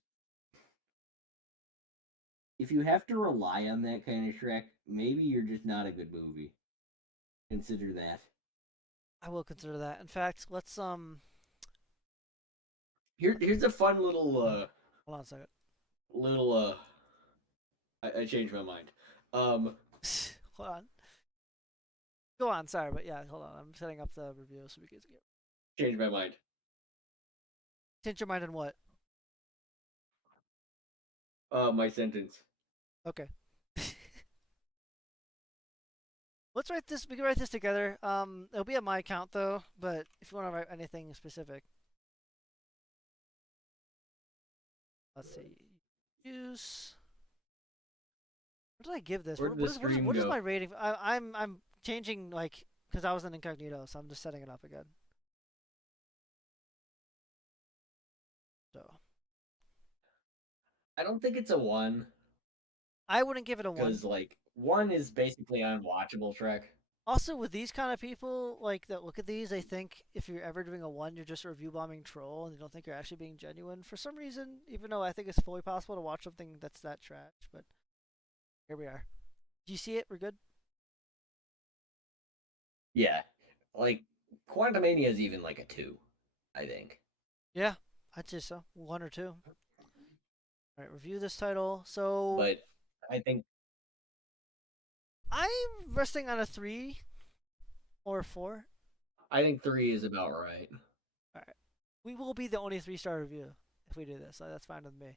if you have to rely on that kind of Shrek, maybe you're just not a good movie. Consider that. I will consider that. In fact, let's Here's a fun hold on a second. little I changed my mind. Hold on. Go on, sorry, but yeah, hold on. I'm setting up the review so we can get. Changed my mind. Change your mind on what? My sentence. Okay. Let's write this. We can write this together. It'll be at my account though. But if you want to write anything specific, let's see. Use. What did I give this? Where did the stream What is go? my rating? I'm changing like because I was in incognito, so I'm just setting it up again. So I don't think it's a 1 I wouldn't give it a one. because like 1 is basically unwatchable Shrek. Also, with these kind of people, like that look at these, I think if you're ever doing a one, you're just a review bombing troll, and you don't think you're actually being genuine for some reason. Even though I think it's fully possible to watch something that's that trash, but here we are. Do you see it? We're good. Yeah, like Quantumania is even like a 2, I think. Yeah, I'd say so. One or two. All right, review this title. So But I think I'm resting on a 3 or a 4. 3 is about right. All right, we will be the only 3-star review if we do this. So that's fine with me.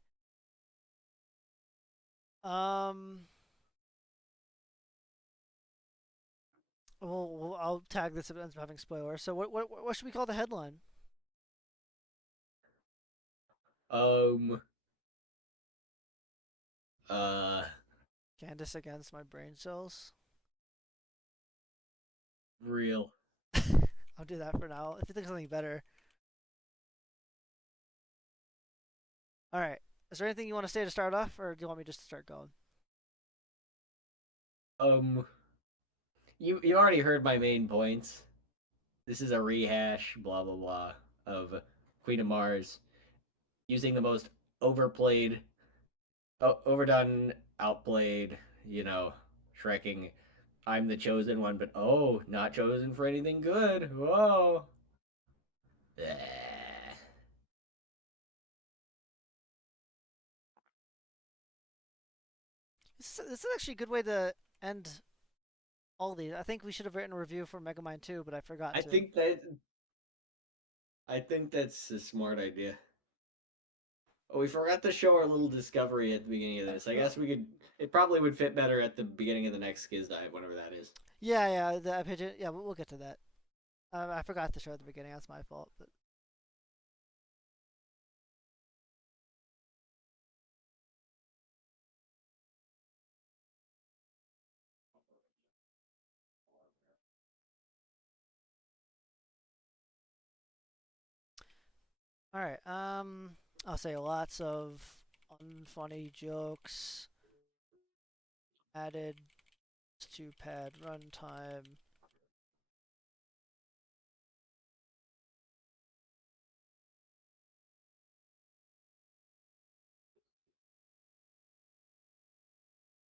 Um, I'll tag this if it ends up having spoilers. So what should we call the headline? Um. Uh. Candace Against my brain cells. Real. I'll do that for now. If you think of something better. All right. Is there anything you want to say to start off, or do you want me just to start going? Um. You already heard my main points. This is a rehash, blah blah blah, of Queen of Mars using the most overplayed, overdone, outplayed, Shrekking. I'm the chosen one, but oh, not chosen for anything good. Whoa. This is actually a good way to end all these. I think we should have written a review for Megamind 2, but I forgot I to. think that I think that's a smart idea. Oh, we forgot to show our little discovery at the beginning of this. I guess we could. It probably would fit better at the beginning of the next Skiz Dive, whatever that is. Yeah, the pigeon. Yeah, we'll get to that. I forgot to show at the beginning. That's my fault. But all right. I'll say lots of unfunny jokes added to pad runtime.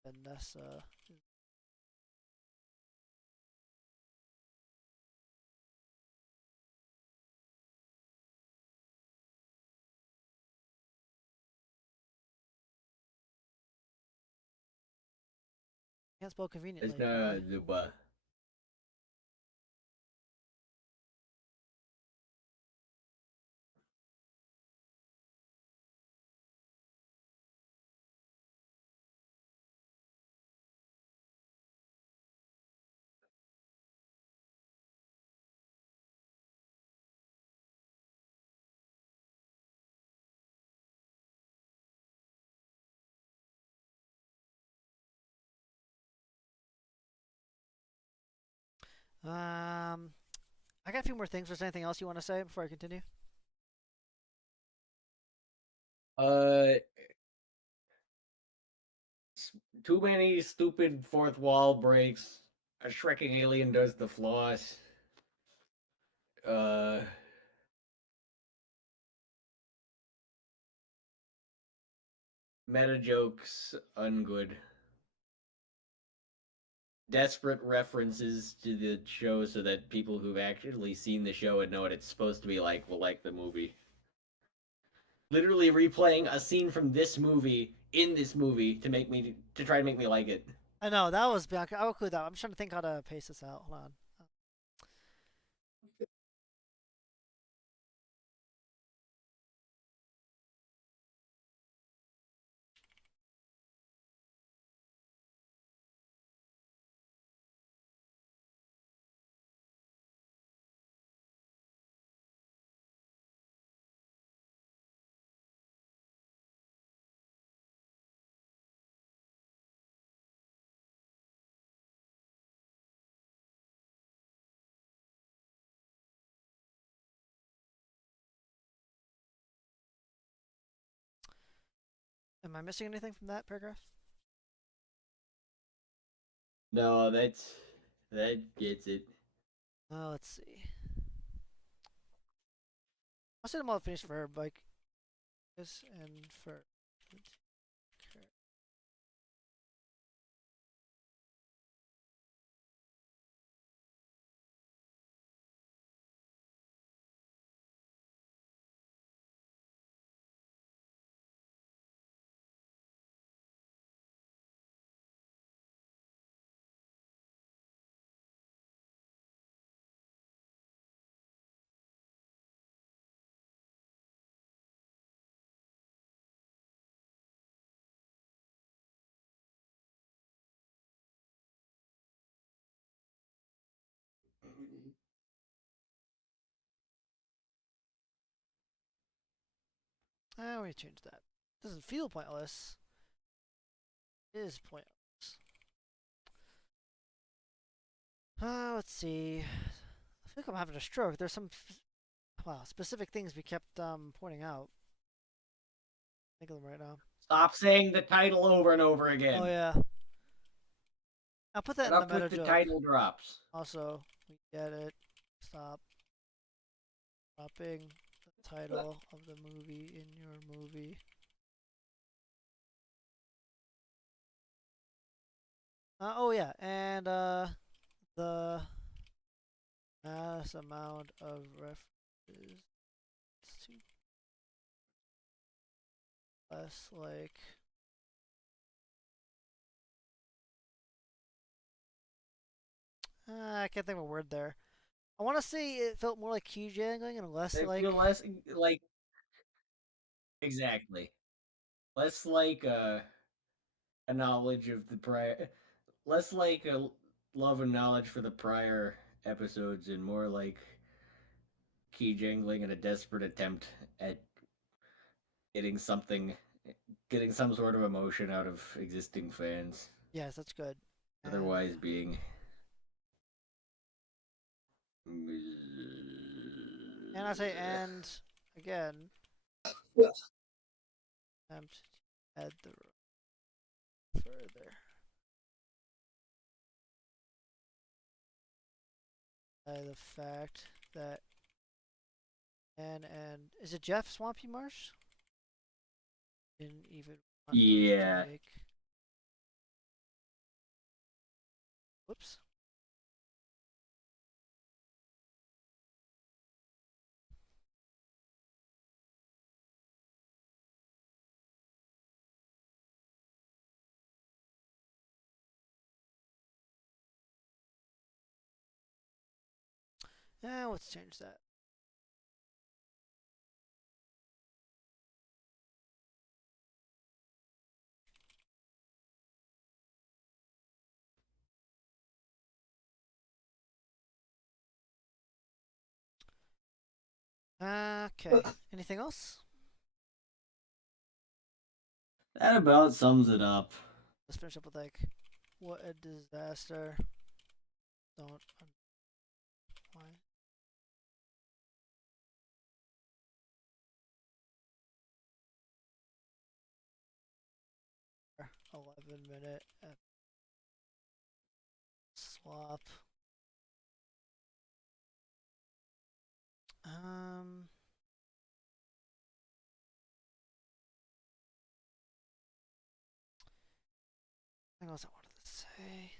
Vanessa. Can't spell It's conveniently, apparently. not the. I got a few more things. Was there anything else you want to say before I continue? Uh, too many stupid fourth wall breaks. A shrekking alien does the floss. Uh, meta jokes, ungood. Desperate references to the show so that people who've actually seen the show and know what it's supposed to be like will like the movie. Literally replaying a scene from this movie in this movie to try to make me like it. I know that was back. I'll include that. I'm trying to think how to pace this out. Hold on. Am I missing anything from that paragraph? No, that gets it. Let's see. I'll say them all finished for like this and for. We change that. Doesn't feel pointless. It is pointless. Let's see. I feel like I'm having a stroke. There's some specific things we kept pointing out. Think of them right now. Stop saying the title over and over again. Oh yeah. I'll put that Shut in the up meta with the joke. title drops. Also, we get it. Stop dropping the title of the movie in your movie. Oh yeah, and the mass amount of references to less like I can't think of a word there. I want to say it felt more like key jangling and less They like feel less like exactly. Less like a knowledge of the prior, less like a love and knowledge for the prior episodes, and more like key jangling and a desperate attempt at getting something, getting some sort of emotion out of existing fans. yes, that's good. Otherwise, being And I say and again attempt to add the further. By the fact that and is it Jeff Swampy Marsh? Didn't even want yeah. to make. Whoops. Yeah, let's change that. Okay. Anything else? That about sums it up. Let's finish up with like, what a disaster. Don't 11-minute swap. Anything else I wanted to say?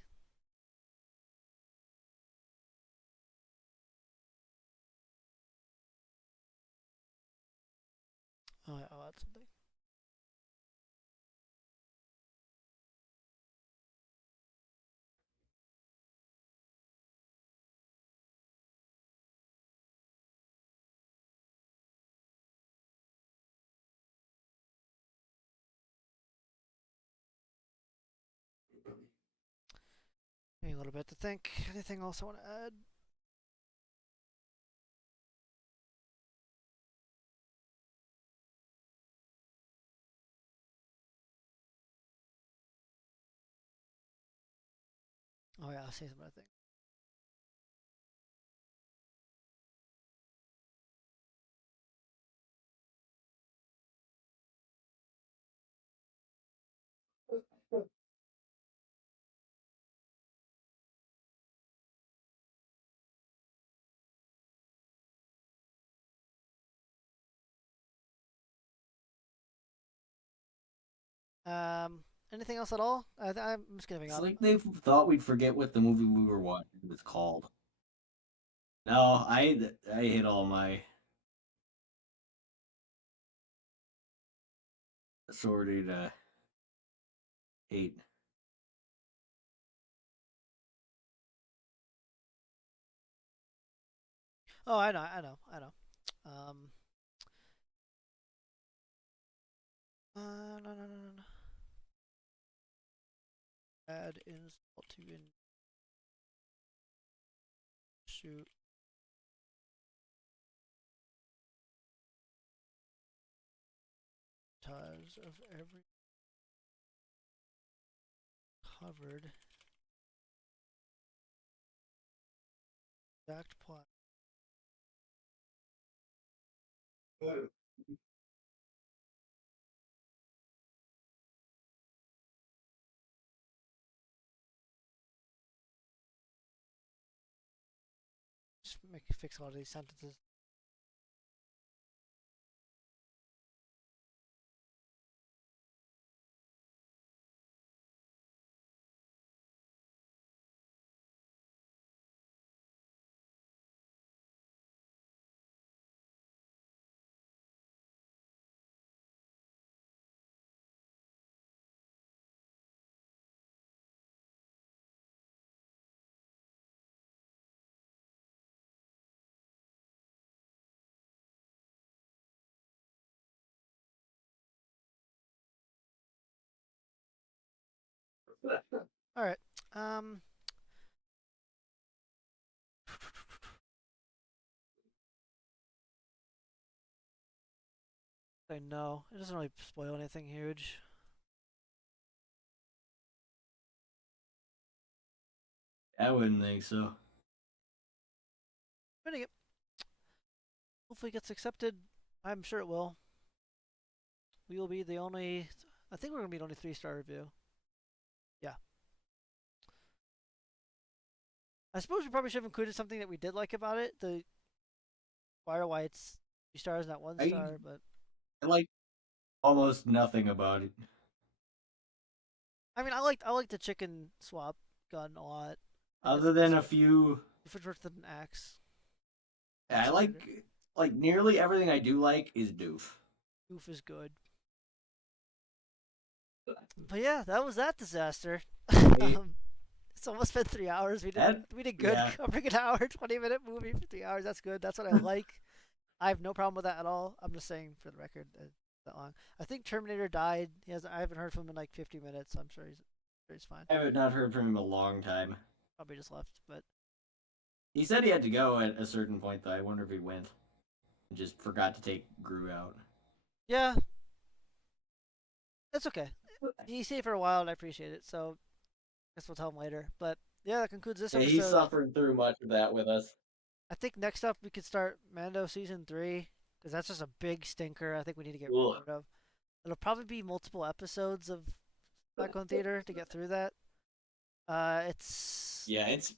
Oh, yeah, I'll add something. Give me a little bit to think. Anything else I want to add? Oh yeah, I'll say some other thing. Anything else at all? I'm just giving It's up. like they thought we'd forget what the movie we were watching was called. No, I hit all my assorted hate. Oh, I know. No. Add insult to in shoot ties of every covered exact plot. Just make fix all of these sentences. All right. I know it doesn't really spoil anything huge. I wouldn't think so. Reading it. Hopefully, it gets accepted. I'm sure it will. We will be the only. I think we're gonna be the only 3-star review. Yeah. I suppose we probably should have included something that we did like about it. The why it's 3 stars, not 1 star, but I like almost nothing about it. I mean, I liked the chicken swap gun a lot. Other than a few, If it's worth an axe. I like nearly everything I do like is doof. Goof is good. But yeah, that was that disaster. It's almost been 3 hours. We did good yeah. covering an hour, 20-minute movie for 3 hours. That's good. That's what I like. I have no problem with that at all. I'm just saying for the record that long. I think Terminator died. I haven't heard from him in like 50 minutes. So I'm sure he's fine. I have not heard from him in a long time. Probably just left, but He said he had to go at a certain point, though. I wonder if he went and just forgot to take Gru out. yeah, that's okay. He stayed for a while, and I appreciate it. So I guess we'll tell him later. But yeah, that concludes this Yeah, episode. he's suffering through much of that with us. I think next up we could start Mando season 3 because that's just a big stinker. I think we need to get Ugh. rid of. It'll probably be multiple episodes of Cyclone Theater to get through that. It's Yeah, it's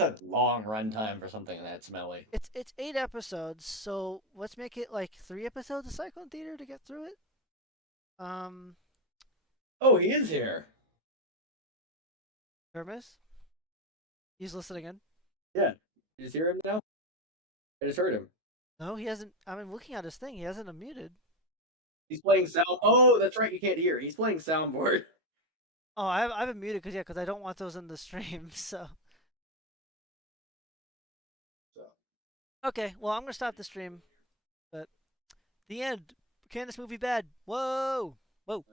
a long runtime for something that smelly. it's 8 episodes, so let's make it like 3 episodes of Cyclone Theater to get through it. Um, Oh, he is here. Hermes, he's listening in. Yeah. You just hear him now? I just heard him. No, he hasn't. I'm looking at his thing. He hasn't unmuted. He's playing sound. Oh, that's right. You can't hear. He's playing soundboard. Oh, I have him muted because I don't want those in the stream. So So. okay, well I'm gonna stop the stream. But the end. Candace movie bad. Whoa, whoa.